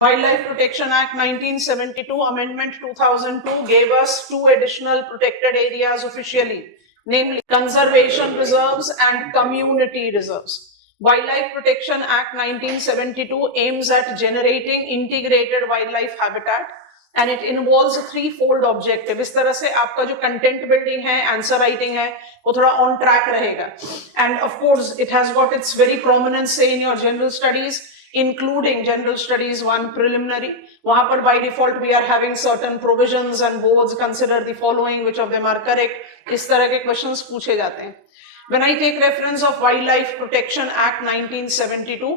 Wildlife Protection Act 1972, Amendment 2002 gave us 2 additional protected areas officially, namely conservation reserves and community reserves. Wildlife Protection Act 1972 aims at generating integrated wildlife habitat and it involves a threefold objective. इस तरह से आपका जो content building है, answer writing है, वो थोड़ा on track रहेगा. And of course, it has got its very prominence say in your general studies, including general studies 1 preliminary. वहां पर by default we are having certain provisions and boards consider the following, which of them are correct. इस तरह के questions पूछे जाते हैं. When I take reference of Wildlife Protection Act 1972,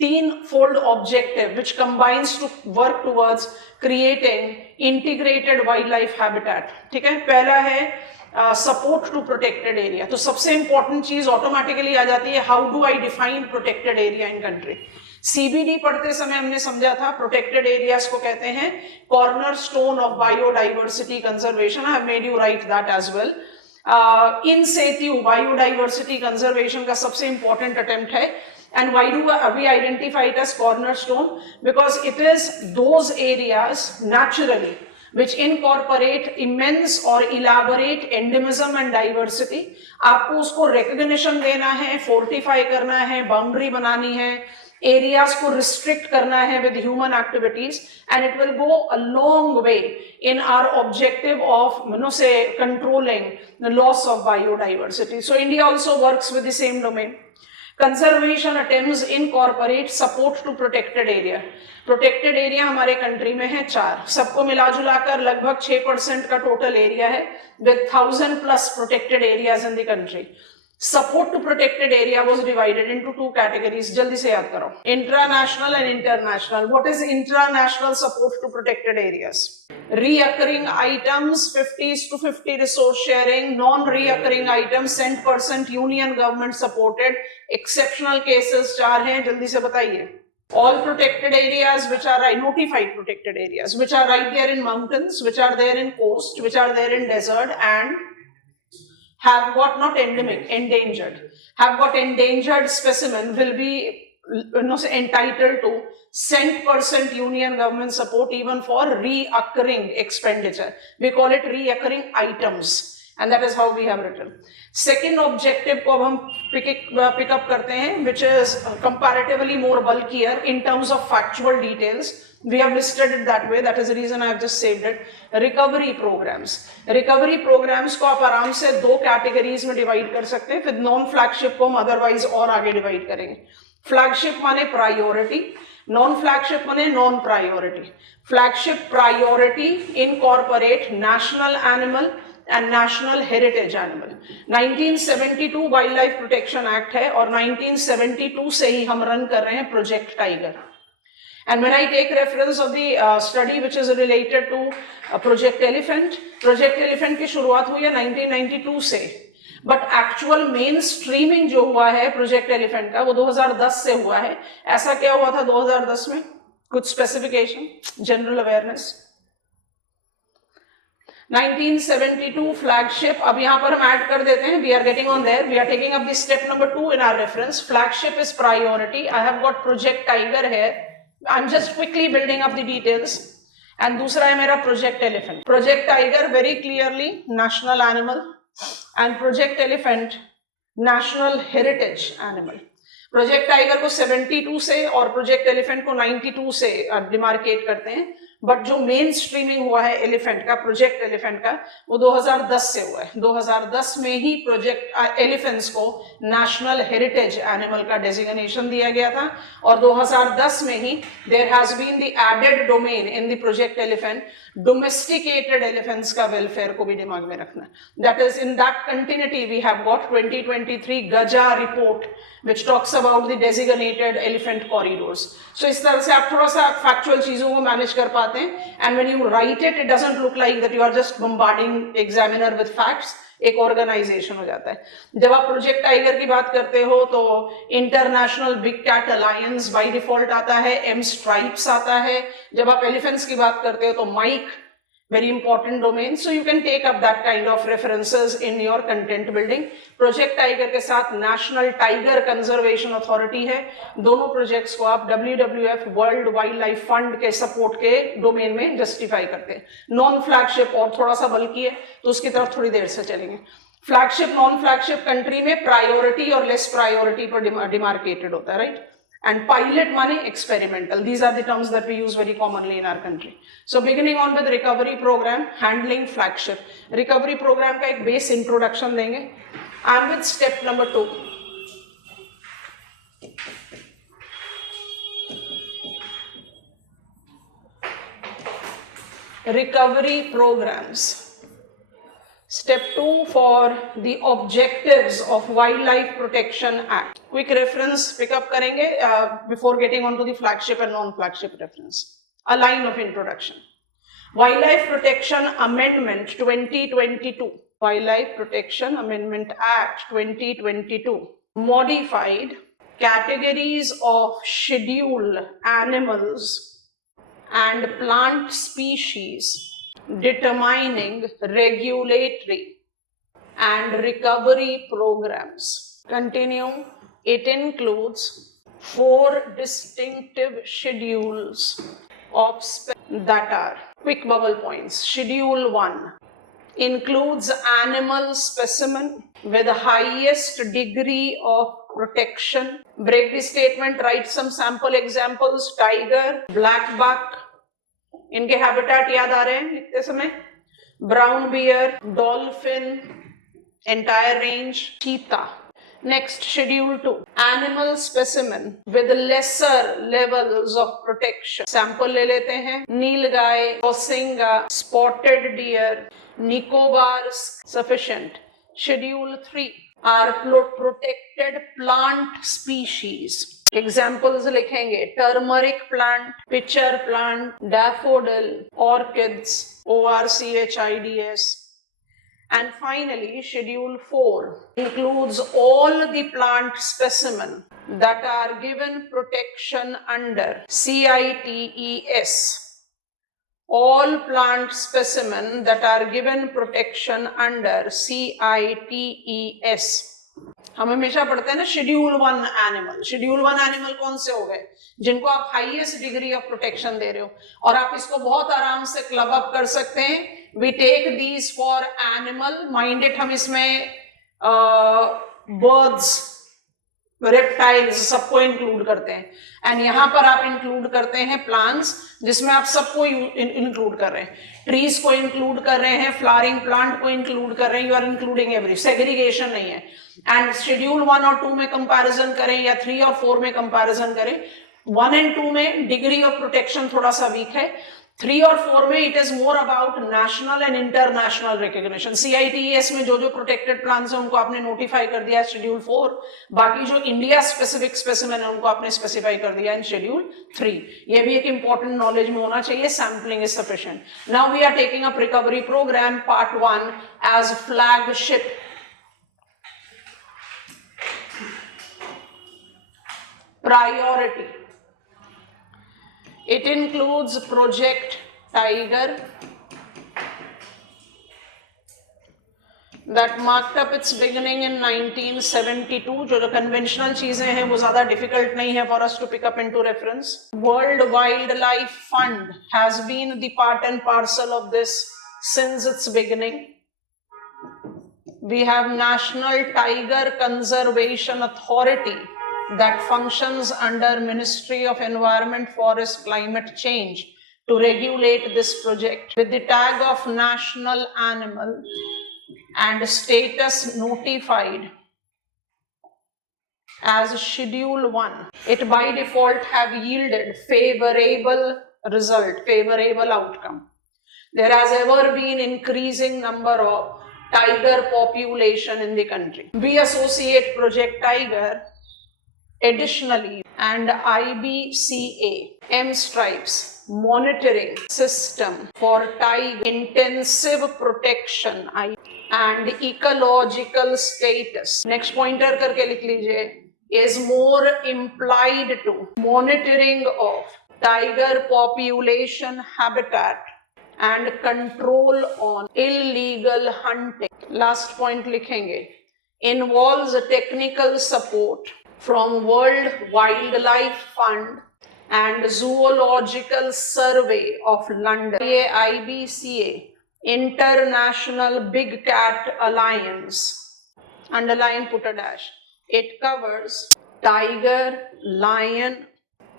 three-fold objective which combines to work towards creating integrated wildlife habitat. ठीक है, पहला है सपोर्ट टू प्रोटेक्टेड एरिया. तो सबसे इंपॉर्टेंट चीज ऑटोमेटिकली आ जाती है, how do I define protected area in country. CBD पढ़ते समय हमने समझा था प्रोटेक्टेड एरियाज को कहते हैं cornerstone of biodiversity conservation. I have made you write that as well. In situ biodiversity conservation का सबसे इंपॉर्टेंट अटेम्प्ट है. And why do we identify it as cornerstone? Because it is those areas naturally which incorporate immense or elaborate endemism and diversity. आपको उसको recognition देना है, fortify करना है, boundary बनानी है, areas को restrict करना है with human activities, and it will go a long way in our objective of, say, controlling the loss of biodiversity. So India also works with the same domain. Conservation attempts incorporate support to protected area. Protected area हमारे country में है 4. सबको मिला जुलाकर लगभग 6% का total area है with 1000+ protected areas in the country. Support to protected area was divided into 2 categories. जल्दी से याद करो. Intranational and international. What is international support to protected areas? Reoccurring items 50:50 resource sharing. Non-reoccurring items 100% union government supported. Exceptional cases 4 हैं, जल्दी से बताइए. All protected areas which are notified protected areas which are right there in mountains, which are there in coast, which are there in desert, and have got not endemic, endangered, have got endangered specimen will be entitled to 100% union government support even for reoccurring expenditure. We call it reoccurring items, and that is how we have written. Second objective को अब हम pick up करते हैं, which is comparatively more bulkier in terms of factual details. We have listed it that way. That is the reason I have just saved it. Recovery programs. Recovery programs को आप आराम से 2 categories में divide कर सकते हैं. फिर non flagship को हम otherwise और आगे divide करेंगे. Flagship माने priority, non flagship माने non priority. Flagship priority incorporate national animal and national heritage animal. 1972 Wildlife Protection Act है और 1972 से ही हम रन कर रहे हैं Project Tiger. And when I take reference of the study which is related to Project Elephant की शुरुआत हुई है 1992 से, but actual mainstreaming जो हुआ है Project Elephant का वो 2010 से हुआ है. ऐसा क्या हुआ था 2010 में? कुछ specification, general awareness. 1972 flagship, अब यहाँ पर हम ऐड कर देते हैं, we are getting on there, we are taking up the step number 2 in our reference. Flagship is priority. I have got Project Tiger here. I'm just quickly building up the details. And दूसरा है मेरा Project Elephant. Project Tiger very clearly national animal and Project Elephant national heritage animal. Project Tiger को 72 से और Project Elephant को 92 से demarcate करते हैं. बट जो मेन स्ट्रीमिंग हुआ है एलिफेंट का, प्रोजेक्ट एलिफेंट का, वो 2010 से हुआ है. 2010 में ही प्रोजेक्ट एलिफेंट्स को नेशनल हेरिटेज एनिमल का डेजिग्नेशन दिया गया था और 2010 में ही there has been the added domain in the project elephant domesticated elephants का वेलफेयर को भी दिमाग में रखना. That is in that continuity we have got 2023 Gaja report which talks about the designated elephant corridors. So इस तरह से आप थोड़ा सा factual चीजों को manage कर पाते हैं, and when you write it, it doesn't look like that you are just bombarding examiner with facts. एक ऑर्गेनाइजेशन हो जाता है. जब आप प्रोजेक्ट टाइगर की बात करते हो तो international big cat alliance by default आता है, एम स्ट्राइप्स आता है. जब आप एलिफेंट्स की बात करते हो तो mic very important domain. So you can take up that kind of references in your content building. Project Tiger के साथ National Tiger Conservation Authority है. दोनों projects को आप WWF World Wildlife Fund के support के domain में justify करते हैं. Non-flagship और थोड़ा सा बल्कि है, तो उसकी तरफ थोड़ी देर से चलेंगे. Flagship, non-flagship country में priority और less priority पर demarcated होता है, right? And pilot माने experimental. These are the terms that we use very commonly in our country. So beginning on with recovery program, handling flagship. Recovery program का एक base introduction देंगे. And with step number 2. Recovery programs. Step 2 for the objectives of Wildlife Protection Act. Quick reference pick up करेंगे before getting on to the flagship and non-flagship reference. A line of introduction. Wildlife Protection Amendment 2022. Wildlife Protection Amendment Act 2022 modified categories of scheduled animals and plant species determining regulatory and recovery programs. Continue. It includes 4 distinctive schedules of that are quick bubble points. Schedule 1 includes animal specimen with the highest degree of protection. Break the statement, write some sample examples. Tiger, black buck, इनके habitat याद आ रहे हैं लिखते समय. Brown bear, dolphin, entire range, cheetah. Next schedule 2 animal specimen with lesser levels of protection. Sample ले लेते हैं. Nilgai, chousingha, spotted deer, Nicobar sufficient. Schedule 3 are protected plant species. Examples लिखेंगे. Turmeric plant, pitcher plant, daffodil, orchids, ORCHIDS. And finally, schedule 4 includes all the plant specimen that are given protection under CITES. All plant specimen that are given protection under CITES. हम हमेशा पढ़ते हैं ना schedule 1 animal. Schedule 1 animal कौन से हो गए? जिनको आप हाईएस्ट डिग्री ऑफ प्रोटेक्शन दे रहे हो. और आप इसको बहुत आराम से क्लब अप कर सकते हैं. We take these for animal. Mind it, हम इसमें बर्ड्स, रेप्टाइल्स सबको इंक्लूड करते हैं. एंड यहां पर आप इंक्लूड करते हैं प्लांट्स, जिसमें आप सबको इंक्लूड कर रहे हैं. ट्रीज को इंक्लूड कर रहे हैं, फ्लावरिंग प्लांट को इंक्लूड कर रहे हैं. You are including every, segregation नहीं है. एंड शेड्यूल 1 और 2 में कंपैरिजन करें या 3 और 4 में कंपैरिजन करें, 1 एंड 2 में डिग्री ऑफ प्रोटेक्शन थोड़ा सा वीक है. 3 और 4 में it is more about national and international recognition. CITES में जो जो प्रोटेक्टेड प्लांट्स हैं उनको आपने नोटिफाई कर दिया शेड्यूल 4. बाकी जो इंडिया स्पेसिफिक स्पेसिमेन है उनको आपने स्पेसिफाई कर दिया इन शेड्यूल 3. ये भी एक इंपॉर्टेंट नॉलेज में होना चाहिए. Sampling is sufficient. Now we are taking up recovery program part 1 as flagship. Priority. It includes Project Tiger that marked up its beginning in 1972. जो conventional चीजें हैं वो ज़्यादा difficult नहीं है for us to pick up into reference. World Wildlife Fund has been the part and parcel of this since its beginning. We have National Tiger Conservation Authority that functions under Ministry of Environment, Forest, Climate Change to regulate this project with the tag of national animal and status notified as Schedule 1. It by default have yielded favorable result, favorable outcome. There has ever been increasing number of tiger population in the country. We associate Project Tiger additionally and IBCA M-Stripes monitoring system for tiger intensive protection and ecological status. Next pointer करके लिख लीजिए. Is more implied to monitoring of tiger population habitat and control on illegal hunting. Last point लिखेंगे, involves technical support from World Wildlife Fund and Zoological Survey of London, IBCA, International Big Cat Alliance, underline, put a dash. It covers tiger, lion,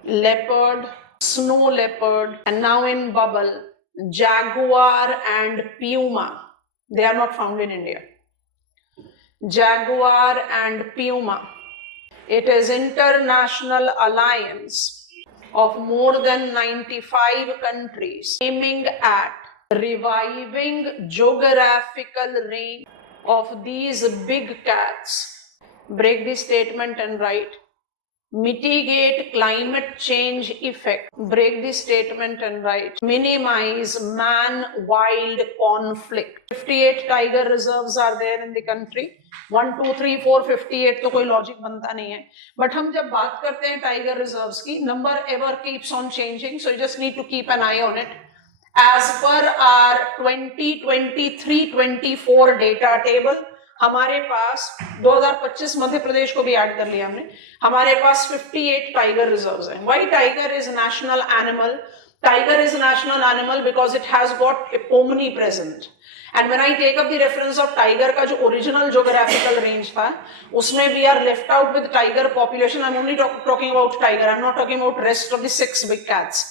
leopard, snow leopard, and now in bubble, jaguar and puma. They are not found in India. Jaguar and puma. It is international alliance of more than 95 countries aiming at reviving geographical range of these big cats. Break the statement and write, mitigate climate change effect. Break the statement and write, minimize man-wild conflict. 58 tiger reserves are there in the country. 1, 2, 3, 4, 58 तो कोई logic बनता नहीं है. But हम जब बात करते हैं टाइगर रिजर्व्स की, number ever keeps on changing, so you just need to keep an eye on it. As per our 2023-24 data table, हमारे पास 2025 मध्य प्रदेश को भी ऐड कर लिया हमने, हमारे पास 58 टाइगर रिजर्व्स हैं. Why tiger is national animal? Tiger is national animal because it has got omnipresent. And when I take up the reference of tiger का जो original geographical range था, उसमें we are left out with tiger population. I'm only talking about tiger. I'm not talking about rest of the 6 big cats.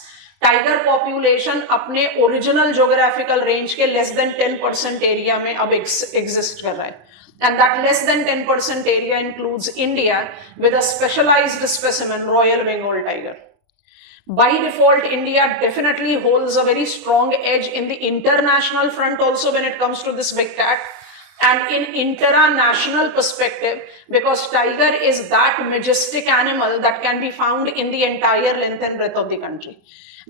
Tiger population अपने original geographical range के less than 10% area में अब exist कर रहा है, and that less than 10% area includes India with a specialized specimen, Royal Bengal tiger. By default, India definitely holds a very strong edge in the international front also when it comes to this big cat, and in international perspective, because tiger is that majestic animal that can be found in the entire length and breadth of the country.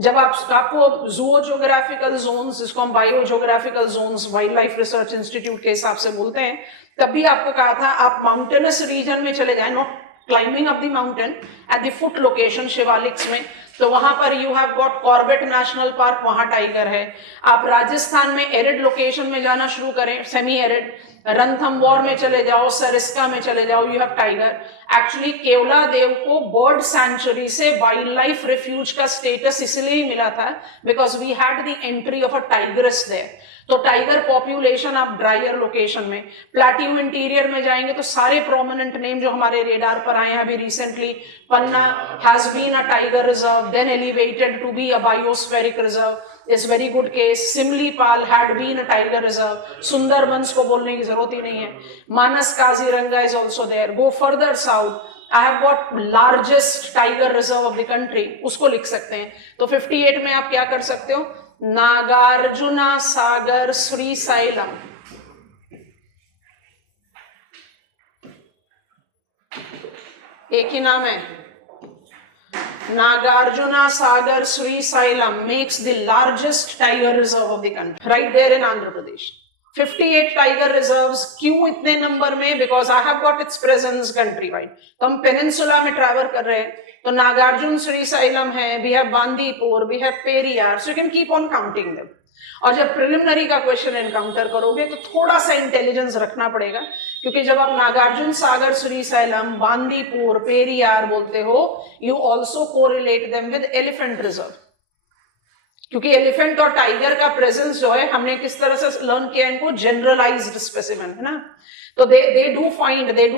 जब आपको zoo geographical zones, जिसको हम bio geographical zones wildlife research institute के हिसाब से बोलते हैं, तभी आपको कहा था आप माउंटेनस रीजन में चले जाएं, not climbing up the mountain, at the foot location Shivaliks में, तो वहां पर you have got Corbett national park, वहां टाइगर है. आप राजस्थान में एरिड लोकेशन में जाना शुरू करें, सेमी एरिड, रणथंबोर में चले जाओ, सरिस्का में चले जाओ, you have tiger. Actually Keoladeo को बर्ड सैंचुरी से वाइल्ड लाइफ रिफ्यूज का स्टेटस इसलिए ही मिला था because we had the entry of a tigers there. तो टाइगर पॉपुलेशन आप ड्रायर लोकेशन में, प्लेट्यू इंटीरियर में जाएंगे तो सारे प्रोमिनेंट नेम जो हमारे रेडार पर आए हैं अभी recently, Panna has been a tiger reserve, then elevated to be a biospheric reserve, is very good case. Similipal had been a tiger reserve, Sundarbans को बोलने की जरूरत ही नहीं है. Manas Kaziranga is also there. Go further south, I have got largest tiger reserve of the country, उसको लिख सकते हैं. तो 58 में आप क्या कर सकते हो, नागार्जुना सागर श्रीशैलम, एक ही नाम है, नागार्जुना सागर Srisailam makes the largest tiger reserve of the country right there in Andhra Pradesh. 58 tiger reserves. क्यों इतने नंबर में? Because I have got its presence country wide. तो हम पेनिनसुला में ट्रैवल कर रहे हैं, तो नागार्जुन श्रीशैलम है, we have Bandipur, we have Periyar, so you can keep on counting them. और जब प्रिलिमिनरी का क्वेश्चन एनकाउंटर करोगे तो थोड़ा सा इंटेलिजेंस रखना पड़ेगा, क्योंकि जब आप नागार्जुन सागर श्रीशैलम, बांदीपुर, पेरियार बोलते हो, you also correlate them with elephant reserve, क्योंकि एलिफेंट और टाइगर का प्रेजेंस जो है हमने किस तरह से लर्न किया, इनको जनरलाइज्ड स्पेसिमेन है ना. तो they do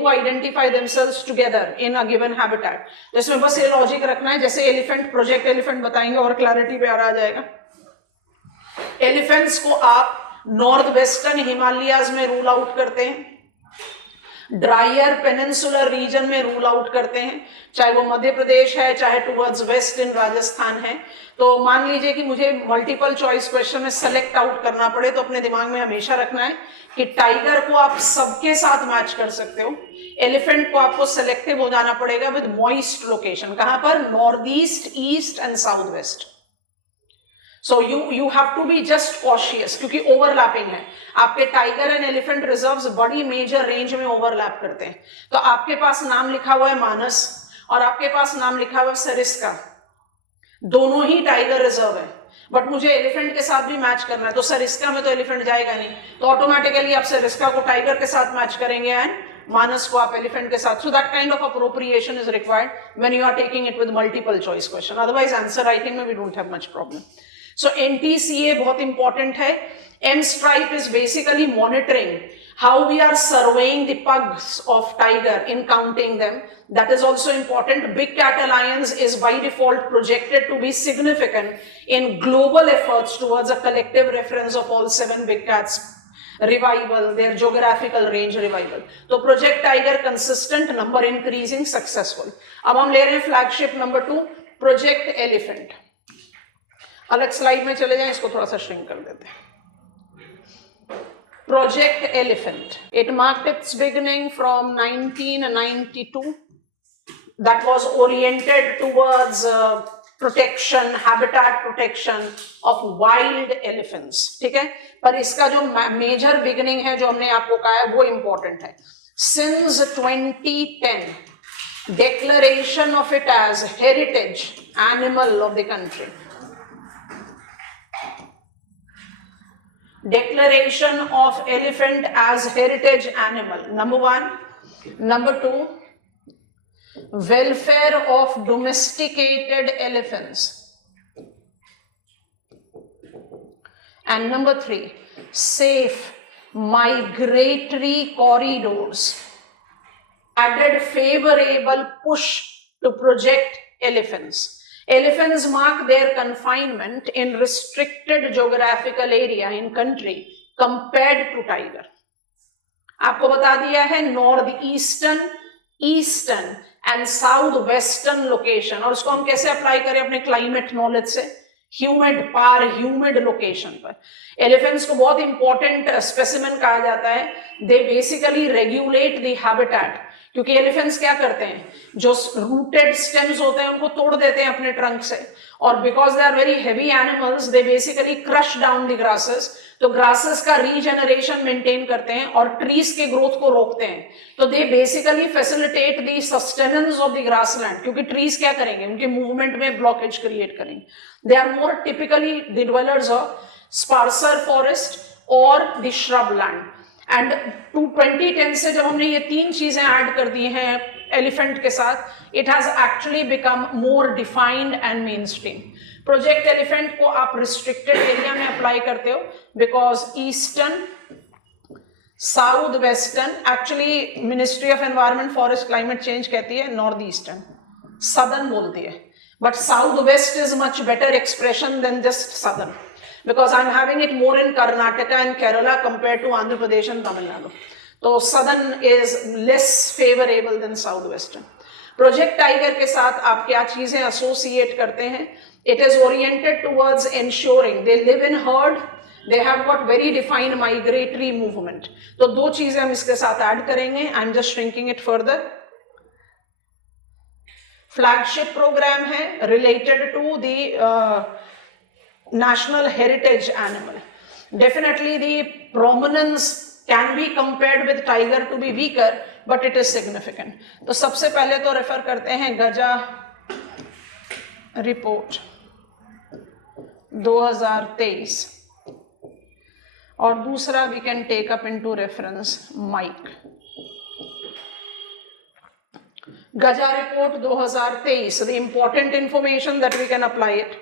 identify themselves together in a given habitat. तो इसमें बस ये लॉजिक रखना है, जैसे एलिफेंट, प्रोजेक्ट एलिफेंट बताएंगे और क्लैरिटी पे आ जाएगा. एलिफेंट्स को आप नॉर्थ वेस्टर्न हिमालयाज में रूल आउट करते हैं, ड्रायर पेनिनसुलर रीजन में रूल आउट करते हैं, चाहे वो मध्य प्रदेश है, चाहे टुवर्ड्स वेस्ट इन राजस्थान है. तो मान लीजिए कि मुझे मल्टीपल चॉइस क्वेश्चन में सेलेक्ट आउट करना पड़े, तो अपने दिमाग में हमेशा रखना है कि टाइगर को आप सबके साथ मैच कर सकते हो, एलिफेंट को आपको सेलेक्टिव हो जाना पड़ेगा विद मॉइस्ट लोकेशन. कहां पर? North east, east and south west. So you have to be just cautious, क्योंकि ओवरलैपिंग है. आपके टाइगर एंड एलिफेंट रिजर्व्स बड़ी मेजर रेंज में ओवरलैप करते हैं. तो आपके पास नाम लिखा हुआ है मानस और आपके पास नाम लिखा हुआ है सरिस्का, दोनों ही टाइगर रिजर्व है. बट मुझे एलिफेंट के साथ भी मैच करना है, तो सरिस्का में तो एलिफेंट जाएगा नहीं, तो ऑटोमेटिकली आप सरिस्का को टाइगर के साथ मैच करेंगे एंड मानस को आप एलिफेंट के साथ. So that kind of appropriation is required when you are taking it with multiple choice question. Otherwise answer writing में we don't have much problem. So NTCA बहुत इंपॉर्टेंट है. M stripe is basically monitoring how we are surveying the pugs of tiger in counting them. That is also important. Big Cat Alliance is by default projected to be significant in global efforts towards a collective reference of all 7 big cats revival, their geographical range revival. तो Project Tiger consistent, number increasing, successful. अब हम ले रहे हैं flagship number 2, Project Elephant. अलग slide में चले जाएं, इसको थोड़ा सा श्रिंक कर देते हैं. Project Elephant. It marked its beginning from 1992. That was oriented towards protection, habitat protection of wild elephants. ठीक है, पर इसका जो मेजर बिगिनिंग है जो हमने आपको कहा है वो इंपॉर्टेंट है. Since 2010, declaration of it as heritage animal of the country. Declaration of elephant as heritage animal, number 1. Number 2, welfare of domesticated elephants. And number 3, safe migratory corridors. Added favorable push to Project Elephants. Elephants mark their confinement in restricted geographical area in country compared to tiger. आपको बता दिया है north eastern, eastern and south western location, और उसको हम कैसे apply करें अपने क्लाइमेट नॉलेज से, ह्यूमिड पार ह्यूमिड लोकेशन पर. एलिफेंट्स को बहुत इंपॉर्टेंट स्पेसिमेन कहा जाता है. They basically regulate the habitat, क्योंकि एलिफेंट्स क्या करते हैं, जो रूटेड स्टेम्स होते हैं उनको तोड़ देते हैं अपने ट्रंक से, और because they are very heavy animals they basically crush down the grasses. तो ग्रासेस का रीजनरेशन मेंटेन करते हैं और ट्रीज के ग्रोथ को रोकते हैं. तो they basically facilitate the sustenance of the grassland, क्योंकि ट्रीज क्या करेंगे, उनके मूवमेंट में ब्लॉकेज क्रिएट करेंगे. They are more typically the dwellers of sparser forest और द श्रब लैंड. एंड 2010 से जब हमने ये 3 चीजें ऐड कर दी हैं एलिफेंट के साथ, it has actually become more defined and मेन स्ट्रीम. प्रोजेक्ट एलिफेंट को आप रिस्ट्रिक्टेड एरिया में अप्लाई करते हो because eastern, south western, actually ministry of environment forest climate change कहती है नॉर्थ ईस्टर्न, सदर्न बोलती है, but south west is much better expression than just southern, because I'm having it more in Karnataka and Kerala compared to Andhra Pradesh and Tamil Nadu. So southern is less favorable than southwestern. Project Tiger के साथ आप क्या चीजें associate करते हैं? It is oriented towards ensuring they live in herd, they have got very defined migratory movement. तो 2 चीजें हम इसके साथ ऐड करेंगे. I'm just shrinking it further. Flagship program है related to the national heritage animal. Definitely the prominence can be compared with tiger to be weaker, but it is significant. तो सबसे पहले तो रेफर करते हैं गजा रिपोर्ट 2023, और दूसरा we can take up into reference Mike. Gaja report 2023, the important information that we can apply it.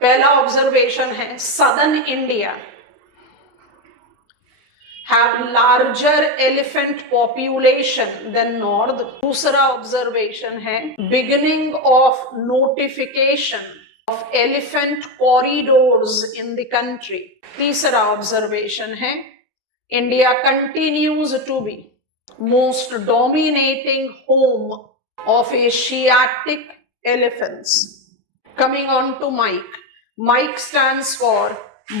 पहला observation है southern India have larger elephant population than north. दूसरा ऑब्जर्वेशन है beginning of notification of elephant corridors in the country. तीसरा observation है India continues to be most dominating home of Asiatic elephants. Coming on to Mike. Mike stands for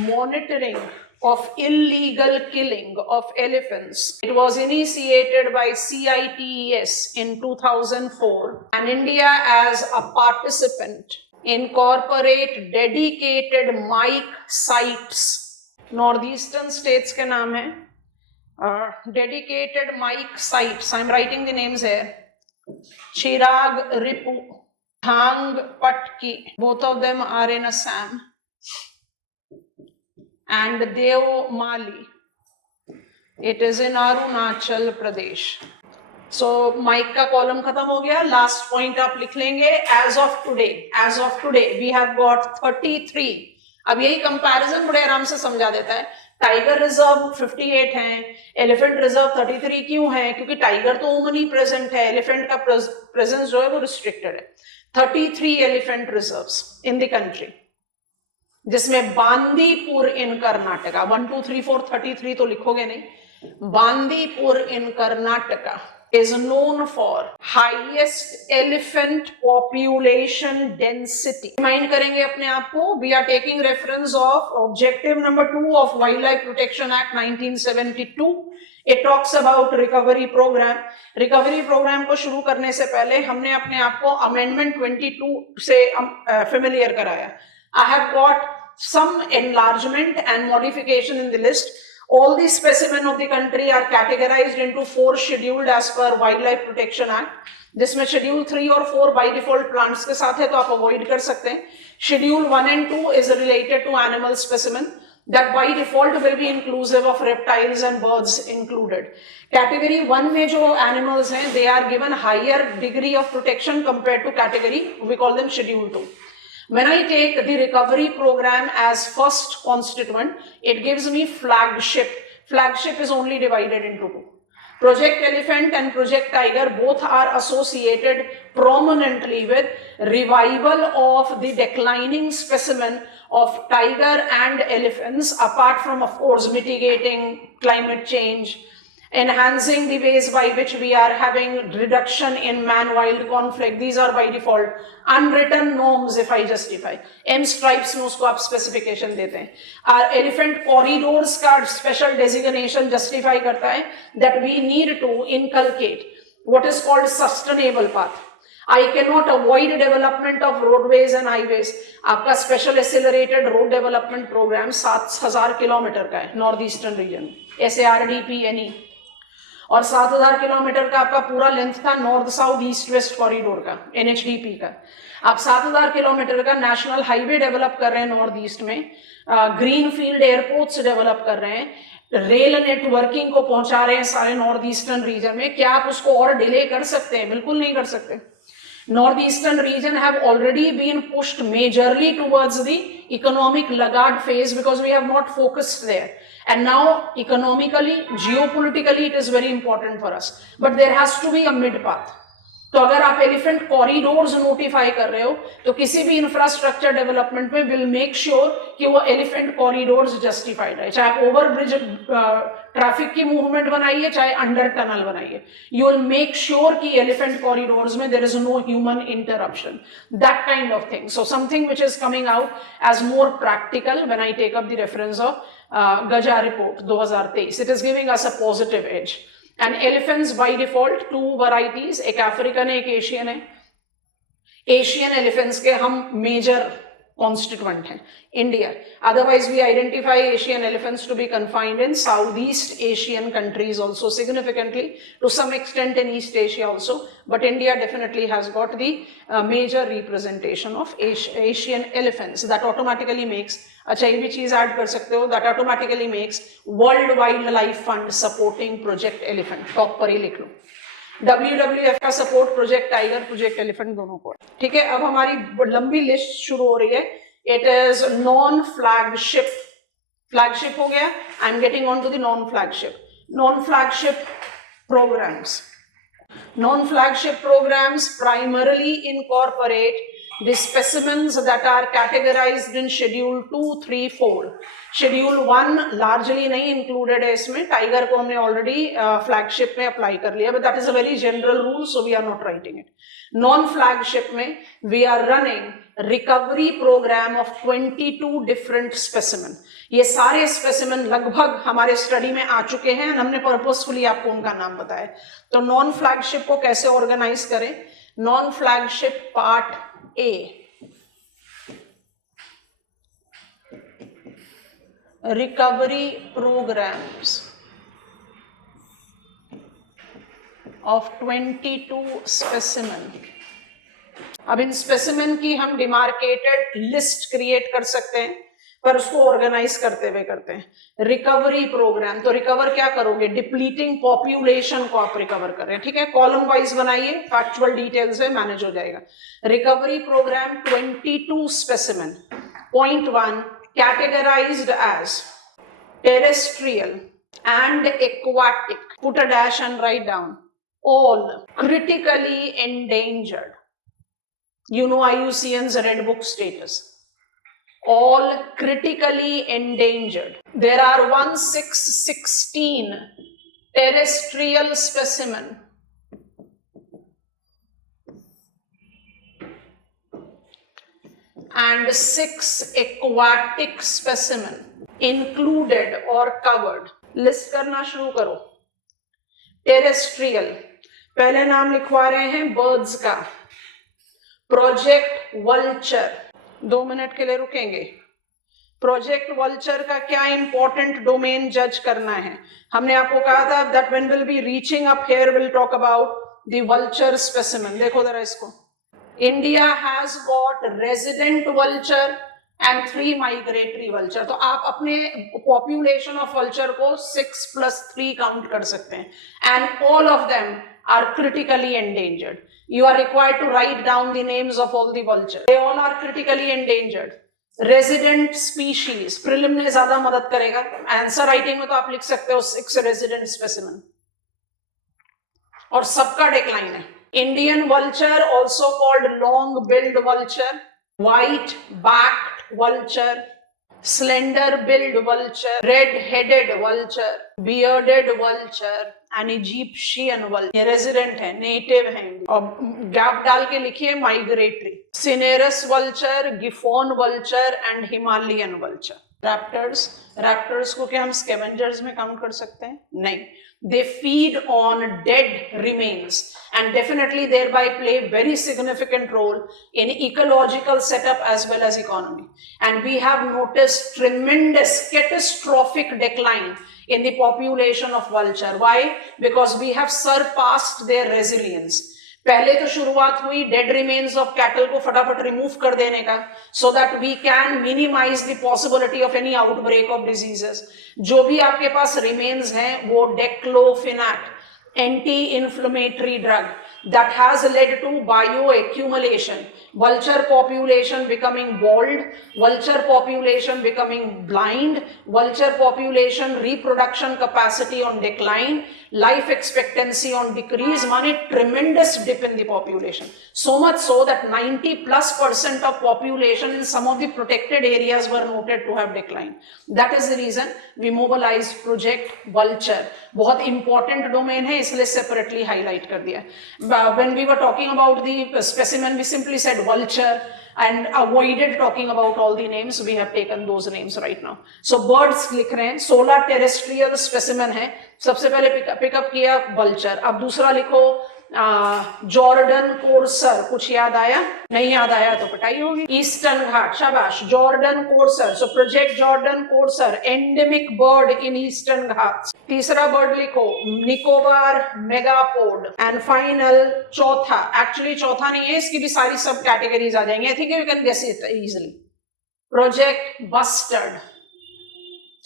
monitoring of illegal killing of elephants. It was initiated by CITES in 2004, and India as a participant incorporate dedicated Mike sites. Northeastern states के नाम है dedicated Mike sites. I'm writing the names here. Chirag, Ripu, Thangpatki, both of them are in Assam, and Devmali, it is in Arunachal Pradesh. So Mike का column खत्म हो गया, last point आप लिख लेंगे as of today we have got 33. अब यही comparison बड़े आराम से समझा देता है. टाइगर रिजर्व 58 है, एलिफेंट रिजर्व 33 क्यों है? क्योंकि टाइगर तो ओमनी प्रेजेंट है, एलिफेंट का प्रेजेंस जो है वो रिस्ट्रिक्टेड है. 33 elephant reserves in the country, जिसमें बांदीपुर इन कर्नाटका, 1 2 3 4 33 तो लिखोगे नहीं. बांदीपुर इन Karnataka is known for highest elephant population density. Remind करेंगे अपने आप को, we are taking reference of objective number 2 of Wildlife Protection Act 1972. It talks about recovery program. Recovery program को शुरू करने से पहले हमने अपने आप को amendment 22 से familiar कराया. I have got some enlargement and modification in the list. All the specimen of the country are categorized into 4 scheduled as per Wildlife Protection Act. जिसमें schedule 3 और 4 by default plants के साथ है तो आप avoid कर सकते हैं. Schedule 1 and 2 is related to animal specimen that by default will be inclusive of reptiles and birds included. Category 1 में जो animals हैं, they are given higher degree of protection compared to category, we call them schedule 2. When I take the recovery program as first constituent, it gives me flagship. Flagship is only divided into 2. Project Elephant and Project Tiger both are associated prominently with revival of the declining specimen of tiger and elephants, apart from, of course, mitigating climate change, enhancing the ways by which we are having reduction in man-wild conflict. These are by default unwritten norms if I justify. M stripes में उसको आप specification देते हैं. Our elephant corridors का special designation justify करता है that we need to inculcate what is called sustainable path. I cannot avoid development of roadways and highways. आपका special accelerated road development program 7,000 kilometre का है north eastern region, SARDP-NE, और 7,000 kilometre का आपका पूरा length था north south east west corridor का, NHDP का. आप 7,000 किलोमीटर का नेशनल हाईवे डेवलप कर रहे हैं नॉर्थ ईस्ट में, ग्रीन फील्ड एयरपोर्ट्स डेवलप कर रहे हैं, रेल नेटवर्किंग को पहुंचा रहे हैं सारे नॉर्थ ईस्टर्न रीजन में. क्या आप उसको और डिले कर सकते हैं? बिल्कुल नहीं कर सकते. North Eastern region have already been pushed majorly towards the economic laggard phase because we have not focused there. And now economically, geopolitically, it is very important for us. But there has to be a mid path. तो अगर आप elephant corridors notify कर रहे हो तो किसी भी infrastructure development में विल मेक श्योर कि वो एलिफेंट कॉरिडोर्स जस्टिफाइड है. चाहे आप ओवर ब्रिज ट्रैफिक की मूवमेंट बनाइए, चाहे अंडर टनल बनाइए, यू विल मेक श्योर कि एलिफेंट कॉरिडोर्स में there is no human interruption, that kind of thing. So something which is coming out as more practical when I take up the reference of Gaja report 2023. It is giving us a positive as. And elephants by default 2 varieties, एक African है, एक Asian है. Asian elephants के हम major constituent हैं, India. Otherwise, we identify Asian elephants to be confined in Southeast Asian countries also significantly, to some extent in East Asia also. But India definitely has got the major representation of Asian elephants. That automatically makes, अच्छा ये भी चीज add कर सकते हो, that automatically makes World Wildlife Fund supporting Project Elephant. Top पर ही लिख लो. WWF का support project tiger, project elephant दोनों को. ठीक है, अब हमारी लंबी लिस्ट शुरू हो रही है. It is non flagship. Flagship हो गया. I am getting on to the non flagship. Non flagship programmes. Non flagship programmes primarily incorporate the specimens that are categorized in schedule 2, 3, 4. Schedule 1 largely नहीं included है इसमें. Tiger को हमने already flagship में apply कर लिया, but that is a very general rule, so we are not writing it. Non flagship में we are running recovery programme of 22 different specimen. ये सारे स्पेसिमेन लगभग हमारे स्टडी में आ चुके हैं, हमने पर्पसफुली आपको उनका नाम बताया. तो नॉन फ्लैगशिप को कैसे ऑर्गेनाइज करें? Non flagship part A, recovery programs of 22 specimen. अब इन स्पेसिमेन की हम डिमार्केटेड लिस्ट क्रिएट कर सकते हैं, पर उसको ऑर्गेनाइज करते हुए करते हैं। रिकवरी प्रोग्राम, तो रिकवर क्या करोगे, डिप्लीटिंग पॉपुलेशन को आप रिकवर कर रहे हैं, ठीक है। कॉलम वाइज बनाइए, फैक्चुअल डिटेल्स है, मैनेज हो जाएगा। Recovery programme 22 specimen. Point 1, categorised as terrestrial and aquatic, put a dash and write down, all critically endangered. You know IUCN's Red Book status. All critically endangered. There are 1616 terrestrial specimen and 6 aquatic specimen included or covered. List करना शुरू करो। Terrestrial, पहले नाम लिखवा रहे हैं birds का, project vulture. 2 minute के लिए रुकेंगे। प्रोजेक्ट वल्चर का क्या इंपॉर्टेंट डोमेन जज करना है, हमने आपको कहा था that when will be reaching up here will talk about the vulture specimen. देखो जरा इसको, India has got resident vulture and 3 migratory vulture. तो आप अपने पॉपुलेशन ऑफ वल्चर को 6 + 3 काउंट कर सकते हैं, and all of them are critically endangered. You are required to write down the names of all the vultures. They all are critically endangered. Resident species, prelim ने ज्यादा मदद करेगा, answer writing में तो आप लिख सकते हो 6 resident specimen, और सबका डिक्लाइन है। Indian vulture also called long billed vulture, white backed vulture, slender billed vulture, red headed vulture, bearded vulture and Egyptian vulture। ये रेजिडेंट है, नेटिव है, और गैप डाल के लिखिए migratory. Cinereous vulture, griffon vulture and Himalayan vulture. Raptors, raptors को क्या हम स्कैवेंजर्स में काउंट कर सकते हैं? नहीं। They feed on dead remains and definitely thereby play very significant role in ecological setup as well as economy. And we have noticed tremendous catastrophic decline in the population of vulture. Why? Because we have surpassed their resilience. पहले तो शुरुआत हुई dead remains of cattle को फटाफट remove कर देने का, so that we can minimise the possibility of any outbreak of diseases. जो भी आपके पास रिमेन्स हैं वो diclofenac, anti inflammatory drug, that has led to bioaccumulation, vulture population becoming bald, vulture population becoming blind, vulture population reproduction capacity on decline, life expectancy on decrease, माने tremendous dip in the population. So much so that 90+% of population in some of the protected areas were noted to have declined. That is the reason we mobilized Project Vulture. बहुत important domain है, इसलिए separately highlight कर दिया। When we were talking about the specimen, we simply said vulture and avoided talking about all the names. We have taken those names right now. So birds लिख रहे हैं, 16 terrestrial specimen है। सबसे पहले pickup किया vulture, अब दूसरा लिखो जॉर्डन कोर्सर। कुछ याद आया? नहीं याद आया तो पिटाई होगी। ईस्टर्न घाट, शाबाश, Jerdon courser. So project Jerdon courser, endemic bird in Eastern Ghat. तीसरा बर्ड लिखो निकोबार मेगापोड, एंड फाइनल चौथा, एक्चुअली चौथा नहीं है, इसकी भी सारी सब कैटेगरीज आ जाएंगे। I think you can guess it easily. Project bustard,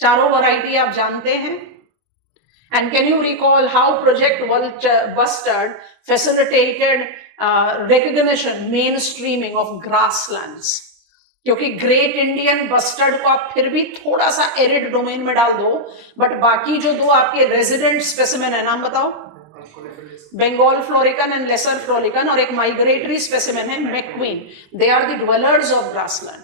चारों वैरायटी आप जानते हैं। And can you recall how Project Bustard facilitated recognition, mainstreaming of grasslands? क्योंकि ग्रेट इंडियन बस्टर्ड को आप फिर भी थोड़ा सा एरिड डोमेन में डाल दो, बट बाकी जो दो आपके रेजिडेंट स्पेसिमेन है, नाम बताओ। Bengal florican and lesser florican, और एक माइग्रेटरी स्पेसिमेन है MacQueen. They are the dwellers of grassland,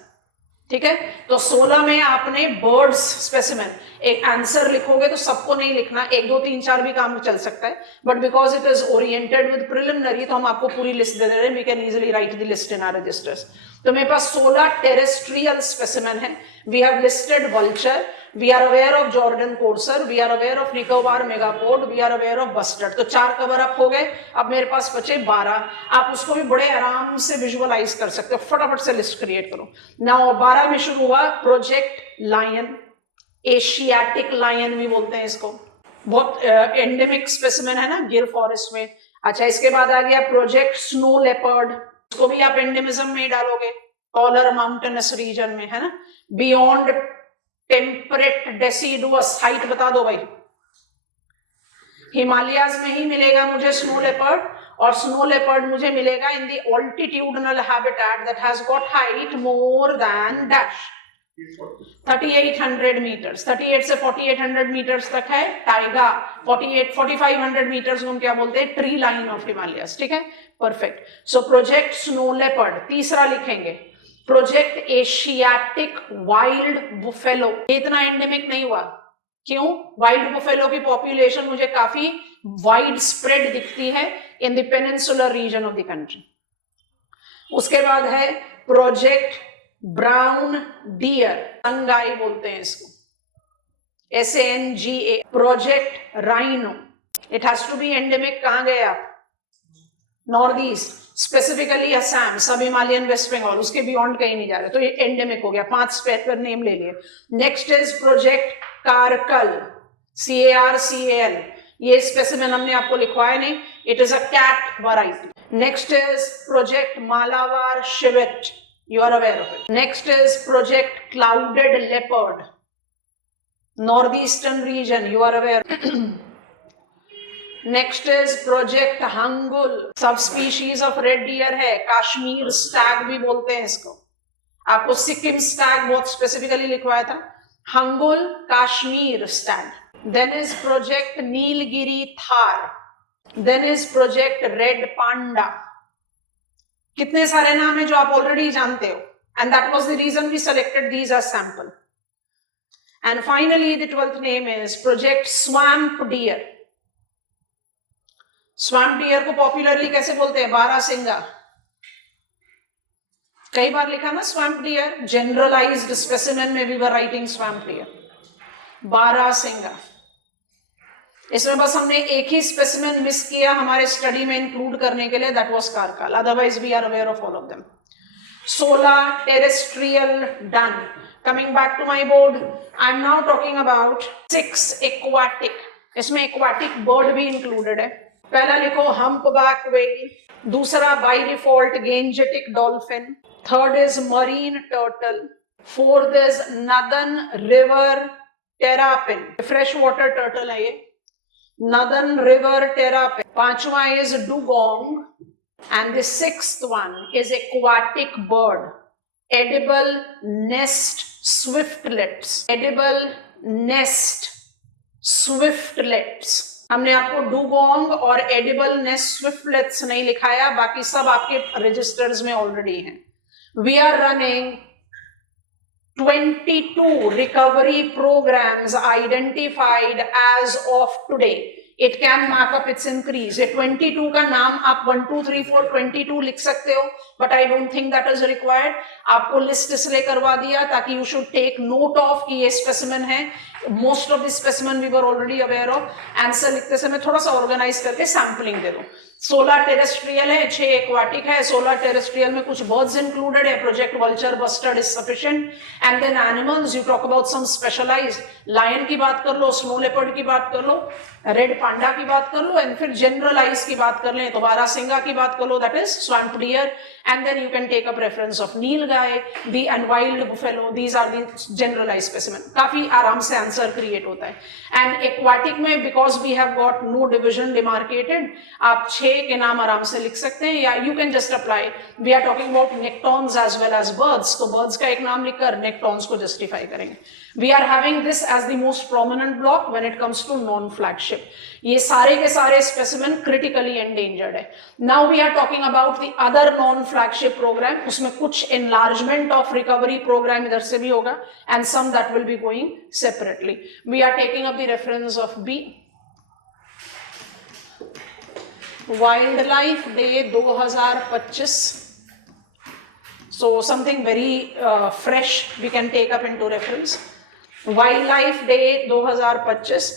ठीक है। तो 16 में आपने बर्ड्स स्पेसिमेन, एक आंसर लिखोगे तो सबको नहीं लिखना, 1 2 3 4 भी काम चल सकता है, but because it is oriented with preliminary तो हम आपको पूरी लिस्ट दे रहे हैं। We can easily write the list in our registers. तो मेरे पास 16 टेरेस्ट्रियल स्पेसिमेन है। We have listed vulture, we are aware of Jerdon courser, we are aware of Nicobar megapode, we are aware of bustard. तो 4 cover up हो गए। अब मेरे पास बचे 12। आप उसको भी बड़े आराम से विजुअलाइज कर सकते हो, फटाफट से लिस्ट क्रिएट करो। नाउ 12 में शुरू हुआ प्रोजेक्ट लायन, एशियाटिक लायन भी बोलते हैं इसको, बहुत एंडेमिक स्पेसिमेन है ना गिर फॉरेस्ट में। अच्छा, इसके बाद आ गया प्रोजेक्ट स्नो लेपर्ड, उसको भी आप एंडेमिज्म में ही डालोगे, टॉलर माउंटेनस रीजन में, है ना। बियॉन्ड टेम्परेट डेसिडुअस, हाइट बता दो भाई। हिमालयाज में ही मिलेगा मुझे स्नो लेपर्ड, और स्नो लेपर्ड मुझे मिलेगा in the altitudinal habitat that has got height more than dash 3800 metres, 38 से 4800 मीटर्स तक है टाइगा, 4500 मीटर्स हम क्या बोलते हैं, ट्री लाइन ऑफ हिमालयस, ठीक है, perfect. So project snow leopard. तीसरा लिखेंगे प्रोजेक्ट एशियाटिक वाइल्ड बुफेलो। इतना एंडेमिक नहीं हुआ, क्यों? वाइल्ड बुफेलो की पॉपुलेशन मुझे काफी वाइड स्प्रेड दिखती है in the peninsular reason of the country. उसके बाद है प्रोजेक्ट ब्राउन डियर, संगाई बोलते हैं इसको, SANGA। Project rhino, it has to be endemic. कहां गए आप? नॉर्थ ईस्ट, स्पेसिफिकली असम, सब हिमालयन, वेस्ट बंगाल, उसके बियॉन्ड कहीं नहीं जा रहे, तो ये एंडेमिक हो गया। 5 पेपर नेम ले लिए। Next is project caracal, CARCAL, ये स्पेसिमेन हमने आपको लिखवाया नहीं, it is a cat variety. Next is project Malabar civet, you are aware of it. Next is project clouded leopard, northeastern region, you are aware. Next is project hangul, subspecies of red deer है, Kashmir Stag भी बोलते हैं इसको। आपको Sikkim Stag बहुत specifically लिखवाया था, hangul Kashmir stag. Then is project Nilgiri tahr, then is project red panda. कितने सारे नाम है जो आप ऑलरेडी जानते हो, and that was the reason we selected these as sample. And finally the 12th name is project swamp deer. Swamp deer को popularly कैसे बोलते हैं? बारहसिंगा। कई बार लिखा ना स्वैम्प डियर, जनरलाइज्ड स्पेसिमेन में we were writing swamp deer, barasingha. इसमें बस हमने एक ही स्पेसिमेन मिस किया हमारे स्टडी में इंक्लूड करने के लिए, that was caracal, otherwise we are aware of all of them. 16 terrestrial done. Coming back to my board, I am now talking about 6 aquatic. इसमें एक्वाटिक बर्ड भी इंक्लूडेड है। पहला लिखो हम्पबैक व्हेल, दूसरा by default Gangetic dolphin, third is marine turtle, fourth is northern river terrapin, fresh water turtle है ये, Northern River terrapin. पांचवा is dugong, and the 6th one is aquatic bird, edible nest swiftlets. Edible nest swiftlets. हमने आपको dugong और edible nest स्विफ्टलेट्स नहीं लिखाया, बाकी सब आपके रजिस्टर्स में ऑलरेडी हैं। We are running 22 recovery programs identified as of today. It can mark up its increase. ये 22 का नाम आप 1 2 3 4 22 लिख सकते हो, but I don't think that is required. आपको लिस्ट इसलिए करवा दिया ताकि you should take note of कि ये स्पेसिमेन है। Most of the specimen we were already aware of. Answer लिखते समय थोड़ा सा ऑर्गेनाइज करके सैम्पलिंग दे दो। 16 टेरेस्ट्रियल है, 6 एक्वाटिक है। 16 टेरेस्ट्रियल में कुछ बर्ड्स इंक्लूडेड है, project vulture bustard is sufficient. And then animals, you talk about some specialised, lion की बात कर लो, स्नो लेपर्ड की बात कर लो, रेड पांडा की बात कर लो, एंड फिर जनरलाइज की बात कर लें तो बारहसिंगा की बात कर लो, that is swamp deer. And then you can take up reference of nilgai, the and wild buffalo, these are the generalised specimen. काफी आराम से आंसर क्रिएट होता है। एंड एक्वाटिक में because we have got no division demarcated, आप 6 के नाम आराम से लिख सकते हैं, या you can just apply, we are talking about nektons as well as birds, तो बर्ड्स का एक नाम लिखकर नेक्टॉन्स को जस्टिफाई करेंगे। We are having this as the most prominent block when it comes to non flagship. ये सारे के सारे स्पेसिमेन क्रिटिकली एंडेंजर्ड है। Now we are talking about the other non flagship programme, उसमें कुछ एनलार्जमेंट ऑफ रिकवरी प्रोग्राम इधर से भी होगा, and some that will be going separately. We are taking up the reference of B, wildlife day 2025. So something very fresh we can take up into reference. Wildlife Day 2025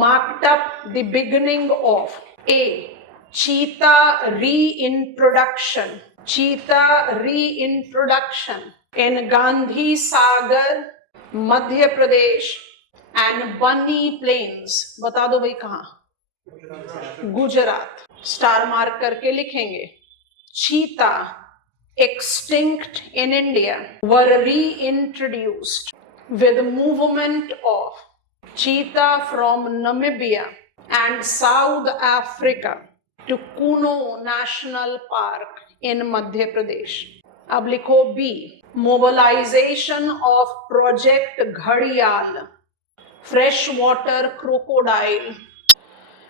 marked up the beginning of a cheetah reintroduction. Cheetah reintroduction in Gandhi Sagar, Madhya Pradesh and Bani Plains. बता दो भाई कहाँ? Gujarat. Star mark करके लिखेंगे चीता extinct in India were reintroduced with movement of cheetah from Namibia and South Africa to Kuno National Park in Madhya Pradesh. अब लिखो B, mobilization of Project Ghadiyal, freshwater crocodile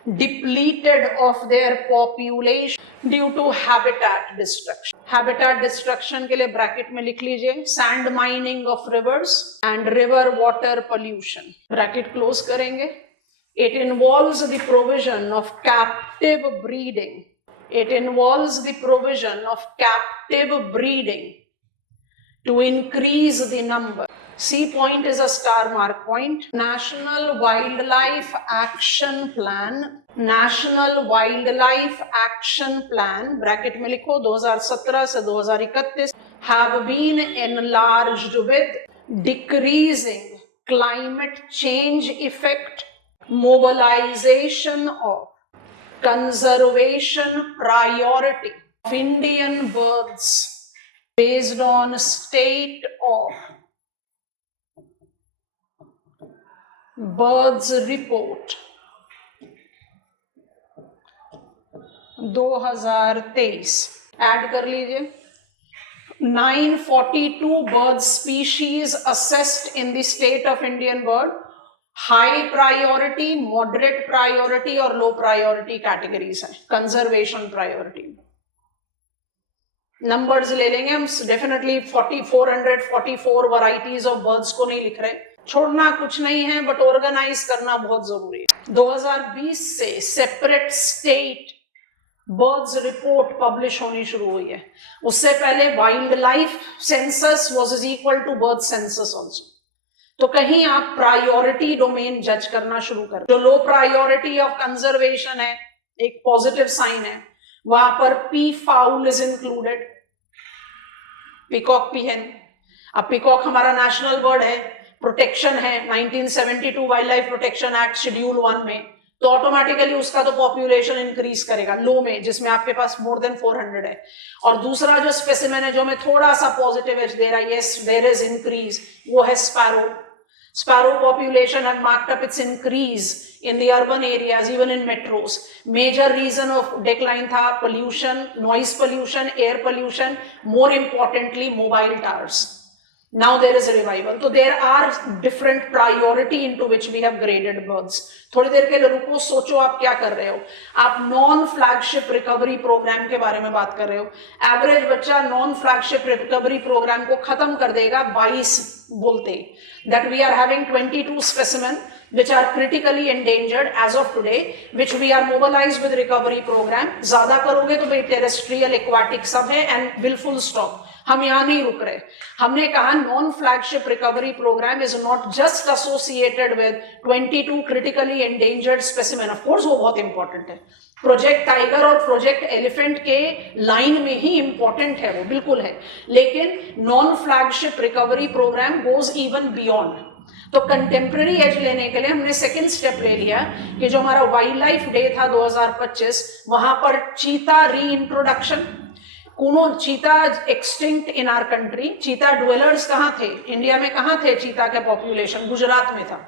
depleted of their population due to habitat destruction. Habitat destruction के लिए bracket में लिख लीजिए sand mining of rivers and river water pollution. Bracket close करेंगे. It involves the provision of captive breeding. It involves the provision of captive breeding to increase the number. C point is a star mark point. National Wildlife Action Plan. National Wildlife Action Plan bracket में लिखो 2017 से 2031 have been enlarged with decreasing climate change effect, mobilization of conservation priority of Indian birds based on state of birds report 2023 add कर लीजिए. 942 bird species assessed in the state of Indian bird, high priority, moderate priority और low priority categories है. conservation priority numbers ले लेंगे हम. definitely 444 varieties of birds को नहीं लिख रहे. छोड़ना कुछ नहीं है बट ऑर्गेनाइज करना बहुत जरूरी है. 2020 से separate state birds report publish होनी शुरू हुई है. उससे पहले wildlife census was equal to bird census also. तो कहीं आप प्रायोरिटी डोमेन जज करना शुरू कर. जो लो प्रायोरिटी ऑफ कंजर्वेशन है, एक पॉजिटिव साइन है, वहां पर P foul is included, peacock पीहन. अब पिकॉक हमारा नेशनल बर्ड है, प्रोटेक्शन है 1972 wild life protection act schedule 1 में, तो ऑटोमेटिकली उसका तो पॉपुलेशन इंक्रीज करेगा लो में, जिसमें आपके पास मोर देन 400 है. और दूसरा जो स्पेसिमेन है जो मैं थोड़ा सा पॉजिटिव एज दे रहा है, यस देयर इज इंक्रीज, वो है sparrow. Sparrow population had marked up its increase in the urban areas, even in metros. Major reason of decline tha pollution, noise pollution, air pollution, more importantly mobile towers. Now there is a revival. So there are different priority into which we have graded birds. थोड़ी देर के लिए रुको, सोचो आप क्या कर रहे हो. आप नॉन फ्लैगशिप रिकवरी प्रोग्राम के बारे में बात कर रहे हो. एवरेज बच्चा नॉन फ्लैगशिप रिकवरी प्रोग्राम को खत्म कर देगा 22 बोलते. That we are having 22 specimen which are critically endangered as of today, which we are mobilized with recovery program. ज्यादा करोगे तो भाई terrestrial, aquatic सब है and will full stop. हम यहां नहीं रुक रहे. हमने कहा non flagship recovery programme is not just associated with 22 critically endangered specimen. Of course वो बहुत इंपॉर्टेंट है. प्रोजेक्ट टाइगर और प्रोजेक्ट एलिफेंट के लाइन में ही इंपॉर्टेंट है, वो बिल्कुल है, लेकिन non flagship recovery programme goes even beyond. तो कंटेम्प्रेरी एज लेने के लिए हमने सेकेंड स्टेप ले लिया कि जो हमारा वाइल्ड लाइफ डे था 2025, वहां पर चीता री इंट्रोडक्शन. कुनो चीता एक्सटिंक्ट इन आवर कंट्री. चीता ड्वेलर्स कहाँ थे इंडिया में, कहाँ थे चीता का पॉपुलेशन? गुजरात में था.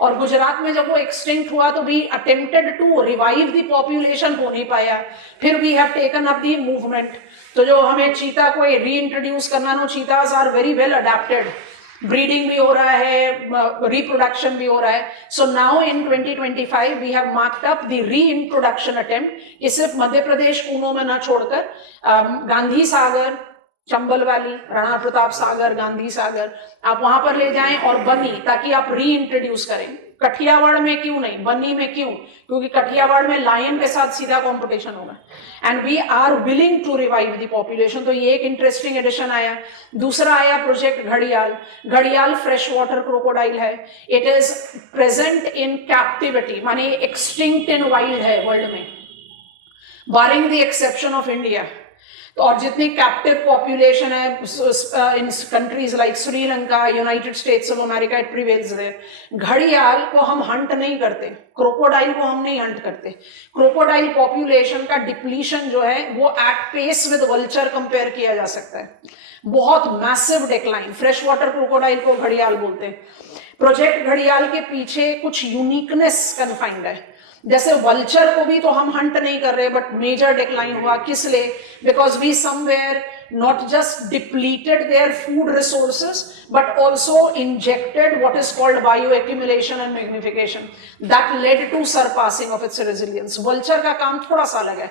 और गुजरात में जब वो एक्सटिंक्ट हुआ तो we attempted to revive the population, हो नहीं पाया. फिर we have taken up the movement. तो जो हमें चीता को री इंट्रोड्यूस करना, no cheetahs are very well adapted. Breeding भी हो रहा है, रिप्रोडक्शन भी हो रहा है. So now in 2025 we have marked up the reintroduction attempt. ये सिर्फ मध्य प्रदेश कुनो में न छोड़कर गांधी सागर, चंबल वैली, राणा प्रताप सागर, गांधी सागर, आप वहां पर ले जाएं और बनी, ताकि आप री इंट्रोड्यूस करें. कठियावाड़ में क्यों नहीं, बनी में क्यों? क्योंकि कठियावाड़ में लायन के साथ सीधा कंपटीशन होगा and we are willing to revive the population. तो ये एक इंटरेस्टिंग एडिशन आया. दूसरा आया प्रोजेक्ट घड़ियाल. घड़ियाल फ्रेश वाटर क्रोकोडाइल है. It is present in captivity, माने एक्सटिंक्ट इन वाइल्ड है वर्ल्ड में, barring the exception of India. और जितनी कैप्टिव पॉपुलेशन है in countries like Sri Lanka, United States of America, it prevails there. घड़ियाल को हम हंट नहीं करते, क्रोकोडाइल को हम नहीं हंट करते। क्रोकोडाइल पॉपुलेशन का डिप्लीशन जो है वो at pace with vulture compare किया जा सकता है, बहुत massive decline. Fresh water crocodile को घड़ियाल बोलते हैं। प्रोजेक्ट घड़ियाल के पीछे कुछ यूनिकनेस कन्फाइंड है, जैसे वल्चर को भी तो हम हंट नहीं कर रहे, बट मेजर डिक्लाइन हुआ किस लिए? Because we somewhere not just depleted their food resources but also injected what is called bioaccumulation and magnification that led to surpassing of its resilience. vulture का काम थोड़ा सा अलग है।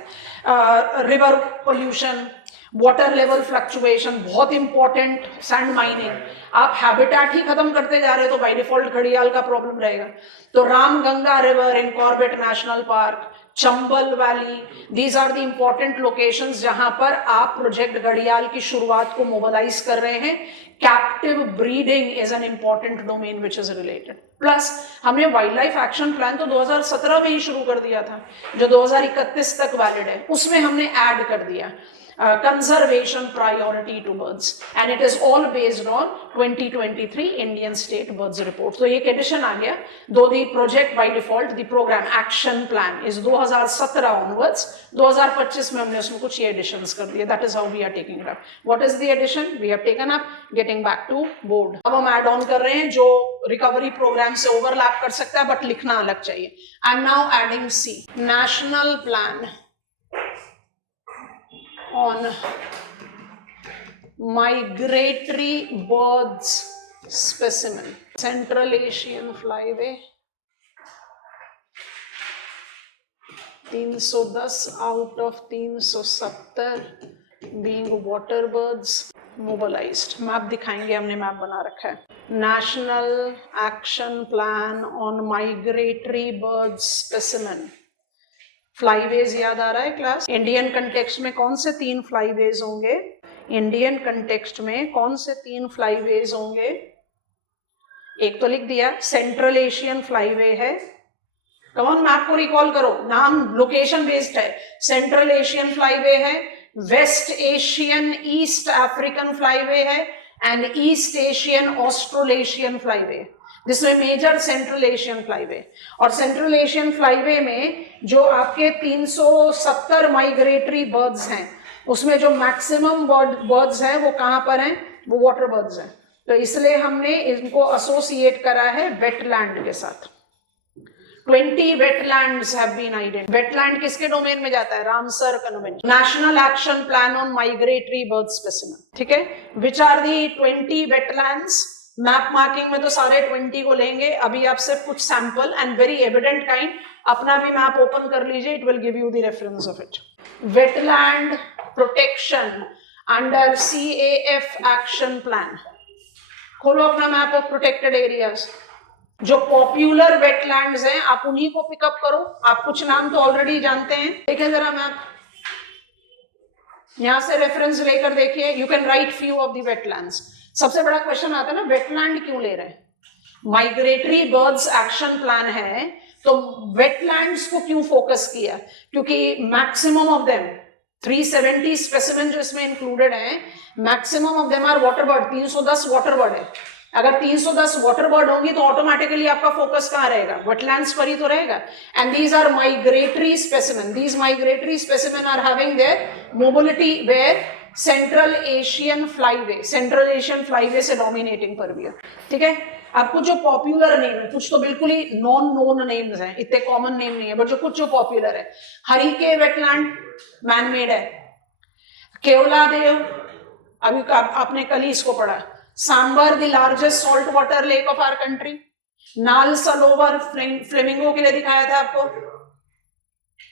river pollution, water level fluctuation बहुत important, sand mining, आप habitat ही खत्म करते जा रहे हो तो बाय डिफॉल्ट घड़ियाल का प्रॉब्लम रहेगा। तो Ramganga river in Corbett national park, Chambal valley, these are the important locations जहां पर आप प्रोजेक्ट घड़ियाल की शुरुआत को मोबिलाइज कर रहे हैं। Captive breeding is an important domain which is related. Plus हमने वाइल्ड लाइफ एक्शन प्लान तो 2017 में ही शुरू कर दिया था, जो 2031 तक वैलिड है, उसमें हमने ऐड कर दिया conservation priority to birds and it is all based on 2023 Indian State Birds Report. तो एक एडिशन आ गया, दो the project by default the program action plan is 2017 onwards, 2025 में हमने उसमें कुछ ये एडिशंस कर दिए। That is how we are taking it up. What is the addition we have taken up? Getting back to board. अब हम add on कर रहे हैं जो रिकवरी प्रोग्राम से ओवरलैप कर सकता है बट लिखना अलग चाहिए। I am now adding C, National Plan on migratory birds specimen, Central Asian flyway, 310 out of 370 being water birds mobilized. Map दिखाएंगे, हमने मैप बना रखा है। National action plan on migratory birds specimen. फ्लाईवेज याद आ रहा है क्लास? इंडियन कंटेक्स्ट में कौन से 3 फ्लाईवेज होंगे? इंडियन कंटेक्स्ट में कौन से 3 फ्लाईवेज होंगे? एक तो लिख दिया, सेंट्रल एशियन फ्लाईवे है। कौन मैप को रिकॉल करो, नाम लोकेशन बेस्ड है। सेंट्रल एशियन फ्लाईवे है, West Asian East African flyway है and East Asian Australasian flyway, जिसमें मेजर सेंट्रल एशियन फ्लाईवे। और सेंट्रल एशियन फ्लाईवे में जो आपके 370 माइग्रेटरी बर्ड्स हैं, उसमें जो मैक्सिमम बर्ड्स हैं वो कहां पर हैं? वो वाटर बर्ड्स हैं। तो इसलिए हमने इनको एसोसिएट करा है वेटलैंड के साथ। 20 wetlands have been identified. Wetland किसके डोमेन में जाता है? Ramsar convention. National action plan on migratory bird specimen, ठीक है। Which are the 20 wetlands? Map marking में तो सारे 20 को लेंगे, अभी आप सिर्फ कुछ sample and very evident kind, अपना भी मैप ओपन कर लीजिए, it will give you the reference of it. Wetland protection under CAF action plan, खोलो अपना मैप ऑफ प्रोटेक्टेड एरियाज। जो पॉपुलर वेटलैंड्स हैं आप उन्हीं को पिकअप करो, आप कुछ नाम तो ऑलरेडी जानते हैं। देखिए जरा मैप, यहां से रेफरेंस लेकर देखिए, you can write few of the wetlands. सबसे बड़ा क्वेश्चन आता है ना, वेटलैंड क्यों ले रहे हैं? माइग्रेटरी बर्ड्स एक्शन प्लान है तो वेटलैंड्स को क्यों फोकस किया? क्योंकि मैक्सिमम ऑफ देम 370 स्पेसिमेन जो इसमें इंक्लूडेड हैं, maximum of them are water bird. 310 water bird है। अगर 310 वाटर बर्ड होंगी तो ऑटोमेटिकली आपका फोकस कहां रहेगा? वेटलैंड्स पर ही तो रहेगा। And these are migratory specimen, these migratory specimen are having their mobility where central Asian flyway, central Asian flyway से डोमिनेटिंग पर भी है, ठीक है। अब कुछ जो पॉपुलर नेम है, कुछ तो बिल्कुल ही नॉन नोन नेम्स हैं, इतने कॉमन नेम नहीं है, बट जो कुछ जो पॉपुलर है, हरिके वेटलैंड मैनमेड है, केवलादेव अभी आपने कल ही इसको पढ़ा, Sambhar the largest salt water lake of our country, Nal Sarovar flamingo के लिए दिखाया था आपको,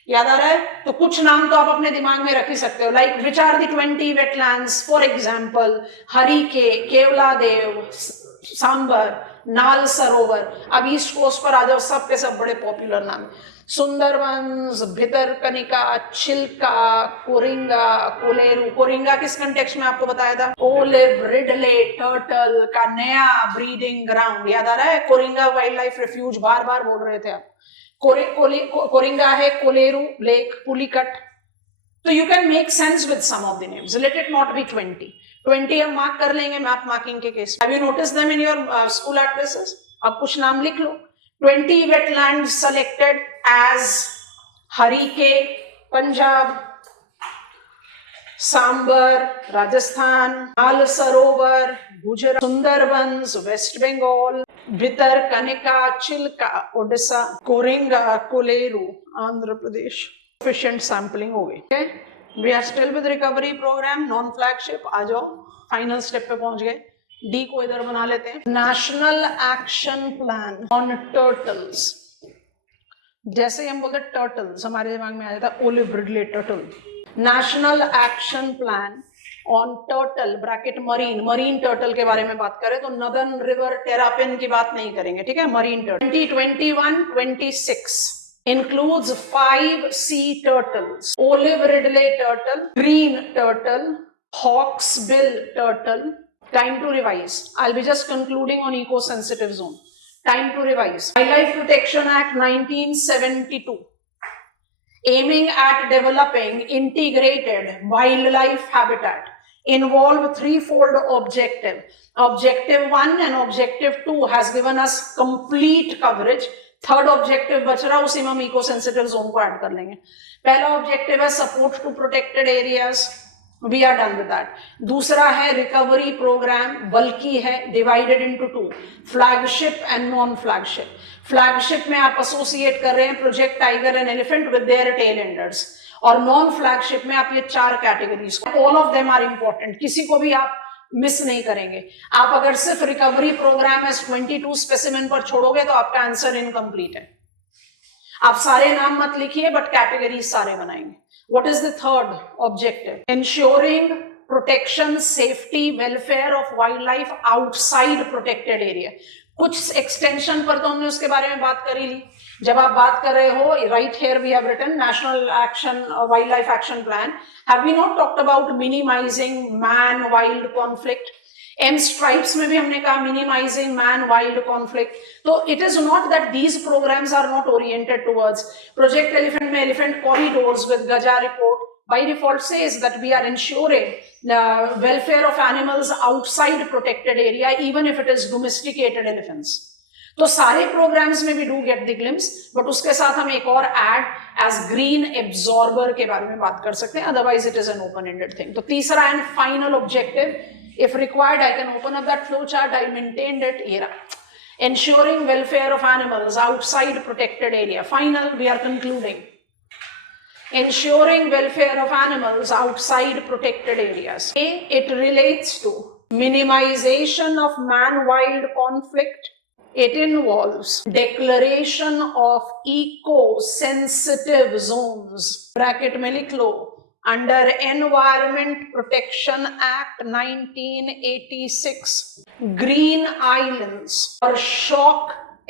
याद आ रहा है? तो कुछ नाम तो आप अपने दिमाग में रख ही सकते हो, like which are the 20 wetlands, for example Harike, Keoladeo, Sambhar, Nal Sarovar. अब ईस्ट कोस्ट पर आ जाओ, सब के सब बड़े पॉपुलर नाम, सुंदरबंस, भितरकनिका, चिल्का, कोरिंगा, कोलेरू। कोरिंगा किस कंटेक्स्ट में आपको बताया था? ओलिव रिडले टर्टल का नया ब्रीडिंग ग्राउंड, याद आ रहा है? कोरिंगा वाइल्ड लाइफ रिफ्यूज, बार बार बोल रहे थे आप। कोरिंगा है Kolleru lake, Pulicat, So you can make sense with some of the names. Let it not be 20. 20 हम मार्क कर लेंगे मैप मार्किंग के case. Have you noticed them in your school addresses? अब कुछ नाम लिख लो. 20 wetlands selected as Harike Punjab, sambar Rajasthan, माल सरोवर Gujarat, Sundarbans waste Bengal, Bhitarkanika Chilka Odisha, कोरेंगा Kolleru Andhra Pradesh. Sufficient sampling हो गई. Okay? We are still with recovery program, non flagship. आ जाओ, final step पे पहुंच गए. D को इधर बना लेते हैं. National Action Plan on Turtles. जैसे ही हम बोलते turtles, हमारे दिमाग में आ जाता है Olive Ridley turtle. National Action Plan on Turtle (bracket marine turtle) के बारे में बात करें तो Northern River terrapin की बात नहीं करेंगे, ठीक है? Marine turtle. 2021-26 includes 5 sea turtles: olive ridley turtle, green turtle, hawksbill turtle. Time to revise. I'll be just concluding on eco-sensitive zone. Time to revise. Wildlife Protection Act 1972, aiming at developing integrated wildlife habitat, involve threefold objective. Objective 1 and Objective 2 has given us complete coverage. Third objective बच रहा, उसी में हम eco sensitive zone को add कर लेंगे. पहला objective है support to protected areas, we are done with that. दूसरा है रिकवरी प्रोग्राम, बल्कि है, divided into 2, flagship and non flagship. Flagship में आप एसोसिएट कर रहे हैं project tiger and elephant with their tail enders, और नॉन फ्लैगशिप में आप ये 4 categories, all of them are important, किसी को भी आप मिस नहीं करेंगे. आप अगर सिर्फ रिकवरी प्रोग्राम एस 22 स्पेसिमेन पर छोड़ोगे तो आपका आंसर इनकम्प्लीट है. आप सारे नाम मत लिखिए बट कैटेगरीज सारे बनाएंगे. What is the third objective? Ensuring protection, safety, welfare of wild life outside protected area. कुछ एक्सटेंशन पर तो हमने उसके बारे में बात कर ही ली. जब आप बात कर रहे हो, right here we have written national action wild life action plan. Have we not talked about minimising man wild conflict? M stripes में भी हमने कहा मिनिमाइजिंग मैन वाइल्ड कॉन्फ्लिक्ट. तो it is not that these programmes are not oriented towards. Project elephant में elephant corridors with Gaja report by default says that we are ensuring the welfare of animals outside protected area even if it is domesticated elephants. तो सारे programmes में भी do get the glimpse, but उसके साथ हम एक और ऐड एज ग्रीन एब्जॉर्बर के बारे में बात कर सकते हैं, otherwise it is an open ended thing. तो तीसरा and final objective, if required I can open up that flow chart, I maintained it. ये ensuring welfare of animals outside protected area. Final, we are concluding. Ensuring welfare of animals outside protected areas. A, it relates to minimization of man-wild conflict. It involves declaration of eco-sensitive zones. Bracket में लिख लो, under Environment Protection Act 1986. Green islands or shock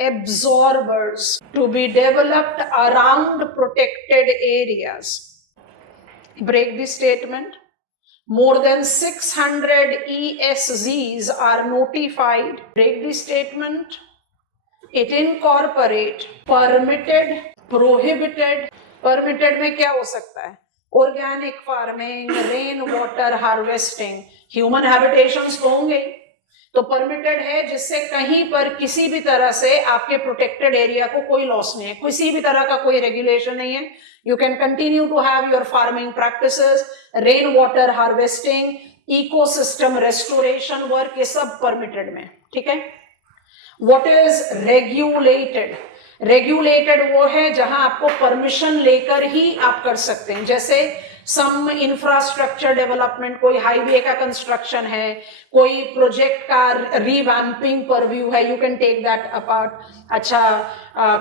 absorbers to be developed around protected areas. Break the statement. More than 600 ESZs are notified. Break the statement. It incorporate permitted, prohibited. Permitted में क्या हो सकता है? Organic farming, rain water harvesting, human habitations तो होंगे. तो permitted है जिससे कहीं पर किसी भी तरह से आपके प्रोटेक्टेड एरिया को कोई लॉस नहीं है, किसी भी तरह का कोई रेगुलेशन नहीं है. You can continue to have your farming practices, rain water harvesting, ecosystem restoration work, ये सब परमिटेड में. ठीक है. What is regulated? रेगुलेटेड वो है जहां आपको परमिशन लेकर ही आप कर सकते हैं. जैसे सम इंफ्रास्ट्रक्चर डेवलपमेंट, कोई हाईवे का कंस्ट्रक्शन है, कोई प्रोजेक्ट का रिवैम्पिंग परव्यू है, you can take that apart. अच्छा,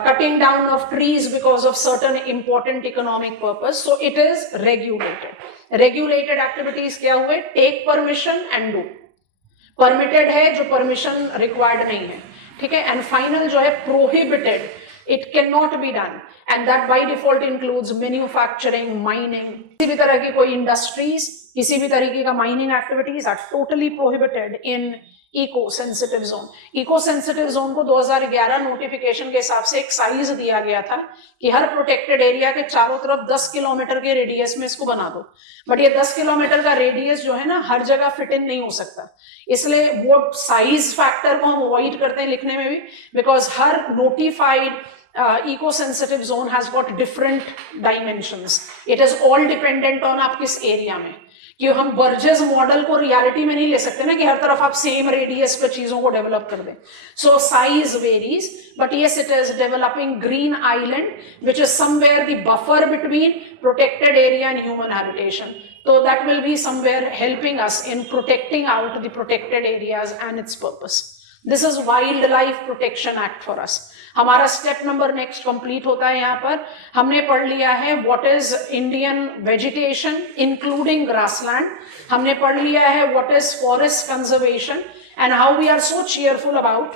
cutting down of trees because of certain important economic purpose, so it is regulated. Regulated activities क्या हुए? Take permission and do. Permitted है जो परमिशन रिक्वायर्ड नहीं है. ठीक है. एंड फाइनल जो है prohibited, it cannot be done, and that by default includes manufacturing, mining. किसी भी तरह की कोई इंडस्ट्रीज, किसी भी तरीके का mining activities are totally prohibited in eco sensitive zone. Eco sensitive zone को 2011 नोटिफिकेशन के हिसाब से एक साइज दिया गया था कि हर प्रोटेक्टेड एरिया के चारों तरफ 10 किलोमीटर के रेडियस में इसको बना दो, बट ये 10 किलोमीटर का रेडियस जो है ना हर जगह फिट इन नहीं हो सकता, इसलिए वो साइज फैक्टर को हम अवॉइड करते हैं लिखने में भी, because her notified eco sensitive zone has got different dimensions. It is all dependent on आप किस एरिया में, कि हम बर्जेस मॉडल को रियलिटी में नहीं ले सकते ना कि हर तरफ आप सेम रेडियस पे चीजों को डेवलप कर दें. So size varies, but yes it is developing green island which is somewhere the buffer between protected area and human habitation. So that will be somewhere helping us in protecting out the protected areas and its purpose. This is Wildlife Protection Act for us. हमारा step number next complete होता है. यहाँ पर हमने पढ़ लिया है what is Indian vegetation including grassland, हमने पढ़ लिया है what is forest conservation and how we are so cheerful about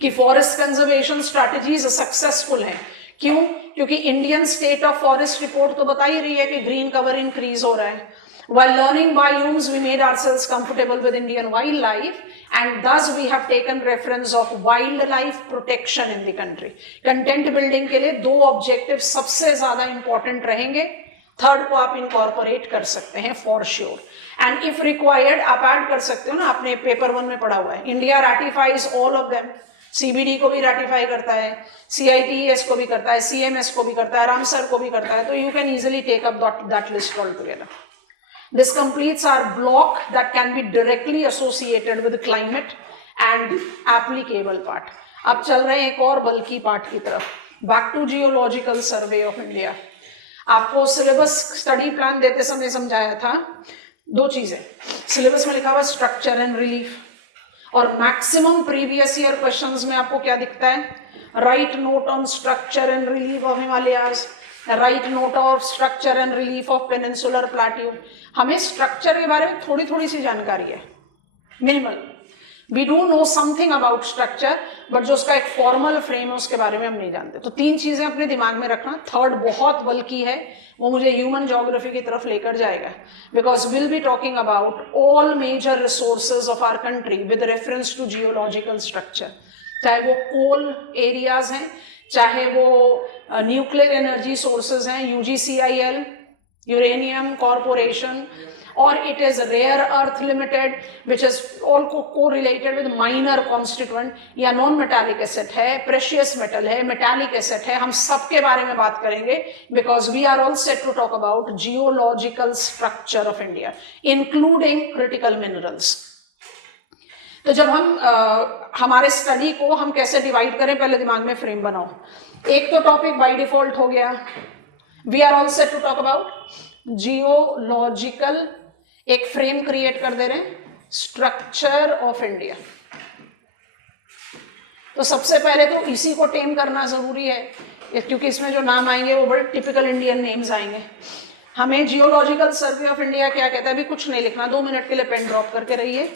कि फॉरेस्ट कंजर्वेशन स्ट्रैटेजीज सक्सेसफुल है. क्यों? क्योंकि Indian state of forest report तो बता ही रही है कि ग्रीन कवर इंक्रीज हो रहा है. While learning biomes, we made ourselves comfortable with Indian wildlife, and thus we have taken reference of wildlife protection in the country. Content building के लिए दो objectives सबसे ज़्यादा important रहेंगे. थर्ड को आप incorporate कर सकते हैं for sure. And if required, आप add कर सकते हो ना, आपने पेपर 1 में पढ़ा हुआ है. India ratifies all of them. CBD को भी ratify करता है, CITES को भी करता है, CMS को भी करता है, रामसर को भी करता है. तो you can easily take up that list altogether. This completes our block that can be directly associated with climate and applicable part. अब चल रहे हैं एक और बल्कि पार्ट की तरफ. Back to Geological Survey of India. आपको सिलेबस स्टडी प्लान देते समय समझाया था दो चीजें. सिलेबस में लिखा हुआ स्ट्रक्चर एंड रिलीफ, और मैक्सिमम प्रीवियस ईयर क्वेश्चंस में आपको क्या दिखता है? Write note on structure and relief of Himalayas, write note of structure and relief of peninsular plateau. हमें स्ट्रक्चर के बारे में थोड़ी थोड़ी सी जानकारी है, minimal. We do know something about structure, but जो उसका एक फॉर्मल फ्रेम है उसके बारे में हम नहीं जानते. तो तीन चीजें अपने दिमाग में रखना. थर्ड बहुत बल्कि है, वो मुझे ह्यूमन ज्योग्राफी की तरफ लेकर जाएगा, because will be talking about all major resources of our country with reference to geological structure. चाहे वो कोल एरियाज हैं, चाहे वो न्यूक्लियर एनर्जी सोर्सेज हैं, UGCIL, uranium corporation, or it is rare earth limited which is all correlated with minor constituent, या non metallic asset है, precious metal है, metallic asset है. हम सब के बारे में बात करेंगे because we are all set to talk about geological structure of India including critical minerals. तो जब हम हमारे स्टडी को हम कैसे डिवाइड करें, पहले दिमाग में फ्रेम बनाओ. एक तो टॉपिक बाय डिफॉल्ट हो गया, we are all set to talk about geological. एक फ्रेम क्रिएट कर दे रहे हैं, स्ट्रक्चर ऑफ इंडिया. तो सबसे पहले तो इसी को टेम करना जरूरी है, क्योंकि इसमें जो नाम आएंगे वो बड़े टिपिकल इंडियन नेम्स आएंगे. हमें जियोलॉजिकल सर्वे ऑफ इंडिया क्या कहता है, अभी कुछ नहीं लिखना, 2 मिनट के लिए पेन ड्रॉप करके रहिए.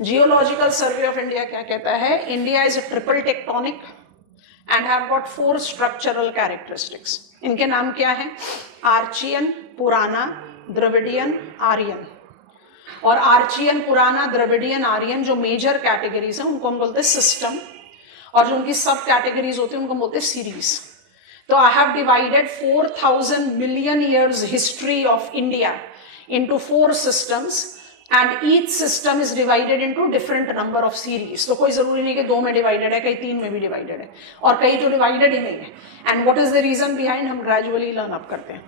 जियोलॉजिकल सर्वे ऑफ इंडिया क्या कहता है? India is triple tectonic and have got 4 structural characteristics. इनके नाम क्या है? आर्चियन, पुराना, द्रविडियन, आर्यन. और आर्चियन, पुराना, द्रविडियन, आर्यन जो मेजर कैटेगरीज हैं उनको हम बोलते हैं सिस्टम, और जो उनकी सब कैटेगरीज होती है उनको बोलते हैं सीरीज. तो I have divided 4000 million years history of India into 4 systems and each system is divided into different number of series. तो कोई जरूरी नहीं कि 2 में डिवाइडेड है, कई 3 में भी डिवाइडेड है, और कई तो डिवाइडेड ही नहीं है. And what is the reason behind, हम ग्रेजुअली लर्न अप करते हैं.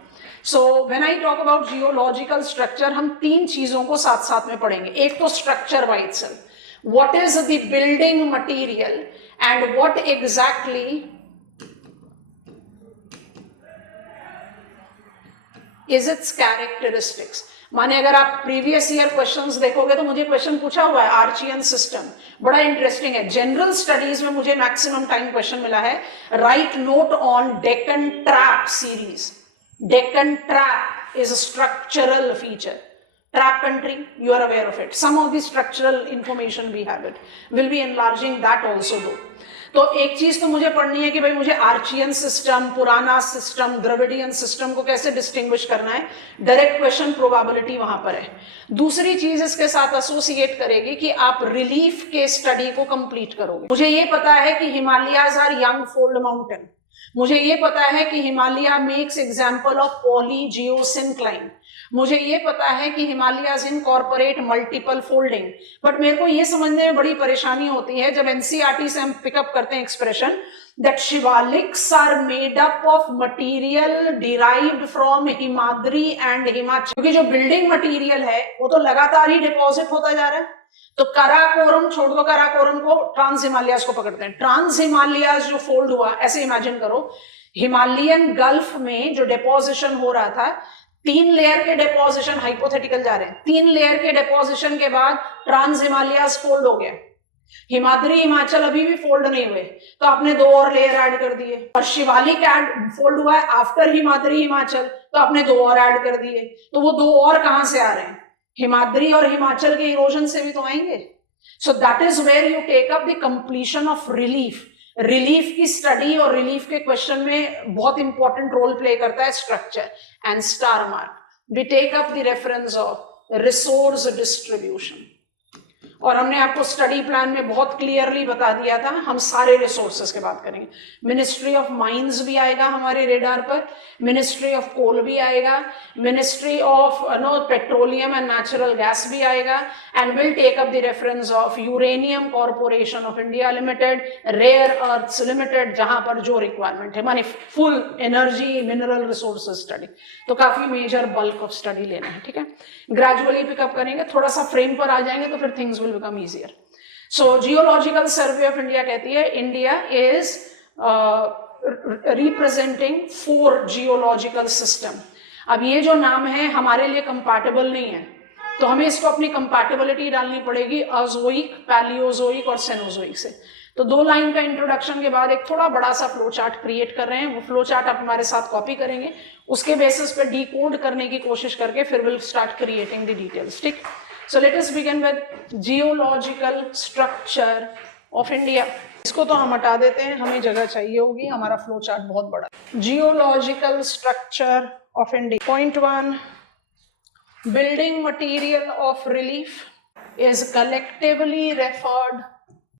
So when I talk about geological structure, हम 3 चीजों को साथ साथ में पढ़ेंगे. एक तो structure by itself, what is the building material and what exactly is it's characteristics. माने अगर आप प्रीवियस ईयर क्वेश्चंस देखोगे तो मुझे क्वेश्चन पूछा हुआ है आर्चियन सिस्टम, बड़ा इंटरेस्टिंग है. जनरल स्टडीज में मुझे मैक्सिमम टाइम क्वेश्चन मिला है, write note on Deccan trap series. Deccan trap is a structural feature. Trap country, you are aware of it. Some of the structural information we have it. We'll be enlarging that also though. तो एक चीज तो मुझे पढ़नी है कि भाई मुझे आर्चियन सिस्टम, पुराना सिस्टम, द्रविडियन सिस्टम को कैसे डिस्टिंग्विश करना है, डायरेक्ट क्वेश्चन प्रोबेबिलिटी वहां पर है। दूसरी चीज इसके साथ एसोसिएट करेगी कि आप रिलीफ के स्टडी को कंप्लीट करोगे। मुझे ये पता है कि Himalayas are young fold mountain, मुझे ये पता है कि Himalaya makes example of poly geosyncline, मुझे ये पता है कि Himalayas incorporate multiple folding, but मेरे को ये समझने में बड़ी परेशानी होती है जब एनसीईआरटी से हम पिकअप करते हैं expression that Shivaliks are made up of material derived from Himadri and Himachal, क्योंकि जो बिल्डिंग मटेरियल है वो तो लगातार ही डिपॉजिट होता जा रहा है। तो कराकोरम छोड़ दो, कराकोरम को ट्रांस हिमालयाज को पकड़ते हैं। ट्रांस हिमालयाज जो फोल्ड हुआ, ऐसे इमेजिन करो हिमालयन गल्फ में जो डिपोजिशन हो रहा था, 3 लेयर के डिपोजिशन, हाइपोथेटिकल जा रहे हैं, 3 लेयर के डिपोजिशन के बाद ट्रांस हिमालयाज फोल्ड हो गया। हिमाद्री हिमाचल अभी भी फोल्ड नहीं हुए, तो आपने 2 और लेयर ऐड कर दिए। और शिवालिक ऐड फोल्ड हुआ है आफ्टर हिमाद्री हिमाचल, तो आपने 2 और ऐड कर दिए। तो वो 2 और कहां से आ रहे हैं? हिमाद्री और हिमाचल के इरोजन से भी तो आएंगे। So that is where you take up the completion of relief. Relief की स्टडी और रिलीफ के क्वेश्चन में बहुत इंपॉर्टेंट रोल प्ले करता है structure and star mark. We take up the reference of resource distribution, और हमने आपको स्टडी प्लान में बहुत क्लियरली बता दिया था, हम सारे रिसोर्सेज की बात करेंगे। मिनिस्ट्री ऑफ माइंस भी आएगा हमारे रेडार पर, मिनिस्ट्री ऑफ कोल भी आएगा, ministry of petroleum and natural gas भी आएगा, and will take up the reference of uranium corporation of India limited, rare earths limited, जहां पर जो रिक्वायरमेंट है, माने full energy mineral resources study. तो काफी मेजर बल्क ऑफ स्टडी लेना है, ठीक है। ग्रेजुअली पिकअप करेंगे, थोड़ा सा फ्रेम पर आ जाएंगे तो फिर things will become easier. So geological Survey of India कहती है India is representing 4 geological system. अब ये जो नाम है हमारे लिए कंपैटिबल नहीं है, तो हमें इसको अपनी कंपैटिबिलिटी डालनी पड़ेगी अजोइक, पैलियोजोइक और सेनोजोइक से। तो 2 लाइन का इंट्रोडक्शन के बाद एक थोड़ा बड़ा सा फ्लो चार्ट क्रिएट कर रहे हैं, वो फ्लो चार्ट आप हमारे साथ कॉपी करेंगे, उसके बेसिस पे डिकोड करने की कोशिश करके फिर will start creating the details, ठीक। So let us begin with geological structure of India. इसको तो हम हटा देते हैं, हमें जगह चाहिए होगी, हमारा फ्लो चार्ट बहुत बड़ा। Geological structure of India. Point 1, building material of relief is collectively referred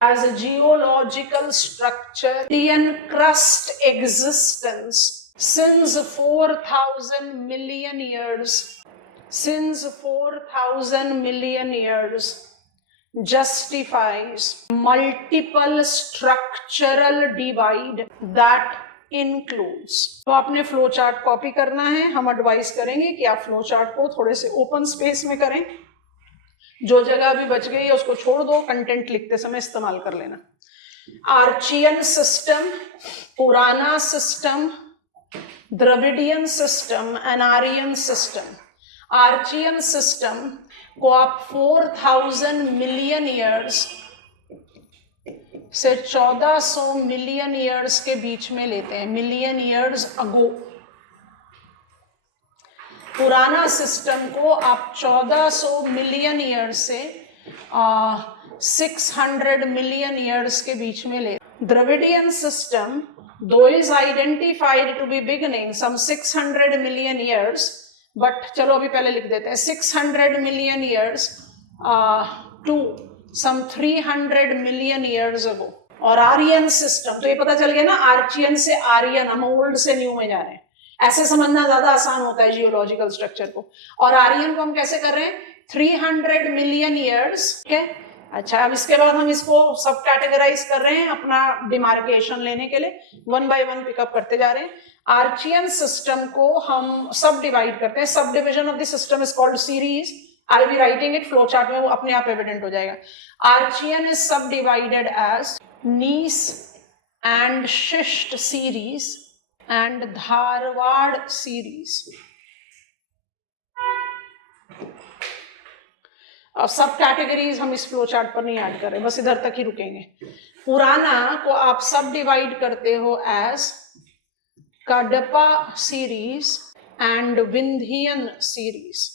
as a geological structure. Indian crust existence since 4,000 million years, since 4,000 million years justifies multiple structural divide that includes। तो आपने flow chart copy करना है, हम advice करेंगे कि आप flow chart को थोड़े से ओपन स्पेस में करें, जो जगह अभी बच गई है उसको छोड़ दो, कंटेंट लिखते समय इस्तेमाल कर लेना। आर्चियन सिस्टम, पुराना system, Dravidian system and Aryan system. Archean system को आप 4,000 मिलियन ईयर्स से 1400 मिलियन ईयर्स के बीच में लेते हैं, मिलियन ईयर्स अगो। पुराना सिस्टम को आप 1400 मिलियन ईयर्स से 600 मिलियन ईयर्स के बीच में लेते हैं। द्रविडियन सिस्टम दो is identified to be beginning some 600 million years, but चलो अभी पहले लिख देते हैं 600 million years to some 300 million years ago. और आर्यन सिस्टम, तो ये पता चल गया ना, आर्चियन से आर्यन, हम ओल्ड से न्यू में जा रहे हैं, ऐसे समझना ज्यादा आसान होता है जियोलॉजिकल स्ट्रक्चर को। और आर्यन को हम कैसे कर रहे हैं? 300 मिलियन ईयर्स, ठीक है। अच्छा, अब इसके बाद हम इसको सब कैटेगराइज कर रहे हैं अपना डिमार्केशन लेने के लिए, 1 बाय 1 पिकअप करते जा रहे हैं। आर्चियन सिस्टम को हम सब डिवाइड करते हैं, sub division of the system is called series. I'll be writing it flow chart में, वो अपने आप एविडेंट हो जाएगा। Archean is subdivided as gneiss and schist series and Dharwad series। अब सब कैटेगरीज हम इस फ्लो चार्ट पर नहीं ऐड कर रहे, बस इधर तक ही रुकेंगे। पुराना को आप सब डिवाइड करते हो as Cuddapah series and Vindhyan series.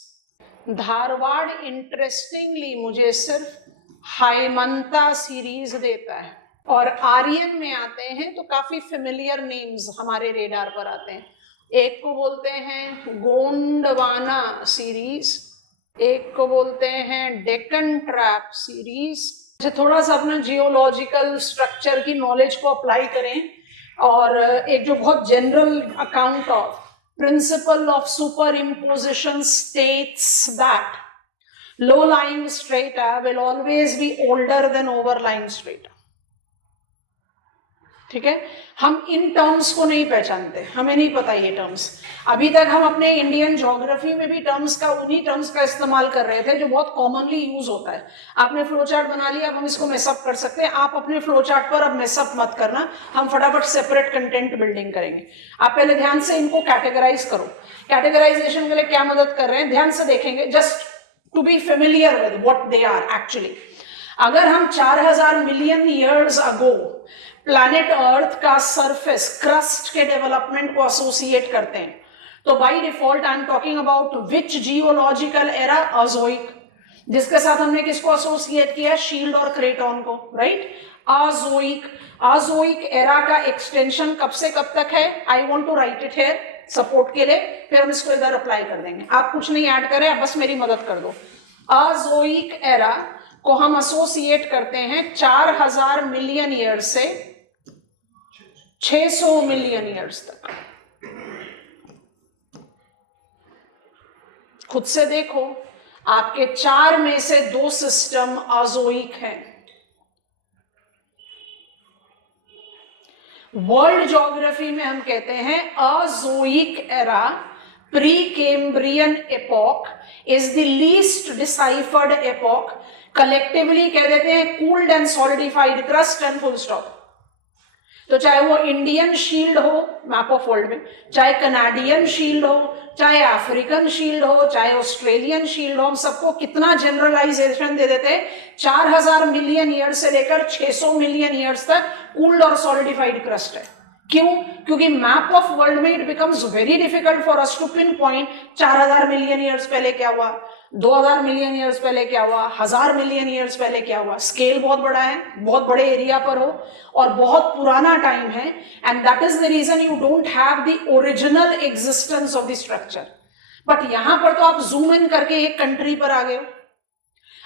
Dharwar interestingly मुझे सिर्फ हाइमंता सीरीज देता है। और आर्यन में आते हैं तो काफी फेमिलियर नेम्स हमारे रेडार पर आते हैं। एक को बोलते हैं गोंडवाना सीरीज, एक को बोलते हैं डेक्कन ट्रैप सीरीज। थोड़ा सा अपना जियोलॉजिकल स्ट्रक्चर की नॉलेज को अप्लाई करें, और एक जो बहुत general account of principle of super imposition states that low lying strata will always be older than overlying strata। ठीक है, हम इन टर्म्स को नहीं पहचानते, हमें नहीं पता ये टर्म्स। अभी तक हम अपने इंडियन ज्योग्राफी में भी उन्हीं टर्म्स का इस्तेमाल कर रहे थे जो बहुत कॉमनली यूज होता है। आपने फ्लो चार्ट बना लिया, अब हम इसको मेसअप कर सकते हैं। आप अपने फ्लो चार्ट पर अब मेसअप मत करना, हम फटाफट सेपरेट कंटेंट बिल्डिंग करेंगे। आप पहले ध्यान से इनको कैटेगराइज करो। कैटेगराइजेशन के लिए क्या मदद कर रहे हैं, ध्यान से देखेंगे, just to be familiar with what they are actually. अगर हम 4000 million years ago planet earth का सरफेस क्रस्ट के डेवलपमेंट को एसोसिएट करते हैं, तो by default I am talking about which geological era, Azoic, जिसके साथ हमने किसको एसोसिएट किया, शील्ड और क्रेटॉन को, राइट। अज़ोइक एरा का एक्सटेंशन कब से कब तक है, I want to write it here support के लिए, फिर हम इसको इधर अप्लाई कर देंगे। आप कुछ नहीं ऐड करें, आप बस मेरी मदद कर दो। अज़ोइक एरा को हम एसोसिएट करते हैं 4000 मिलियन ईयर्स से 600 मिलियन ईयर्स तक। खुद से देखो, आपके 4 में से 2 सिस्टम अज़ोइक हैं। वर्ल्ड ज्योग्राफी में हम कहते हैं Azoic era, pre Cambrian epoch is the least deciphered epoch. Collectively कह देते हैं cooled and solidified crust and full stop. तो चाहे वो इंडियन शील्ड हो मैप ऑफ वर्ल्ड में, चाहे कनाडियन शील्ड हो, चाहे अफ्रीकन शील्ड हो, चाहे ऑस्ट्रेलियन शील्ड हो, हम सबको कितना जनरलाइजेशन दे देते हैं, 4000 मिलियन ईयर से लेकर 600 मिलियन ईयर्स तक कूल्ड और सॉलिडिफाइड क्रस्ट है। क्यों? क्योंकि मैप ऑफ वर्ल्ड में it becomes very difficult for us to pinpoint 4000 million years पहले क्या हुआ, 2000 मिलियन ईयर्स पहले क्या हुआ, 1000 मिलियन ईयर्स पहले क्या हुआ। स्केल बहुत बड़ा है, बहुत बड़े एरिया पर हो और बहुत पुराना टाइम है, and that is the reason you don't have the original existence of the structure. But यहां पर तो आप जूम इन करके एक कंट्री पर आ गए हो,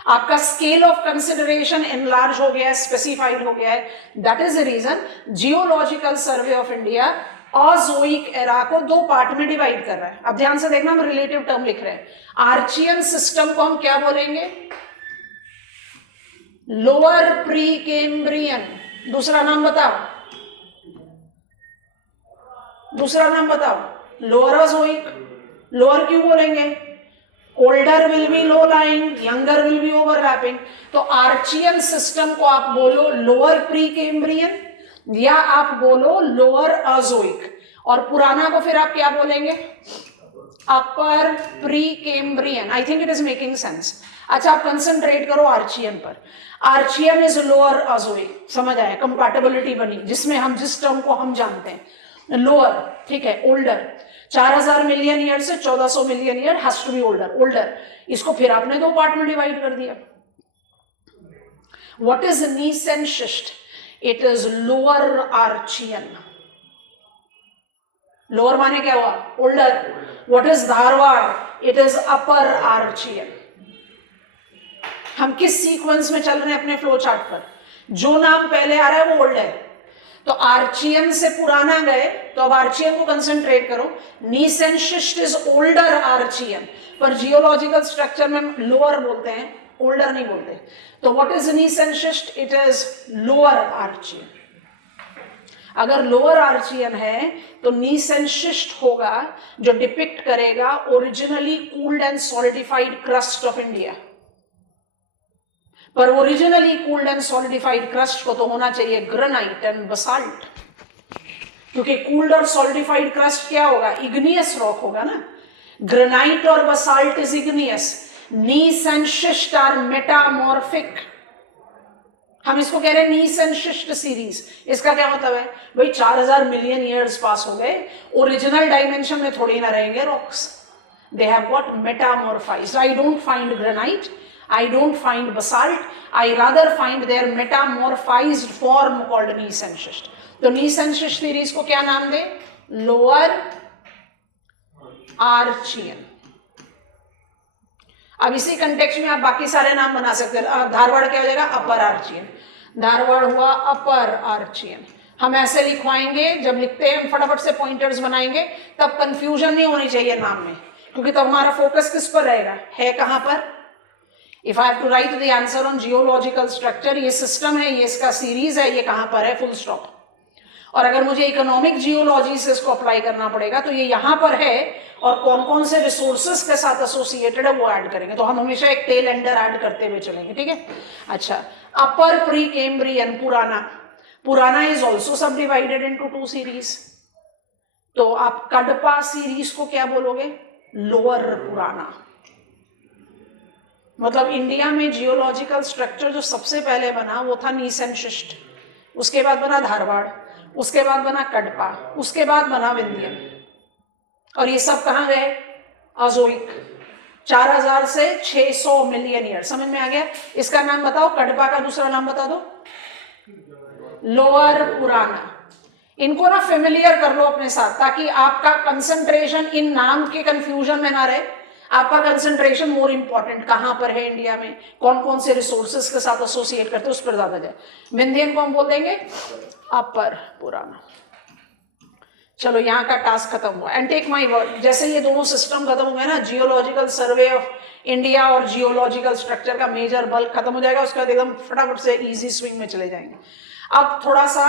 आपका स्केल ऑफ कंसिडरेशन एनलार्ज हो गया है, स्पेसिफाइड हो गया है। That is the reason Geological Survey of India Azoic era को 2 पार्ट में डिवाइड कर रहा है। अब ध्यान से देखना, हम रिलेटिव टर्म लिख रहे हैं। आर्चियन सिस्टम को हम क्या बोलेंगे, लोअर प्री कैम्ब्रियन। दूसरा नाम बताओ, दूसरा नाम बताओ, लोअर अज़ोइक। लोअर क्यों बोलेंगे, older will be low lying, younger will be overlapping. तो आर्चियन सिस्टम को आप बोलो लोअर प्री कैम्ब्रियन या आप बोलो लोअर अज़ोइक, और पुराना को फिर आप क्या बोलेंगे, upper pre Cambrian. I think it is making sense. अच्छा, आप कंसंट्रेट करो आर्चियन पर। आर्चियन इज लोअर अज़ोइक, समझ आया, कंपैटिबिलिटी बनी जिसमें हम जिस टर्म को हम जानते हैं। लोअर, ठीक है, ओल्डर 4000 मिलियन ईयर से 1400 million year has to be older. Older, इसको फिर आपने 2 पार्ट में डिवाइड कर दिया। What is gneiss and schist, it is lower Archean. Lower माने क्या हुआ, older. What is Dharwar, it is upper Archean. हम किस सीक्वेंस में चल रहे हैं अपने फ्लो चार्ट पर, जो नाम पहले आ रहा है वो ओल्ड है। तो आर्चियन से पुराना गए, तो अब आर्चियन को कंसंट्रेट करो। नीस एंड शिस्ट इज ओल्डर आर्चियन, पर जियोलॉजिकल स्ट्रक्चर में लोअर बोलते हैं, ओल्डर नहीं बोलते। तो what is gneiss and schist, it is lower Archean. अगर लोअर आर्चियन है तो नीस एंड शिस्ट होगा जो डिपिक्ट करेगा originally cooled and solidified crust of India. पर originally cooled and solidified crust को तो होना चाहिए ग्रेनाइट एंड बसाल्ट, क्योंकि कूल्ड और सॉलिडिफाइड क्रस्ट क्या होगा, इग्नियस रॉक होगा ना। ग्रेनाइट और basalt is igneous, gneiss and schist are metamorphic. हम इसको कह रहे हैं नीस एंड शिस्ट सीरीज। इसका क्या मतलब है भाई, 4000 मिलियन ईयर्स पास हो गए, ओरिजिनल डायमेंशन में थोड़ी ना रहेंगे rocks, they have got metamorphized. I don't find granite, I don't find basalt, I rather find their metamorphized form called gneiss and schist. तो gneiss and schist theories को क्या नाम दे? लोअर आर्चियन। अब इसी कंटेक्स्ट में आप बाकी सारे नाम बना सकते हैं। धारवाड़ क्या हो जाएगा? अपर आर्चियन। धारवाड़ हुआ अपर आर्चियन। हम ऐसे लिखवाएंगे, जब लिखते हैं हम फटाफट से पॉइंटर्स बनाएंगे, तब कंफ्यूजन नहीं होनी चाहिए नाम में, क्योंकि तब हमारा फोकस किस पर रहेगा? है कहां पर? If I have to write the answer on geological structure, ये सिस्टम है, ये इसका सीरीज है, ये कहां पर है? Full stop. और अगर मुझे इकोनॉमिक जियोलॉजी से इसको अप्लाई करना पड़ेगा तो ये यहां पर है, और कौन कौन से रिसोर्सेस के साथ एसोसिएटेड है वो ऐड करेंगे। तो हम हमेशा एक टेल एंडर ऐड करते हुए चलेंगे, ठीक है? अच्छा, अपर प्री कैम्ब्रियन पुराना, पुराना इज ऑल्सो सब डिवाइडेड इनटू 2 सीरीज। तो आप कडपा सीरीज को क्या बोलोगे? लोअर पुराना। मतलब इंडिया में जियोलॉजिकल स्ट्रक्चर जो सबसे पहले बना वो था नीस एंड शिस्ट, उसके बाद बना धारवाड़, उसके बाद बना कडपा, उसके बाद बना विंध्यन। और ये सब कहां गए? अजोइक। 4000 से 600 मिलियन ईयर। समझ में आ गया? इसका नाम बताओ, कडपा का दूसरा नाम बता दो। लोअर पुराना। इनको ना फेमिलियर कर लो अपने साथ, ताकि आपका कंसंट्रेशन इन नाम के कंफ्यूजन में ना रहे। आपका कंसंट्रेशन मोर इंपॉर्टेंट कहां पर है इंडिया में, कौन कौन से रिसोर्सेस के साथ एसोसिएट करते हैं, उस पर ज्यादा जाए। विंध्यन को हम बोल देंगे अपर पुराना। चलो यहाँ का टास्क खत्म हुआ। एंड टेक माय वर्ड, जैसे ये दोनों सिस्टम खत्म हुए ना, जियोलॉजिकल सर्वे ऑफ इंडिया और जियोलॉजिकल स्ट्रक्चर का मेजर बल्क खत्म हो जाएगा, उसके बाद एकदम फटाफट से इजी स्विंग में चले जाएंगे। अब थोड़ा सा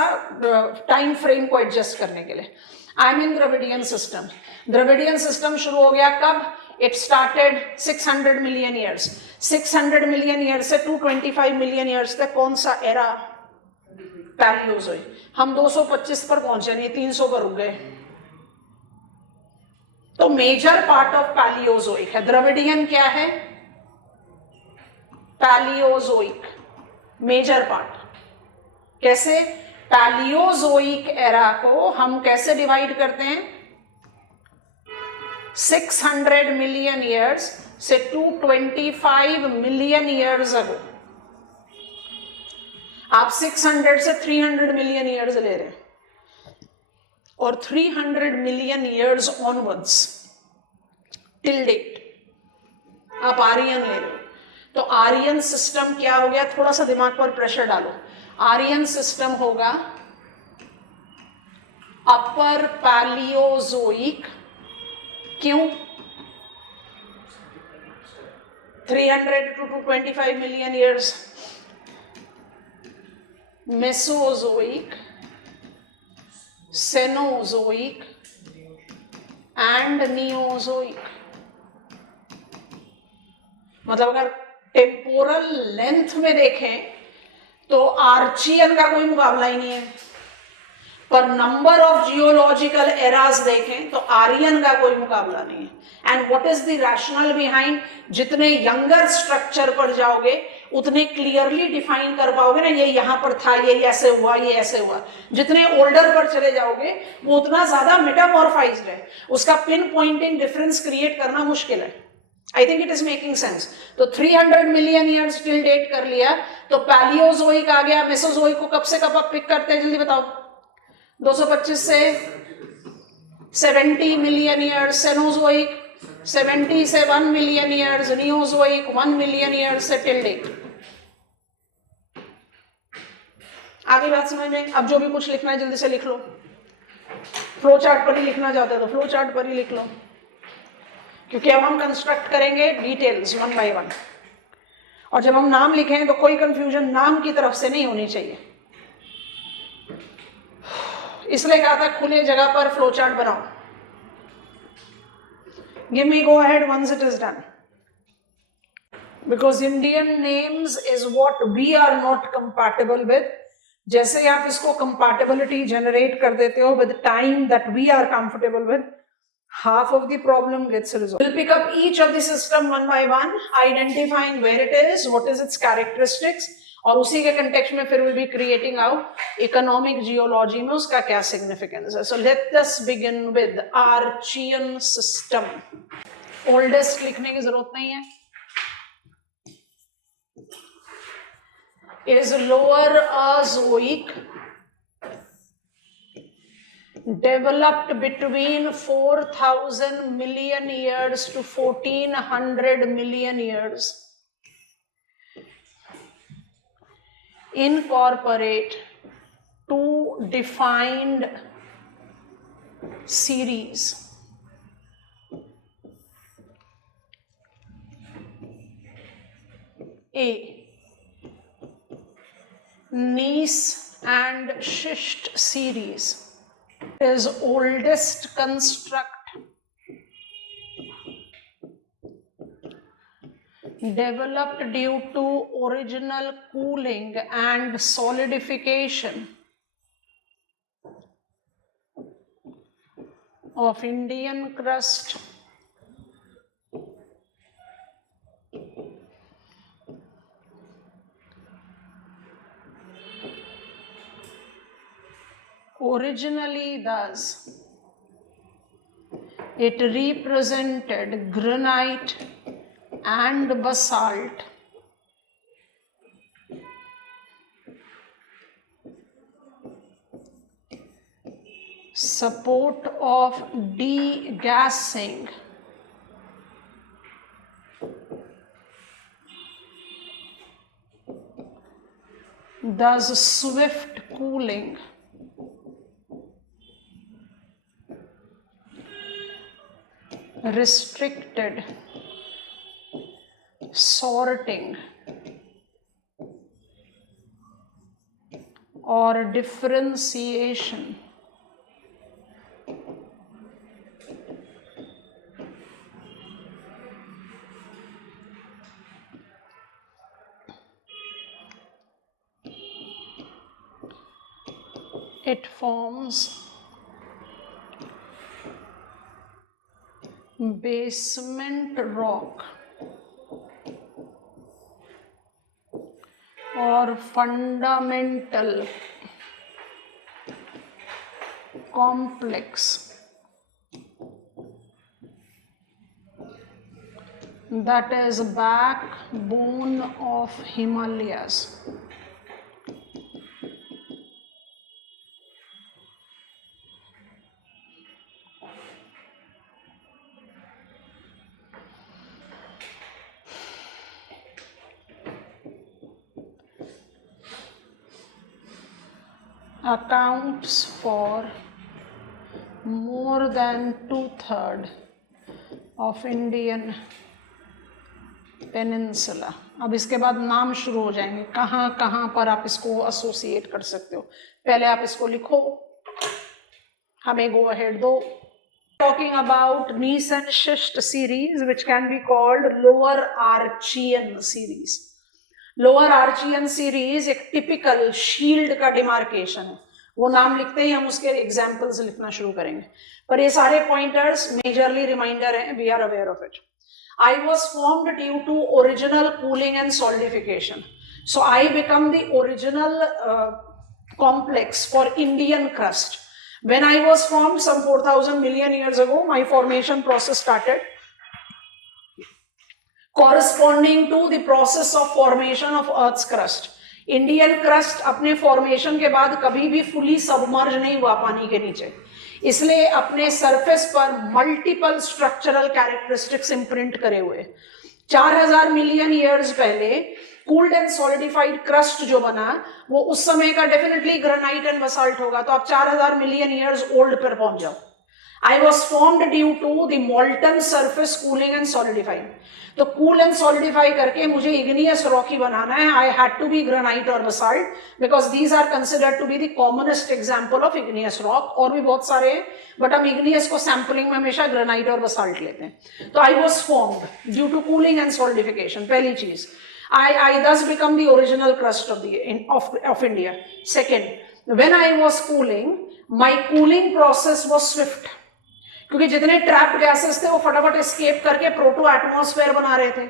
टाइम फ्रेम को एडजस्ट करने के लिए, I am in Dravidian system. Dravidian system शुरू हो गया कब? It started 600 million years. 600 million years से 225 मिलियन ईयर्स तक कौन सा एरा? पैलियोजोइक। हम 225 पर पहुंचे नहीं, 300 पर रुक गए। तो मेजर पार्ट ऑफ पैलियोजोइक है। द्रविडियन क्या है? Palaeozoic major part. कैसे? पैलियोजोइक एरा को हम कैसे डिवाइड करते हैं? 600 मिलियन ईयर्स से 225 मिलियन ईयर्स अगो। आप 600 से 300 मिलियन ईयर्स ले रहे हैं, और 300 million years onwards till date आप आर्यन ले रहे हो। तो आर्यन सिस्टम क्या हो गया? थोड़ा सा दिमाग पर प्रेशर डालो। आर्यन सिस्टम होगा अपर पैलियोजोइक। क्यों? 300 to 225 million years. Mesozoic, Cenozoic and Neozoic. मतलब अगर टेम्पोरल लेंथ में देखें तो आर्चियन का कोई मुकाबला ही नहीं है, पर नंबर ऑफ जियोलॉजिकल एराज देखें तो आर्यन का कोई मुकाबला नहीं है। And what is the rational behind? जितने यंगर स्ट्रक्चर पर जाओगे उतने क्लियरली डिफाइन कर पाओगे ना, ये यहां पर था, ये ऐसे हुआ, ये ऐसे हुआ। जितने ओल्डर पर चले जाओगे वो उतना ज्यादा मेटामॉर्फाइज्ड है, उसका पिन पॉइंटिंग डिफरेंस क्रिएट करना मुश्किल है। आई think it is making sense. तो 300 मिलियन ईयर्स टिल डेट कर लिया, तो पैलियोजोइक आ गया। मेसोजोइक को कब से कब आप पिक करते हैं, जल्दी बताओ? 225 से 70 मिलियन ईयर्स। सेनोजोइक 70 से 1 million years. Neozoic 1 million years से टिल डेट। आगे बात समझ में? अब जो भी कुछ लिखना है जल्दी से लिख लो। फ्लो चार्ट पर ही लिखना चाहते हो तो फ्लो चार्ट पर ही लिख लो, क्योंकि अब हम कंस्ट्रक्ट करेंगे डिटेल्स 1 बाय 1। और जब हम नाम लिखें तो कोई कंफ्यूजन नाम की तरफ से नहीं होनी चाहिए, इसलिए कहा था खुले जगह पर फ्लो चार्ट बनाओ। Give me go ahead once it is done, because Indian names is what we are not compatible with. जैसे ही आप इसको कंपैटिबिलिटी जनरेट कर देते हो with time that we are comfortable with, half of the problem gets resolved. We'll pick up each of the system one by one, identifying where it is, what is its characteristics, और उसी के context में फिर we'll be creating out economic geology में उसका क्या significance है. So let us begin with Archean system. Oldest लिखने की जरूरत नहीं है, is Lower Azoic, developed between 4,000 million years to 1,400 million years. Incorporate two defined series. A. Gneiss and Schist series is oldest construct developed due to original cooling and solidification of Indian crust originally. Thus, it represented granite and basalt support of degassing thus swift cooling restricted sorting or differentiation it forms basement rock or fundamental complex that is backbone of Himalayas. Accounts for more than 2/3 of Indian peninsula. अब इसके बाद नाम शुरू हो जाएंगे, कहाँ कहाँ पर आप इसको एसोसिएट कर सकते हो. पहले आप इसको लिखो, हमें गो अहेड दो. Talking about gneiss and schist series, which can be called Lower Archean series. Lower Archean series एक टिपिकल शील्ड का डिमार्केशन है. वो नाम लिखते ही हम उसके एग्जाम्पल्स लिखना शुरू करेंगे, पर ये सारे पॉइंटर्स मेजरली रिमाइंडर हैं. We are aware of it. I was formed due to original cooling and solidification. So I become the original complex for Indian crust. When I was formed some 4,000 million years ago, my formation process started, corresponding to the process of formation of Earth's crust. Indian crust अपने formation के बाद कभी भी fully submerge नहीं हुआ पानी के नीचे, इसलिए अपने सरफेस पर मल्टीपल स्ट्रक्चरल कैरेक्टरिस्टिक्स इंप्रिंट करे हुए. 4000 मिलियन ईयर्स पहले कूल्ड एंड सॉलिडिफाइड क्रस्ट जो बना वो उस समय का डेफिनेटली ग्रेनाइट एंड बसाल्ट होगा. तो आप 4000 मिलियन ईयर्स ओल्ड पर पहुंच जाओ. I was formed due to the molten surface cooling and solidifying. तो कूल एंड सॉलिडिफाई करके मुझे इग्नियस रॉक ही बनाना है. I had to be granite और basalt because these are considered to be the commonest example of igneous rock. और भी बहुत सारे हैं, बट हम इग्नियस को सैंपलिंग में हमेशा ग्रेनाइट और बसाल्ट लेते हैं. तो I was formed due to cooling and solidification. पहली चीज, I thus become the original crust of India. Second, when I was cooling, my cooling process was swift. क्योंकि जितने ट्रैप्ड गैसेस थे वो फटाफट एस्केप करके प्रोटो एटमॉस्फेयर बना रहे थे.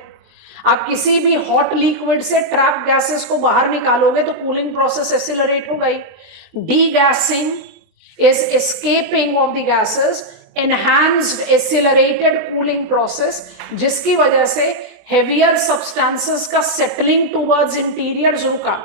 आप किसी भी हॉट लिक्विड से ट्रैप्ड गैसेस को बाहर निकालोगे तो कूलिंग प्रोसेस एक्सीलरेट हो गई. Degassing is escaping of the gases, enhanced accelerated cooling process, जिसकी वजह से हेवियर सब्सटेंसेस का सेटलिंग टुवर्ड्स इंटीरियर रुका.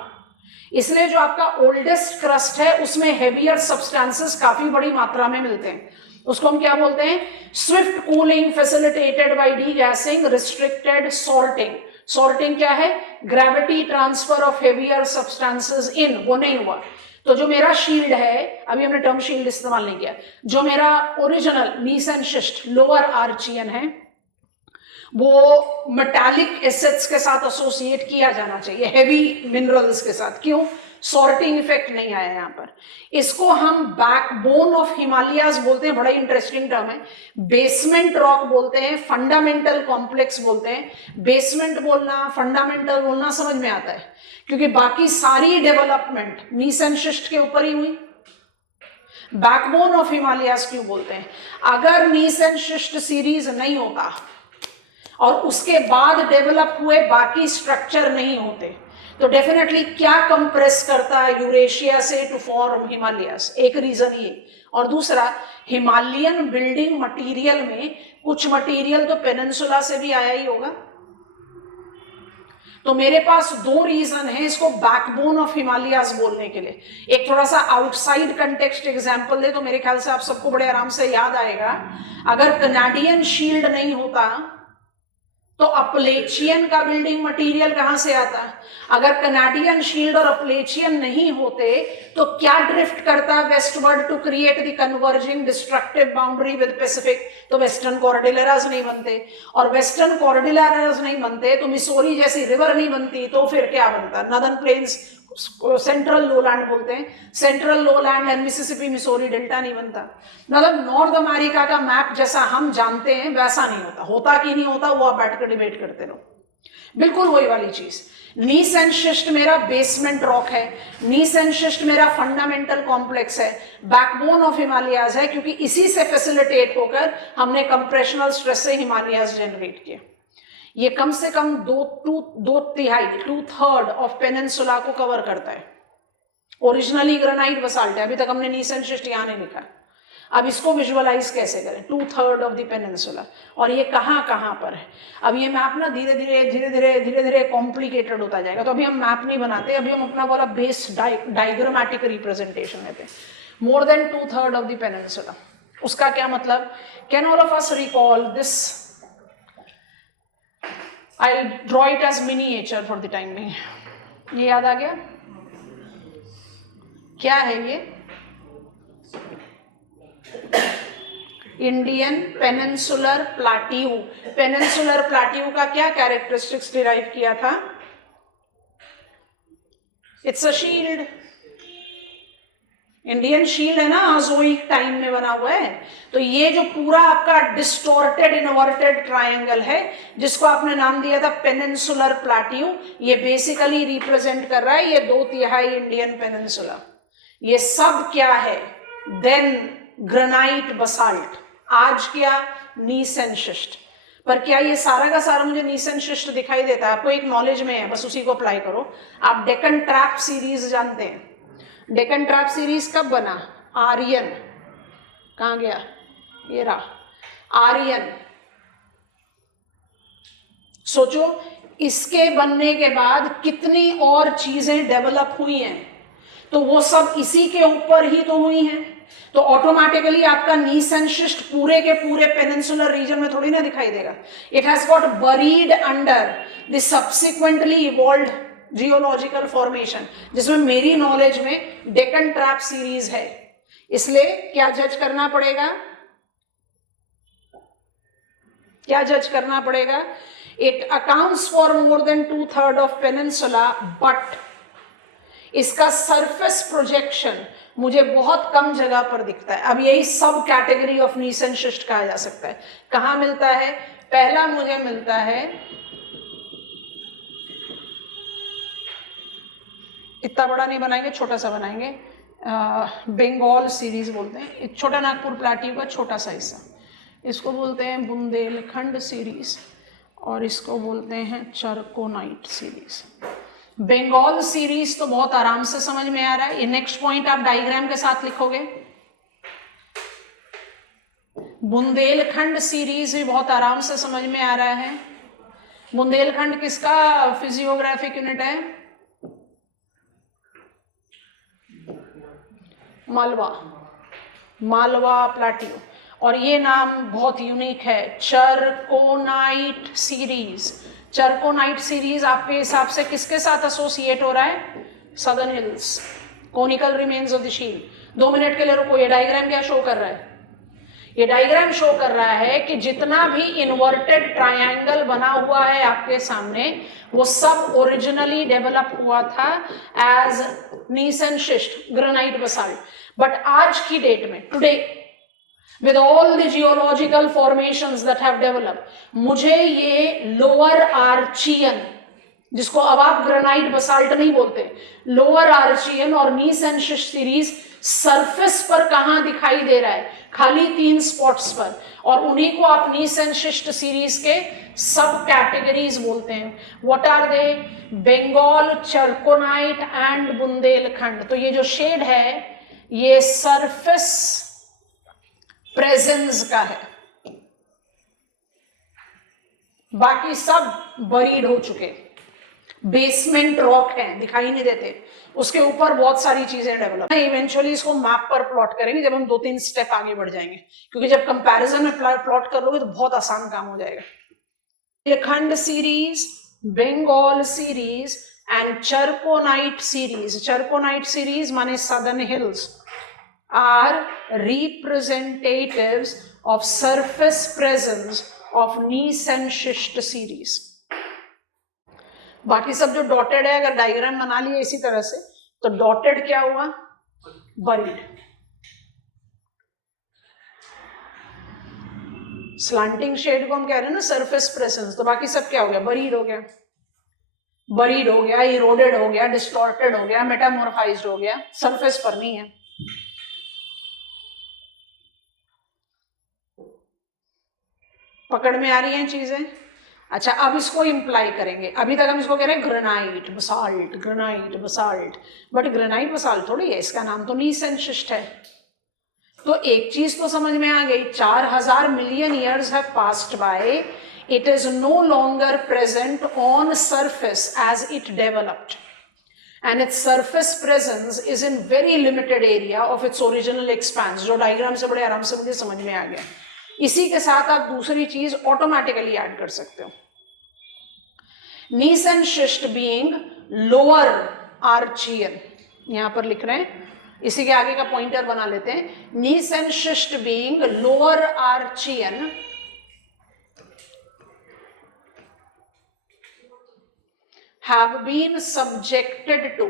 इसलिए जो आपका ओल्डेस्ट क्रस्ट है उसमें हेवियर सब्सटेंसेस काफी बड़ी मात्रा में मिलते हैं। उसको हम क्या बोलते हैं? Swift cooling facilitated bye degassing, restricted sorting. Sorting क्या है? Gravity transfer of heavier substances in, वो नहीं हुआ। तो जो मेरा शील्ड है, अभी हमने टर्म शील्ड इस्तेमाल नहीं किया, जो मेरा original gneiss and schist lower Archean है वो मेटालिक एसिड्स के साथ एसोसिएट किया जाना चाहिए, हेवी मिनरल्स के साथ। क्यों? सॉर्टिंग इफेक्ट नहीं आया यहाँ पर। इसको हम बैकबोन ऑफ हिमालयाज बोलते हैं, बड़ा इंटरेस्टिंग टर्म है। बेसमेंट रॉक बोलते हैं, फंडामेंटल कॉम्प्लेक्स बोलते हैं। बेसमेंट बोलना, फंडामेंटल बोलना समझ में आता है क्योंकि बाकी सारी डेवलपमेंट नीस एंड शिस्ट के ऊपर ही हुई। बैकबोन ऑफ हिमालयाज क्यों बोलते हैं? अगर नीस एंड शिस्ट सीरीज नहीं होता और उसके बाद डेवलप हुए बाकी स्ट्रक्चर नहीं होते तो डेफिनेटली क्या कंप्रेस करता है यूरेशिया से टू फॉर्म हिमालयास? एक रीजन ये, और दूसरा हिमालयन बिल्डिंग मटेरियल में कुछ मटेरियल तो पेनिनसुला से भी आया ही होगा। तो मेरे पास दो रीजन है इसको बैकबोन ऑफ हिमालयास बोलने के लिए। एक थोड़ा सा आउटसाइड कंटेक्स्ट एग्जांपल दे तो मेरे ख्याल से आप सबको बड़े आराम से याद आएगा। अगर कनाडियन शील्ड नहीं होता तो अपलेचियन का बिल्डिंग मटेरियल कहां से आता? अगर कनाडियन शील्ड और अपलेचियन नहीं होते तो क्या ड्रिफ्ट करता westward to create the converging destructive boundary with Pacific? तो वेस्टर्न कॉर्डिलेरास नहीं बनते, और वेस्टर्न कॉर्डिलेरास नहीं बनते तो मिसोरी जैसी रिवर नहीं बनती, तो फिर क्या बनता? नॉर्दर्न प्लेन्स, सेंट्रल लोलैंड बोलते हैं, central lowland and Mississippi Missouri delta नहीं बनता। मतलब नॉर्थ अमेरिका का मैप जैसा हम जानते हैं वैसा नहीं होता। होता कि नहीं होता वो आप बैठकर डिबेट करते रहो। बिल्कुल वही वाली चीज। नीस एंड शिस्ट मेरा बेसमेंट रॉक है, नीस एंड शिस्ट मेरा फंडामेंटल कॉम्प्लेक्स है, बैकबोन ऑफ हिमालयाज है, क्योंकि इसी से फैसिलिटेट होकर हमने कंप्रेशनल स्ट्रेस से हिमालयाज जनरेट किए। ये कम से कम दो तिहाई 2/3 ऑफ पेनिनसुला को कवर करता है। ओरिजिनली ग्रेनाइट बसाल्ट है, अभी तक हमने नीस एंड शिस्ट यहां नहीं लिखा। अब इसको विजुअलाइज कैसे करें? 2/3 ऑफ द पेनिनसुला, और ये कहां पर है? अब ये मैप ना धीरे धीरे कॉम्प्लिकेटेड होता जाएगा, तो अभी हम मैप नहीं बनाते, अभी हम अपना वाला बेस डायग्रामेटिक रिप्रेजेंटेशन लेते हैं। More than 2/3 of the peninsula, उसका क्या मतलब? Can all of us recall this? I'll draw it as miniature for the time being. ये याद आ गया? क्या है ये? Indian peninsular plateau. Peninsular plateau का क्या कैरेक्टरिस्टिक्स डिराइव किया था? It's a shield. Indian shield है ना, आजोइक टाइम में बना हुआ है। तो ये जो पूरा आपका डिस्टॉर्टेड इन्वर्टेड ट्रायंगल है जिसको आपने नाम दिया था पेनिनसुलर प्लाट्यू, ये बेसिकली रिप्रेजेंट कर रहा है ये 2/3 इंडियन पेनिनसुला। ये सब क्या है? Then granite basalt. आज क्या? Gneiss and schist. पर क्या ये सारा का सारा मुझे नीस एंड शिस्ट दिखाई देता है? आपको एक नॉलेज में है, बस उसी को अप्लाई करो। आप डेक्कन ट्रैप सीरीज जानते हैं? डेक्कन ट्रैप सीरीज कब बना? आर्यन। कहां गया? ये रहा आर्यन। सोचो इसके बनने के बाद कितनी और चीजें डेवलप हुई हैं, तो वो सब इसी के ऊपर ही तो हुई हैं। तो ऑटोमेटिकली आपका नीस एंड शिस्ट पूरे के पूरे पेनिनसुलर रीजन में थोड़ी ना दिखाई देगा। It has got buried under the subsequently evolved geological formation, जिसमें मेरी नॉलेज में डेक्कन ट्रैप सीरीज है। इसलिए क्या जज करना पड़ेगा? क्या जज करना पड़ेगा? It accounts for more than 2/3 of peninsula, but इसका सरफेस प्रोजेक्शन मुझे बहुत कम जगह पर दिखता है। अब यही सब category of gneiss and schist कहा जा सकता है। कहां मिलता है? पहला मुझे मिलता है, इतना बड़ा नहीं बनाएंगे, छोटा सा बनाएंगे, बंगाल सीरीज बोलते हैं, छोटा नागपुर प्लाट्यू का छोटा सा हिस्सा, इसको बोलते हैं बुंदेलखंड सीरीज, और इसको बोलते हैं चरकोनाइट सीरीज। बंगाल सीरीज तो बहुत आराम से समझ में आ रहा है। ये नेक्स्ट पॉइंट आप डायग्राम के साथ लिखोगे। बुंदेलखंड सीरीज भी बहुत आराम से समझ में आ रहा है। बुंदेलखंड किसका फिजियोग्राफिक यूनिट है? मालवा, मालवा प्लेट्यू। और ये नाम बहुत यूनिक है, चरकोनाइट सीरीज। चरकोनाइट सीरीज आपके हिसाब से किसके साथ एसोसिएट हो रहा है? Southern hills, conical remains of the shield. 2 minute के लिए रुको, ये डायग्राम क्या शो कर रहा है? ये डायग्राम शो कर रहा है कि जितना भी इन्वर्टेड ट्रायंगल बना हुआ है आपके सामने, वो सब ओरिजिनली डेवलप हुआ था as gneiss and schist, granite basalt. But आज की डेट में, today, with all the geological formations that have developed, मुझे ये लोअर आर्चियन, जिसको अब आप ग्रेनाइट बसाल्ट नहीं बोलते, लोअर आर्चियन और नीस एंड शिस्ट सीरीज सरफेस पर कहां दिखाई दे रहा है? खाली 3 स्पॉट्स पर, और उन्हीं को आप नीस एंड शिस्ट सीरीज के सब कैटेगरीज बोलते हैं। What are they? Bengal, charnockite and Bundelkhand. तो ये जो शेड है ये सरफेस प्रेजेंस का है, बाकी सब बरीड हो चुके, बेसमेंट रॉक है, दिखाई नहीं देते, उसके ऊपर बहुत सारी चीजें डेवलप। इवेंचुअली इसको मैप पर प्लॉट करेंगे जब हम 2-3 स्टेप आगे बढ़ जाएंगे, क्योंकि जब कंपैरिजन में प्लॉट कर लोगे तो बहुत आसान काम हो जाएगा। ये खंड series, Bengal series and charnockite series. Charnockite series माने southern hills are representatives of surface presence of gneiss and schist series. बाकी सब जो डॉटेड है, अगर डायग्राम बना लिए इसी तरह से, तो डॉटेड क्या हुआ? बरीड। स्लांटिंग शेड को हम कह रहे हैं ना सरफेस प्रेजेंस, तो बाकी सब क्या हो गया? बरीड हो गया, बरीड हो गया, इरोडेड हो गया, डिस्टॉर्टेड हो गया, मेटामॉर्फाइज्ड हो गया, सरफेस पर नहीं है। पकड़ में आ रही हैं चीजें? अच्छा, अब इसको इंप्लाई करेंगे। अभी तक हम इसको कह रहे हैं granite basalt, granite basalt, but granite basalt थोड़ी है, इसका नाम तो नीस एंड शिस्ट है। तो एक चीज तो समझ में आ गई, 4000 million years have passed by, it is no longer present on surface as it developed, and its surface presence is in very limited area of its original expanse, जो डायग्राम से बड़े आराम से मुझे समझ में आ गया। इसी के साथ आप दूसरी चीज ऑटोमेटिकली ऐड कर सकते हो, gneiss and schist being lower आर्चियन, यहां पर लिख रहे हैं, इसी के आगे का पॉइंटर बना लेते हैं, gneiss and schist being lower Archaean have been subjected to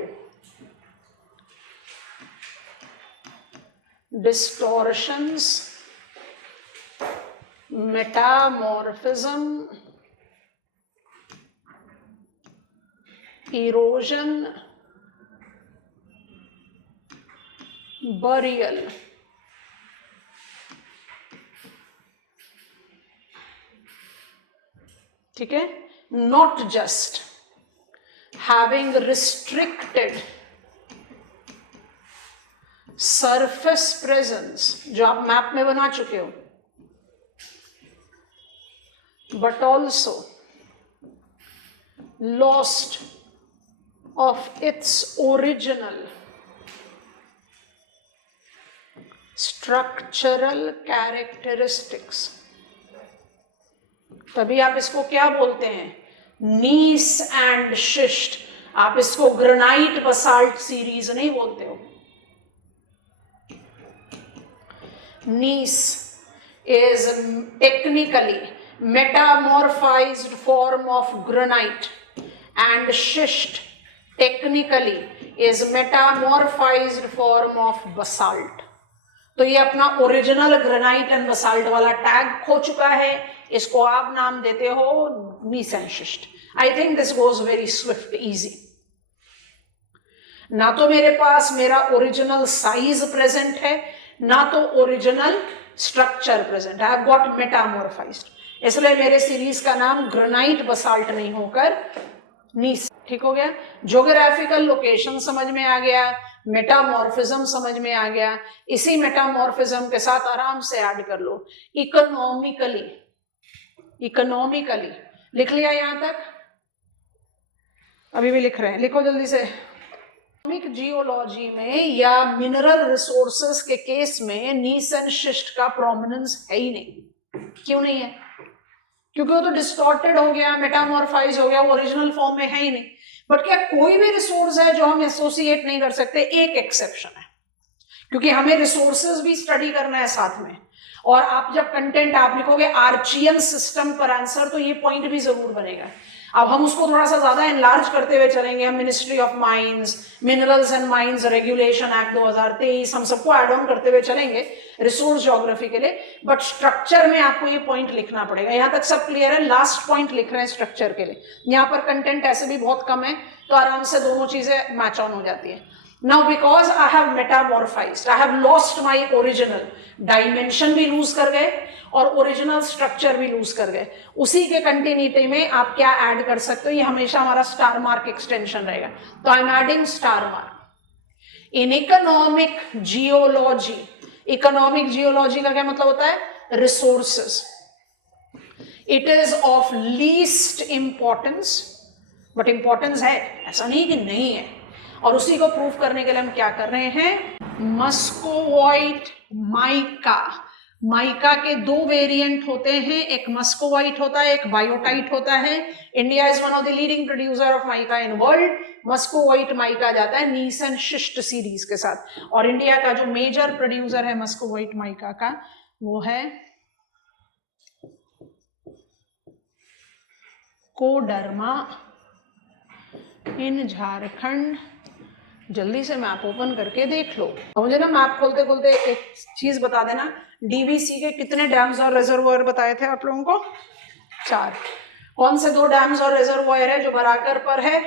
distortions, metamorphism, erosion, burial, ठीक है, not just having restricted surface presence, जो आप मैप में बना चुके हो, but also lost of its original structural characteristics। तभी आप इसको क्या बोलते हैं? Gneiss and schist. आप इसको ग्रेनाइट बसाल्ट सीरीज नहीं बोलते हो। Gneiss is technically metamorphosed form of granite and schist technically is metamorphosed form of basalt. तो ये अपना ओरिजिनल ग्रेनाइट एंड बसाल्ट वाला टैग खो चुका है, इसको आप नाम देते हो gneiss and schist. I think this goes very swift, easy. ना तो मेरे पास मेरा ओरिजिनल साइज प्रेजेंट है, ना तो original structure present, I have got metamorphosed, इसलिए मेरे सीरीज का नाम ग्रेनाइट बसाल्ट नहीं होकर नीस। ठीक हो गया? ज्योग्राफिकल लोकेशन समझ में आ गया, मेटामॉर्फिज्म समझ में आ गया। इसी मेटामॉर्फिज्म के साथ आराम से ऐड कर लो इकोनॉमिकली। इकोनॉमिकली लिख लिया यहां तक? अभी भी लिख रहे हैं, लिखो जल्दी से। जियोलॉजी में या मिनरल रिसोर्सेस के केस में नीस एंड शिस्ट का प्रोमिनेंस है ही नहीं। क्यों नहीं है? क्योंकि वो तो डिस्टॉर्टेड हो गया, मेटामॉर्फाइज हो गया, वो ओरिजिनल फॉर्म में है ही नहीं। बट क्या कोई भी रिसोर्स है जो हम एसोसिएट नहीं कर सकते? एक एक्सेप्शन है, क्योंकि हमें रिसोर्सेज भी स्टडी करना है साथ में। और आप जब कंटेंट आप लिखोगे आर्चियन सिस्टम पर आंसर, तो ये पॉइंट भी जरूर बनेगा। अब हम उसको थोड़ा सा ज्यादा एनलार्ज करते हुए चलेंगे। हम ministry of mines, minerals and mines regulation act 2023, हम सबको एड ऑन करते हुए चलेंगे रिसोर्स ज्योग्राफी के लिए। बट स्ट्रक्चर में आपको ये पॉइंट लिखना पड़ेगा। यहां तक सब क्लियर है? लास्ट पॉइंट लिख रहे हैं स्ट्रक्चर के लिए। यहाँ पर कंटेंट ऐसे भी बहुत कम है, तो आराम से दोनों चीजें मैच ऑन हो जाती है। Now because I have metamorphized, I have lost my original, dimension भी लूज कर गए और ओरिजिनल स्ट्रक्चर भी लूज कर गए। उसी के कंटिन्यूटी में आप क्या ऐड कर सकते हो? ये हमेशा हमारा स्टार मार्क एक्सटेंशन रहेगा। तो I am adding star mark in economic geology. Economic geology का क्या मतलब होता है? Resources. It is of least importance, but importance है, ऐसा नहीं कि नहीं है। और उसी को प्रूव करने के लिए हम क्या कर रहे हैं? Muscovite mica. माइका के दो वेरिएंट होते हैं, एक मस्कोवाइट होता है, एक बायोटाइट होता है। India is one of the leading producer of mica in world. Muscovite mica जाता है नीस एंड शिस्ट सीरीज के साथ। और इंडिया का जो मेजर प्रोड्यूसर है मस्कोवाइट माइका का, वो है कोडरमा इन झारखंड। जल्दी से मैप ओपन करके देख लो। और मुझे ना मैप खोलते खोलते एक चीज बता देना, डीवीसी के कितने डैम्स और रिजर्वोयर बताए थे आप लोगों को? 4। कौन से 2 डैम्स और रिजर्वोयर है जो बराकर पर है?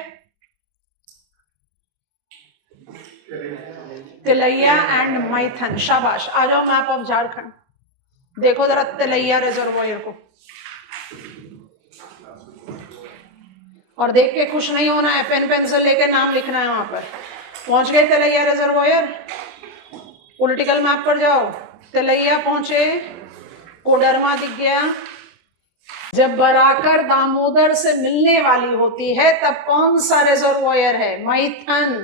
तिलैया एंड मैथन। शाबाश, आ जाओ मैप ऑफ झारखंड, देखो जरा तिलैया रिजर्वोयर को। और देख के खुश नहीं होना है, पेन पेंसिल लेके नाम लिखना है। वहां पर पहुंच गए तिलैया रिजर्वोयर? पॉलिटिकल मैप पर जाओ, तिलैया पहुंचे, कोडरमा दिख गया। जब बराकर दामोदर से मिलने वाली होती है तब कौन सा रिजर्वोयर है? मैथन।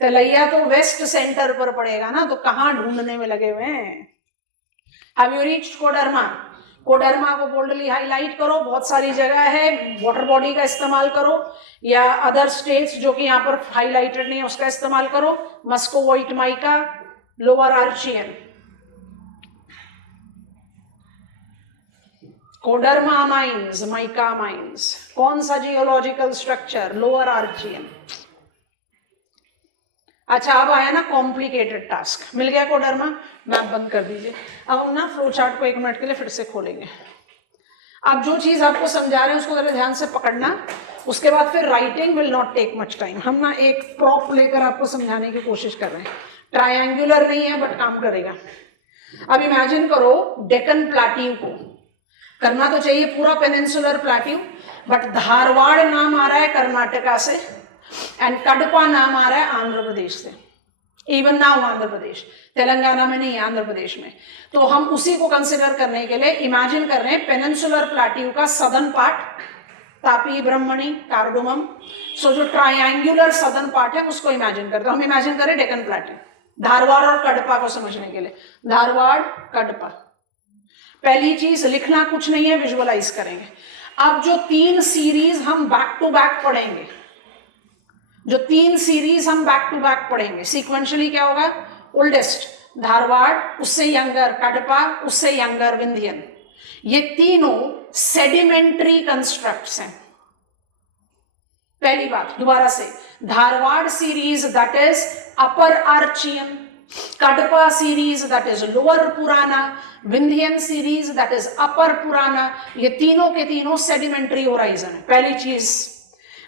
तिलैया तो वेस्ट सेंटर पर पड़ेगा ना, तो कहां ढूंढने में लगे हुए हैं? Have you reached Koderma? Koderma को बोल्डली हाईलाइट करो, बहुत सारी जगह है। वाटर बॉडी का इस्तेमाल करो, या अदर स्टेट्स जो कि यहाँ पर हाईलाइटेड नहीं है उसका इस्तेमाल करो। Muscovite mica, lower Archaean. Koderma mines, mica mines. कौन सा जियोलॉजिकल स्ट्रक्चर? लोअर आर्चियन। अच्छा, अब आया ना कॉम्प्लिकेटेड टास्क। मिल गया कोडरमा? मैप बंद कर दीजिए। अब हम ना फ्लो चार्ट को 1 मिनट के लिए फिर से खोलेंगे। अब जो चीज आपको समझा रहे हैं उसको जरा ध्यान से पकड़ना, उसके बाद फिर writing will not take much time. हम ना एक प्रॉप लेकर आपको समझाने की कोशिश कर रहे हैं। ट्रायंगुलर नहीं है बट काम करेगा। अब इमेजिन करो डेक्कन प्लाट्यू को, करना तो चाहिए पूरा पेनिनसुलर प्लाट्यू, बट धारवाड़ नाम आ रहा है कर्नाटका से एंड कडपा नाम आ रहा है आंध्र प्रदेश से। इवन नाउ आंध्र प्रदेश, तेलंगाना में नहीं, आंध्र प्रदेश में। तो हम उसी को कंसिडर करने के लिए इमेजिन कर रहे हैं पेनिनसुलर प्लाट्यू का सदर्न पार्ट, तापी, ब्रह्मणी, कार्डोमम। सो जो ट्रायंगुलर सदर्न पार्ट है उसको इमेजिन करते हैं। हम इमेजिन करें डेक्कन प्लाट्यू, धारवाड़ और कडपा को समझने के लिए। धारवाड़, कडपा। पहली चीज लिखना कुछ नहीं है, विजुअलाइज करेंगे। अब जो 3 सीरीज हम बैक टू बैक पढ़ेंगे, जो 3 सीरीज हम बैक टू बैक पढ़ेंगे, सीक्वेंशियली क्या होगा? ओल्डेस्ट धारवाड़, उससे यंगर कडपा, उससे यंगर विंध्यन। ये तीनों सेडिमेंट्री कंस्ट्रक्ट्स हैं। पहली बात, दोबारा से, Dharwar series that is upper Archaean, Kadapa series that is lower Purana, Vindhyan series that is upper Purana. ये तीनों के तीनों सेडिमेंट्री होराइजन है। पहली चीज,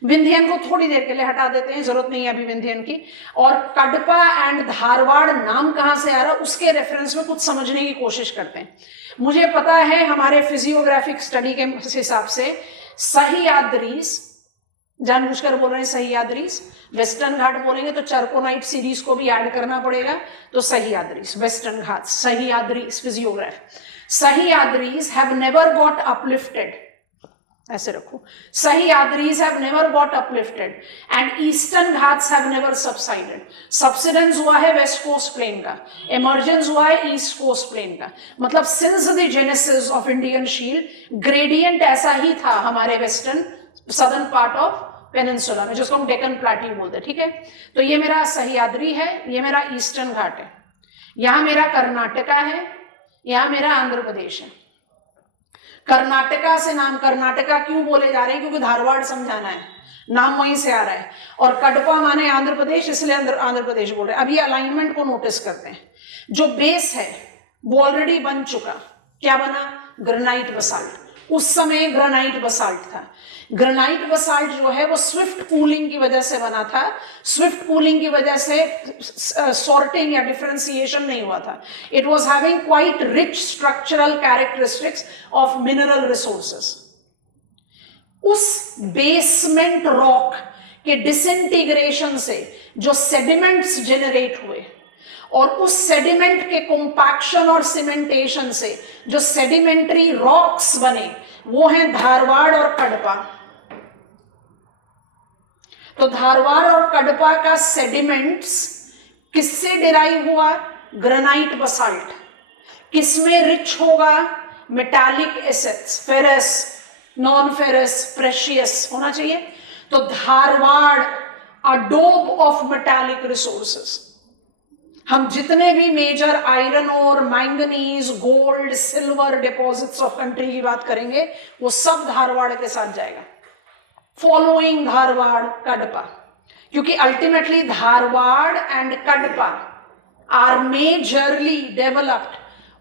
विंध्यन को थोड़ी देर के लिए हटा देते हैं, जरूरत नहीं है अभी विंध्यन की। और कडपा एंड धारवाड़ नाम कहां से आ रहा है उसके रेफरेंस में कुछ समझने की कोशिश करते हैं। मुझे पता है हमारे फिजियोग्राफिक स्टडी के हिसाब से सह्याद्रीज, जानबूझकर बोल रहे हैं सह्याद्रीज, वेस्टर्न घाट बोलेंगे तो चरकोनाइट सीरीज को भी ऐड करना पड़ेगा, तो सह्याद्रीज, वेस्टर्न घाट, Sahyadris, physiography. Sahyadris have never got uplifted ऐसे रखो। Sahyadris have never got uplifted and eastern Ghats have never subsided. Subsidence हुआ है वेस्ट कोस्ट प्लेन का, emergence हुआ है ईस्ट कोस्ट प्लेन का। मतलब since the genesis of Indian shield gradient ऐसा ही था हमारे western southern part of peninsula में, जिसको हम डेक्कन प्लेट्यू बोलते हैं, ठीक है। तो ये मेरा सह्याद्री है, ये मेरा ईस्टर्न घाट है, यहां मेरा कर्नाटका है, यहां मेरा आंध्र प्रदेश है। कर्नाटका से नाम कर्नाटका क्यों बोले जा रहे हैं, क्योंकि धारवाड़ समझाना है, नाम वहीं से आ रहा है। और कडपा माने आंध्र प्रदेश, इसलिए आंध्र प्रदेश बोल रहे हैं। अब ये अलाइनमेंट को नोटिस करते हैं। जो बेस है वो ऑलरेडी बन चुका, क्या बना, ग्रेनाइट बसाल्ट। उस समय ग्रेनाइट बसाल्ट था। ग्रेनाइट बसाल्ट जो है वो स्विफ्ट कूलिंग की वजह से बना था। स्विफ्ट कूलिंग की वजह से सॉर्टिंग या डिफरेंशिएशन नहीं हुआ था। It was having quite rich structural characteristics of mineral resources. उस बेसमेंट रॉक के डिसइंटीग्रेशन से जो सेडिमेंट्स जनरेट हुए और उस सेडिमेंट के कॉम्पैक्शन और सीमेंटेशन से जो सेडिमेंट्री रॉक्स बने, वो हैं धारवाड़ और कडपा। तो धारवाड़ और कडपा का सेडिमेंट्स किससे डिराइव हुआ, ग्रेनाइट बसाल्ट। किसमें रिच होगा, metallic assets, ferrous, non ferrous, precious होना चाहिए। तो Dharwad Adobe of metallic resources. हम जितने भी मेजर आयरन और manganese, gold, silver deposits of country की बात करेंगे, वो सब धारवाड़ के साथ जाएगा, फॉलोइंग धारवाड़ कडपा। क्योंकि ultimately Dharwar and Cuddapah are majorly developed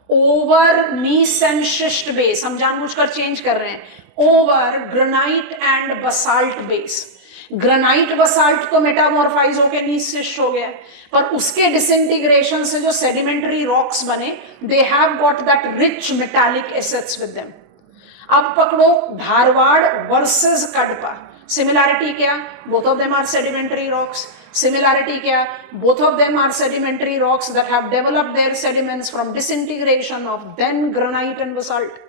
over gneiss and schist base. हम जानबूझकर चेंज कर रहे हैं, over granite and basalt base. Granite basalt तो मेटामॉर्फाइज होकर नीस शिस्ट हो गया, पर उसके डिसइंटीग्रेशन से जो सेडिमेंटरी रॉक्स बने, they have got that rich metallic assets with them. अब पकड़ो धारवाड़ वर्सेस कडपा, सिमिलैरिटी क्या, both of them are sedimentary rocks. Similarity क्या, both of them are sedimentary rocks that have developed their sediments from disintegration of then granite and basalt.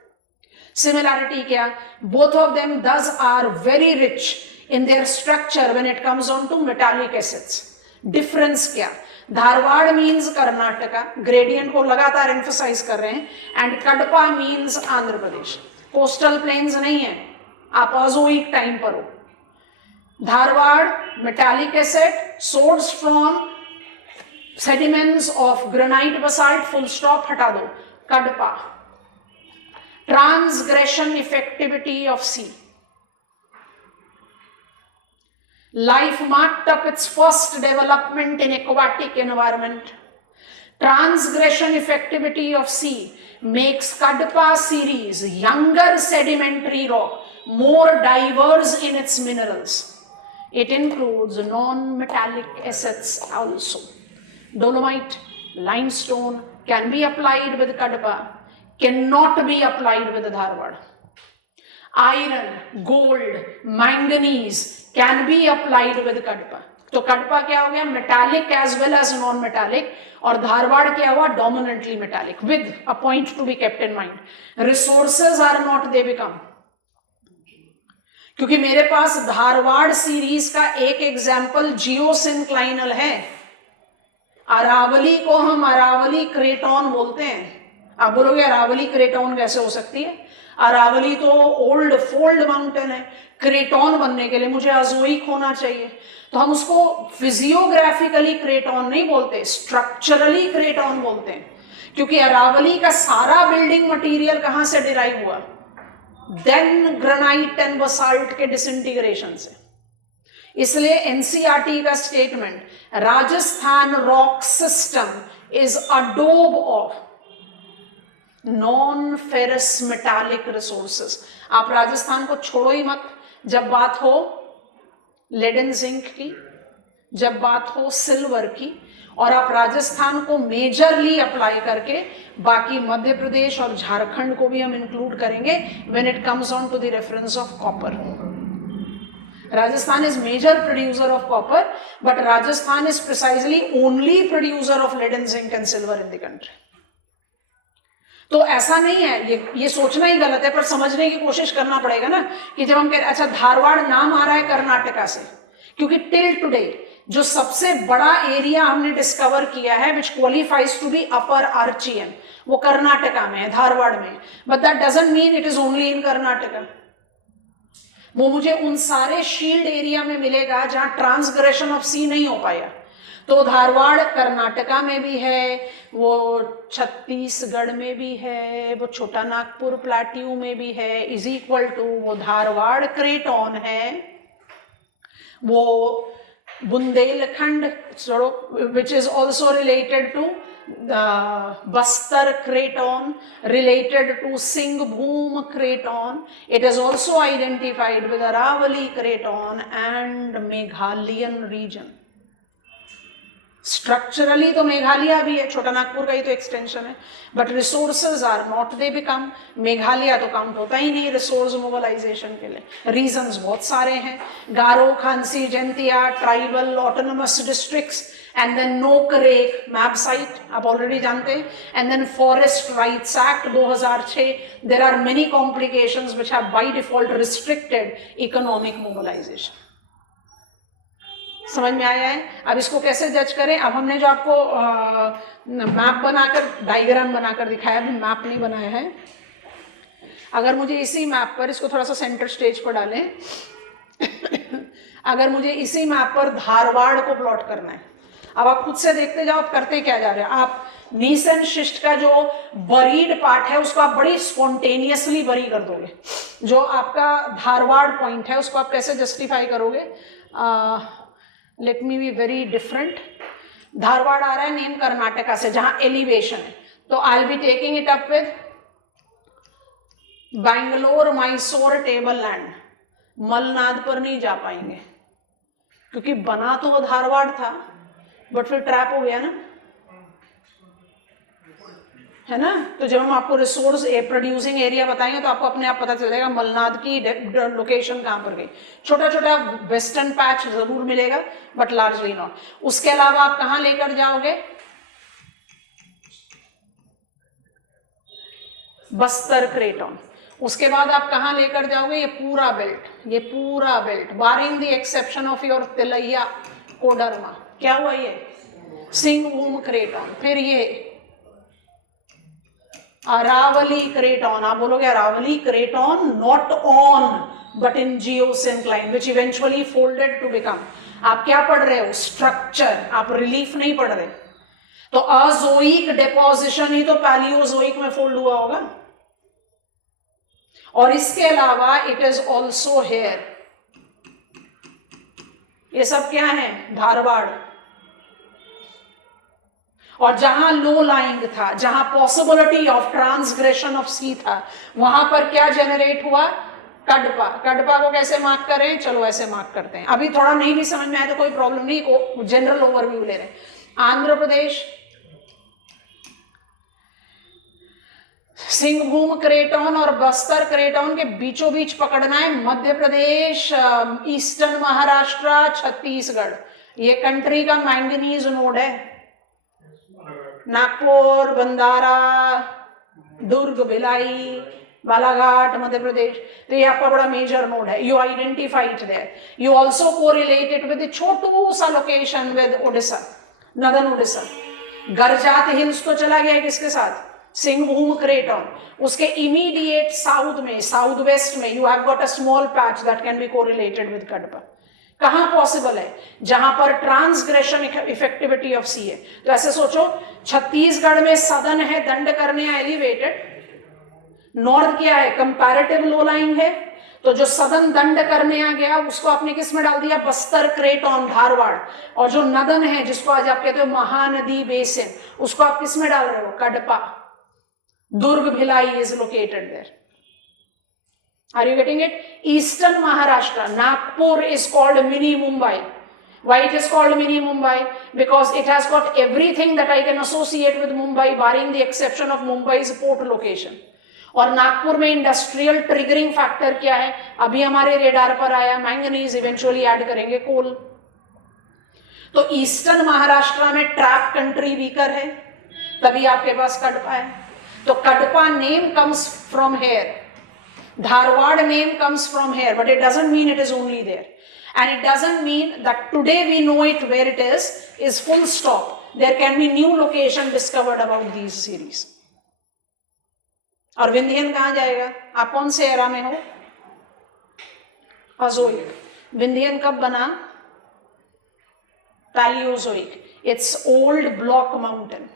Similarity क्या, both of them thus are very rich in their structure when it comes on to metallic acids. Difference क्या, Dharwad means Karnataka, gradient को लगातार emphasize कर रहे हैं, and Kadapa means Andhra Pradesh. Coastal planes नहीं है, आप अजोइक टाइम पर हो। Dharwad metallic acid sourced from sediments of granite basalt, full stop, हटा दो। Kadapa transgression effectivity of sea. Life marked up its first development in aquatic environment. Transgression effectivity of sea makes Kadpa series, younger sedimentary rock, more diverse in its minerals. It includes non-metallic assets also. Dolomite, limestone can be applied with Kadpa, cannot be applied with Dharwad. Iron, gold, manganese can be applied with Kadpa. तो Kadpa क्या हो गया, metallic as well as non-metallic, और धारवाड़ क्या हुआ, dominantly metallic, with a point to be kept in mind. Resources are not they become. क्योंकि मेरे पास Dharwad series का एक एग्जाम्पल जियोसिंक्लाइनल है। अरावली को हम अरावली क्रेटॉन बोलते हैं। आप बोलोगे अरावली क्रेटॉन कैसे हो सकती है, अरावली तो ओल्ड फोल्ड माउंटेन है, क्रेटॉन बनने के लिए मुझे अजोइक होना चाहिए। तो हम उसको फिजियोग्राफिकली क्रेटॉन नहीं बोलते, स्ट्रक्चरली क्रेटॉन बोलते हैं, क्योंकि अरावली का सारा बिल्डिंग मटेरियल कहां से डिराइव हुआ, देन ग्रेनाइट एंड बसाल्ट के डिसइंटीग्रेशन से। इसलिए एनसीईआरटी का statement, Rajasthan rock system is Adobe of non ferrous metallic resources. आप राजस्थान को छोड़ो ही मत, जब बात हो लेड एंड जिंक की, जब बात हो सिल्वर की, और आप राजस्थान को मेजरली अप्लाई करके बाकी मध्य प्रदेश और झारखंड को भी हम इंक्लूड करेंगे when it comes on to the reference of copper. Rajasthan is major producer of copper, but Rajasthan is precisely only producer of lead and zinc and silver in the country. तो ऐसा नहीं है, ये सोचना ही गलत है, पर समझने की कोशिश करना पड़ेगा ना कि जब हम कह रहे अच्छा धारवाड़ नाम आ रहा है कर्नाटका से, क्योंकि टिल टुडे जो सबसे बड़ा एरिया हमने डिस्कवर किया है विच क्वालिफाइज टू बी अपर आर्चियन, वो कर्नाटका में है, धारवाड़ में, but that doesn't mean it is only in Karnataka. वो मुझे उन सारे शील्ड एरिया में मिलेगा जहां ट्रांसग्रेशन ऑफ सी नहीं हो पाया। तो धारवाड़ कर्नाटका में भी है, वो छत्तीसगढ़ में भी है, वो छोटा नागपुर प्लाट्यू में भी है, इज इक्वल टू वो धारवाड़ क्रेटॉन है, वो Bundelkhand which is also related to Bastar Craton, related to Singhbhum Craton. It is also identified with Aravalli Craton and Meghalayan region. Structurally तो मेघालय भी है, छोटा नागपुर का ही तो एक्सटेंशन है, but resources are not, they become, Meghalaya तो काउंट होता ही नहीं रिसोर्स मोबिलाइजेशन के लिए। रीजंस बहुत सारे हैं, Garo, Khasi, Jaintia, tribal, autonomous districts, and then Nokrek map site आप ऑलरेडी जानते हैं, and then forest rights act 2006। There are many complications which have by default restricted economic mobilisation. समझ में आया है? अब इसको कैसे जज करें? अब हमने जो आपको मैप बनाकर, डायग्राम बनाकर दिखाया, अभी मैप नहीं बनाया है। अगर मुझे इसी मैप पर, इसको थोड़ा सा सेंटर स्टेज पर डालें, अगर मुझे इसी मैप पर धारवाड़ को प्लॉट करना है, अब आप खुद से देखते जाओ आप करते क्या जा रहे हैं। आप नीस एंड शिस्ट का जो बरीड पार्ट है उसको आप बड़ी स्पॉन्टेनियसली बरी कर दोगे। जो आपका धारवाड़ पॉइंट है उसको आप कैसे जस्टिफाई करोगे? Let me be very different. Dharwar आ रहा है नेम कर्नाटका से, जहां एलिवेशन है, तो I will be taking it up with Bangalore, Mysore, table land. Malnad पर नहीं जा पाएंगे क्योंकि बना तो वो धारवाड़ था, बट फिर ट्रैप हो गया ना, है ना। तो जब हम आपको रिसोर्स प्रोड्यूसिंग एरिया बताएंगे तो आपको अपने आप पता चल जाएगा मलनाद की लोकेशन कहां पर गई। छोटा छोटा वेस्टर्न पैच जरूर मिलेगा बट लार्जली नॉट। उसके अलावा आप कहां लेकर जाओगे? बस्तर क्रेटॉन। उसके बाद आप कहां लेकर जाओगे? ये पूरा बेल्ट, ये पूरा belt, barring the exception of your Tilaiya Koderma. क्या हुआ? ये सिंघभूम क्रेटॉन। फिर ये अरावली क्रेटॉन। आप बोलोगे Aravalli craton not on but in geosyncline which eventually folded to become. आप क्या पढ़ रहे हो? स्ट्रक्चर, आप रिलीफ नहीं पढ़ रहे। तो अजोइक डिपोजिशन ही तो पैलियोजोइक में फोल्ड हुआ होगा। और इसके अलावा इट इज ऑल्सो हेयर। ये सब क्या है? धारवाड़। और जहां लो लाइंग था, जहां पॉसिबिलिटी ऑफ ट्रांसग्रेशन ऑफ सी था, वहां पर क्या जनरेट हुआ? कडपा। कडपा को कैसे मार्क करें? चलो ऐसे मार्क करते हैं। अभी थोड़ा नहीं भी समझ में आया तो कोई प्रॉब्लम नहीं, जनरल ओवरव्यू ले रहे हैं। आंध्र प्रदेश सिंघभूम क्रेटॉन और बस्तर क्रेटॉन के बीचों बीच पकड़ना है। मध्य प्रदेश, ईस्टर्न महाराष्ट्र, छत्तीसगढ़, ये कंट्री का मैंगनीज नोड है। नागपुर, बंदारा, दुर्ग, भिलाई, बालाघाट, मध्य प्रदेश, तो ये आपका बड़ा मेजर नोड है। You identify it there. You also correlate it with छोटू सा location with Odisha, northern Odisha. Garjat hills तो चला गया किसके साथ? सिंघभूम क्रेटॉन। उसके इमीडिएट साउथ में, साउथ वेस्ट में you have got a small patch that can be correlated with Kadapa. कहां पॉसिबल है? जहां पर ट्रांसग्रेशन इफेक्टिविटी ऑफ सी है। तो ऐसे सोचो, छत्तीसगढ़ में सदन है दंड करने एलिवेटेड, नॉर्थ क्या है? कंपैरेटिव लो लाइंग है। तो जो सदन दंड करने आ गया उसको आपने किस में डाल दिया? बस्तर क्रेटॉन, धारवाड़। और जो नदन है जिसको आज आप कहते हो महानदी बेसिन, उसको आप किस में डाल रहे हो? Kadapa. Durg, Bhilai is located there. Are you getting it? Eastern Maharashtra, Nagpur is called mini Mumbai. Why it is called mini Mumbai? Because it has got everything that I can associate with Mumbai, barring the exception of Mumbai's port location. और नागपुर में industrial triggering factor क्या है? अभी हमारे radar पर आया, manganese, eventually add करेंगे कोल। तो ईस्टर्न महाराष्ट्र में ट्रैप कंट्री वीकर है, तभी आपके पास कडपा है। तो Cuddapah name comes from here, Dharwar name comes from here, but it doesn't mean it is only there, and it doesn't mean that today we know it where it is full stop. There can be new location discovered about these series. और विंध्यन कहां जाएगा? आप कौन से era में हो? अजोइक। विंध्यन कब बना? Palaeozoic. It's old block mountain.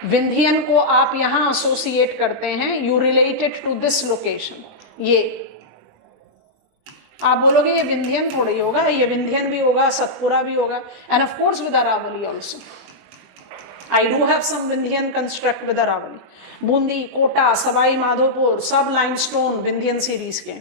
Vindhyan को आप यहां एसोसिएट करते हैं, you related to this location. ये आप बोलोगे ये विंध्यन थोड़ी होगा, ये विंध्यन भी होगा, सतपुरा भी होगा, and of course with Aravalli also. I do have some Vindhyan construct with Aravalli. Bundi, Kota, Sawai Madhopur सब लाइमस्टोन विंध्यन सीरीज के।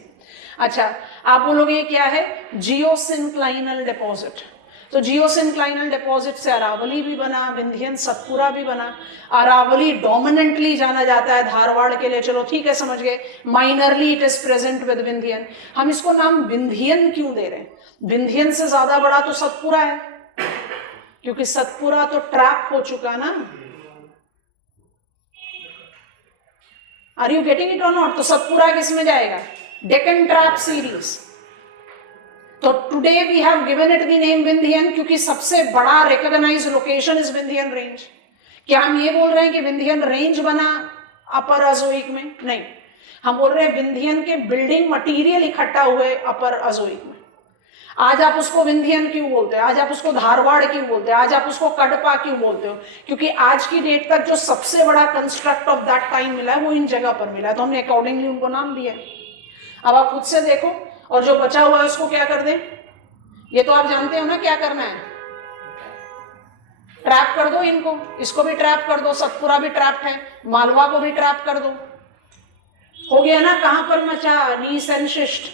अच्छा, आप बोलोगे ये क्या है? जियोसिंक्लाइनल डिपॉजिट। तो जियोसिंक्लाइनल डिपॉजिट से अरावली भी बना, विंध्यन सतपुरा भी बना। अरावली डोमिनेंटली जाना जाता है धारवाड़ के लिए, चलो ठीक है समझ गए। Minorly it is present with Vindhyan. हम इसको नाम विंध्यन क्यों दे रहे हैं? विंध्यन से ज्यादा बड़ा तो सतपुरा है, क्योंकि सतपुरा तो ट्रैप हो चुका ना। आर यू गेटिंग इट और नॉट? तो सतपुरा किस में जाएगा? Deccan trap series. तो today we have given it the name Vindhyan क्योंकि सबसे बड़ा recognised location is Vindhyan range. क्या हम ये बोल रहे हैं कि विंध्यन रेंज बना अपर अजोइक में? नहीं, हम बोल रहे हैं विंध्यन के बिल्डिंग मटेरियल इकट्ठा हुए अपर अजोइक में। आज आप उसको विंध्यन क्यों बोलते हो? आज आप उसको धारवाड़ क्यों बोलते हो? आज आप उसको कडपा क्यों बोलते हो? क्योंकि आज की डेट तक जो सबसे बड़ा कंस्ट्रक्ट ऑफ दैट टाइम मिला है वो इन जगह पर मिला है, तो हमने अकॉर्डिंगली उनको नाम दिया। अब आप खुद से देखो, और जो बचा हुआ है उसको क्या कर दें? ये तो आप जानते हो ना क्या करना है। ट्रैप कर दो इनको, इसको भी ट्रैप कर दो, सतपुरा भी ट्रैप्ड है, मालवा को भी ट्रैप कर दो। हो गया ना? कहां पर मचा? Gneiss and schist,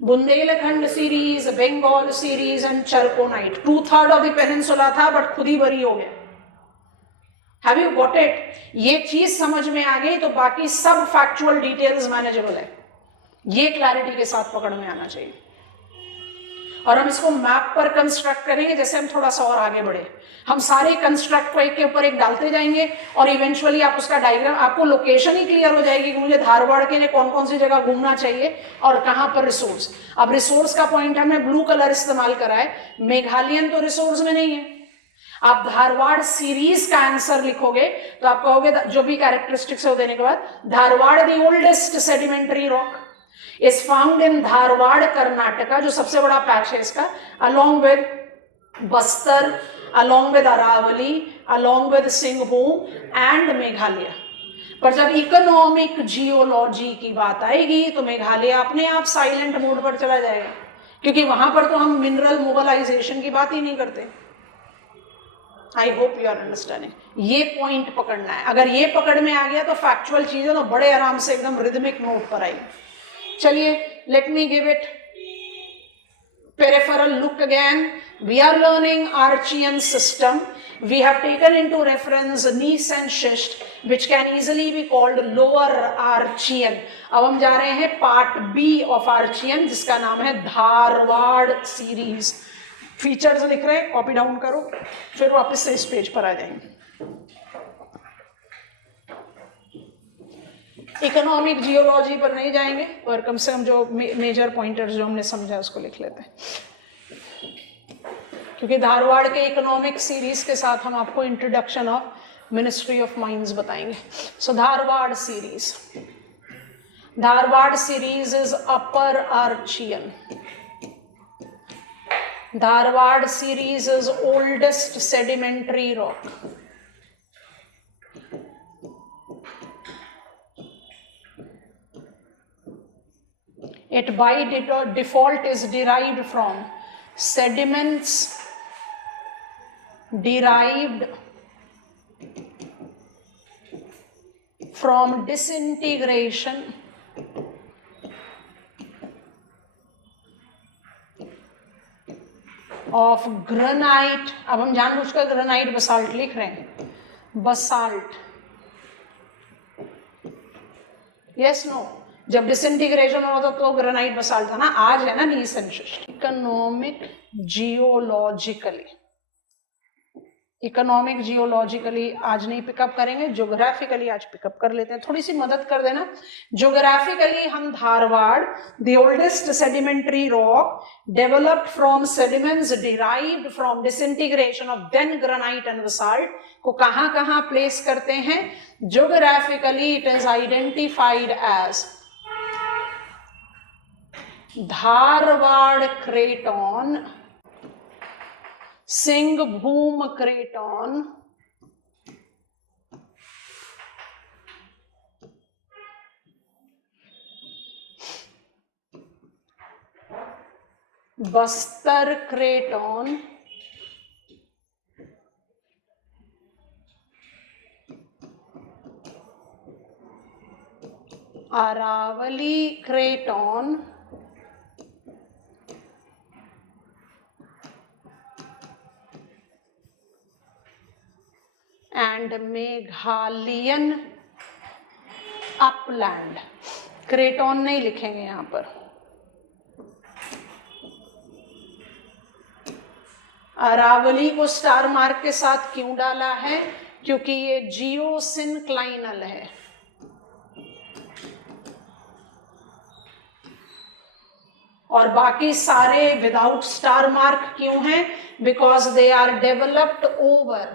Bundelkhand series, Bengal series and charnockite. 2/3 of the peninsula था बट खुद ही बरी हो गया। Have you got it? ये चीज समझ में आ गई तो बाकी सब फैक्चुअल डिटेल्स मैनेजेबल है। ये क्लैरिटी के साथ पकड़ में आना चाहिए। और हम इसको मैप पर कंस्ट्रक्ट करेंगे जैसे हम थोड़ा सा और आगे बढ़े। हम सारे कंस्ट्रक्ट को एक के ऊपर एक डालते जाएंगे और इवेंचुअली आप उसका डायग्राम, आपको लोकेशन ही क्लियर हो जाएगी कि मुझे धारवाड़ के लिए कौन कौन सी जगह घूमना चाहिए और कहां पर रिसोर्स। अब रिसोर्स का पॉइंट हमने ब्लू कलर इस्तेमाल करा है, मेघालयन तो रिसोर्स में नहीं है। आप धारवाड़ सीरीज का आंसर लिखोगे तो आप कहोगे जो भी कैरेक्टरिस्टिक्स है वो देने के बाद, Dharwad the oldest sedimentary rock is found in Dharwad Karnataka, जो सबसे बड़ा पैच है इसका, along with Bastar, along with Aravalli, along with Singhbhum and Meghalaya. पर जब इकोनॉमिक जियोलॉजी की बात आएगी तो मेघालय अपने आप साइलेंट मोड पर चला जाएगा, क्योंकि वहां पर तो हम मिनरल मोबिलाइजेशन की बात ही नहीं करते। I hope you are understanding. ये पॉइंट पकड़ना है। अगर ये पकड़ में आ गया तो फैक्चुअल चीजें तो बड़े आराम से एकदम रिदमिक नोट पर आएगी। चलिए, let me give it peripheral look again. We are learning Archean system. We have taken into reference gneiss and schist, which can easily be called lower Archean. अब हम जा रहे हैं पार्ट बी ऑफ Archean, जिसका नाम है Dharwad series. Features लिख रहे हैं, कॉपी डाउन करो, फिर वापस से इस पेज पर आ जाएंगे। इकोनॉमिक जियोलॉजी पर नहीं जाएंगे, और कम से कम जो मेजर पॉइंटर्स जो हमने समझा उसको लिख लेते हैं, क्योंकि धारवाड़ के इकोनॉमिक सीरीज के साथ हम आपको introduction of ministry of mines बताएंगे। So Dharwar series is upper Archaean. Dharwar series is oldest sedimentary rock. It by default is derived from sediments derived from disintegration of granite। अब हम जानबूझकर ग्रेनाइट बसाल्ट लिख रहे हैं, बसाल्ट। यस नो, जब disintegration होता तो ग्रेनाइट बसाल्ट था ना, आज है ना gneiss and schist. Economic geologically economic geologically आज नहीं पिकअप करेंगे, ज्योग्राफिकली आज पिकअप कर लेते हैं, थोड़ी सी मदद कर देना। ज्योग्राफिकली हम Dharwar, the oldest sedimentary rock developed from sediments derived from disintegration of then granite and basalt को कहां प्लेस करते हैं? Geographically it is identified as Dharwar craton, Singhbhum craton, Bastar craton, Aravalli craton, and Meghalayan upland. Craton नहीं लिखेंगे यहां पर। अरावली को स्टार मार्क के साथ क्यों डाला है? क्योंकि ये जियोसिनक्लाइनल है। और बाकी सारे विदाउट स्टार मार्क क्यों हैं? Because they are developed over.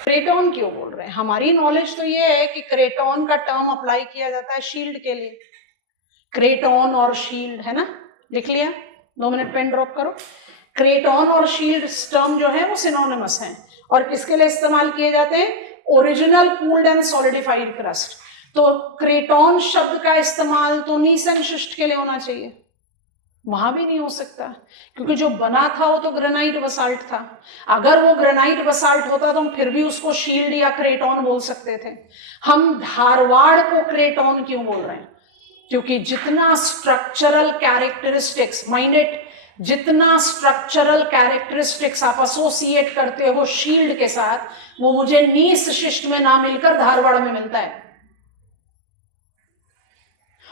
Craton क्यों बोल रहे हैं? हमारी नॉलेज तो ये है कि क्रेटन का टर्म अप्लाई किया जाता है शील्ड के लिए। क्रेटन और शील्ड है ना, लिख लिया? 2 मिनट पेन ड्रॉप करो। क्रेटन और शील्ड टर्म जो है वो सिनोनिमस हैं और किसके लिए इस्तेमाल किए जाते हैं? Original pooled and solidified crust. तो क्रेटन शब्द का इस्तेमाल तो नीस एंड शिस्ट के लिए होना चाहिए, वहां भी नहीं हो सकता क्योंकि जो बना था वो तो ग्रेनाइट बसाल्ट था। अगर वो ग्रेनाइट बसाल्ट होता तो हम फिर भी उसको शील्ड या क्रेटन बोल सकते थे। हम धारवाड़ को क्रेटन क्यों बोल रहे हैं? क्योंकि जितना स्ट्रक्चरल कैरेक्टरिस्टिक्स, माइंड इट, जितना स्ट्रक्चरल कैरेक्टरिस्टिक्स आप एसोसिएट करते हो शील्ड के साथ, वो मुझे नीस शिष्ट में ना मिलकर धारवाड़ में मिलता है।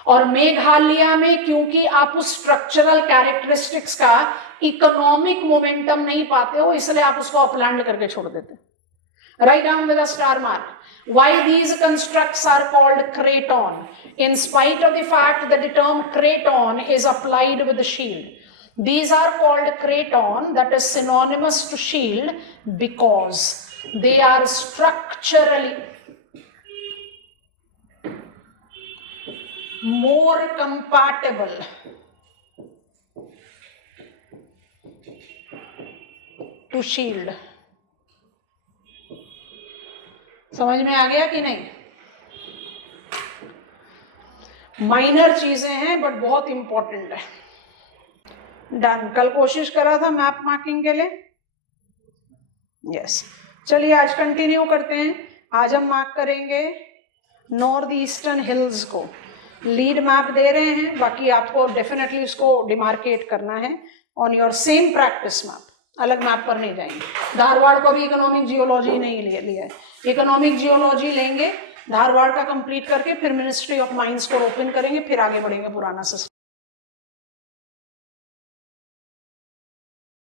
और मेघालय में क्योंकि आप उस स्ट्रक्चरल कैरेक्टरिस्टिक्स का इकोनॉमिक मोमेंटम नहीं पाते हो, इसलिए आप उसको अपलैंड करके छोड़ देते। Write down with a star mark why these constructs are called craton in spite of the fact that the term craton is applied with the shield. These are called craton, that is synonymous to shield, because they are structurally more compatible to shield. समझ में आ गया कि नहीं? Minor चीजें हैं but बहुत important है। Done. कल कोशिश करा था मैप मार्किंग के लिए। यस, चलिए आज कंटिन्यू करते हैं। आज हम मार्क करेंगे नॉर्थ ईस्टर्न हिल्स को। लीड मैप दे रहे हैं, बाकी आपको डेफिनेटली उसको डिमार्केट करना है on your same practice map. अलग मैप पर नहीं जाएंगे। धारवाड़ को भी इकोनॉमिक जियोलॉजी नहीं लिया है, इकोनॉमिक जियोलॉजी लेंगे धारवाड़ का कंप्लीट करके, फिर मिनिस्ट्री ऑफ माइंस को ओपन करेंगे, फिर आगे बढ़ेंगे पुराना सिस्टम।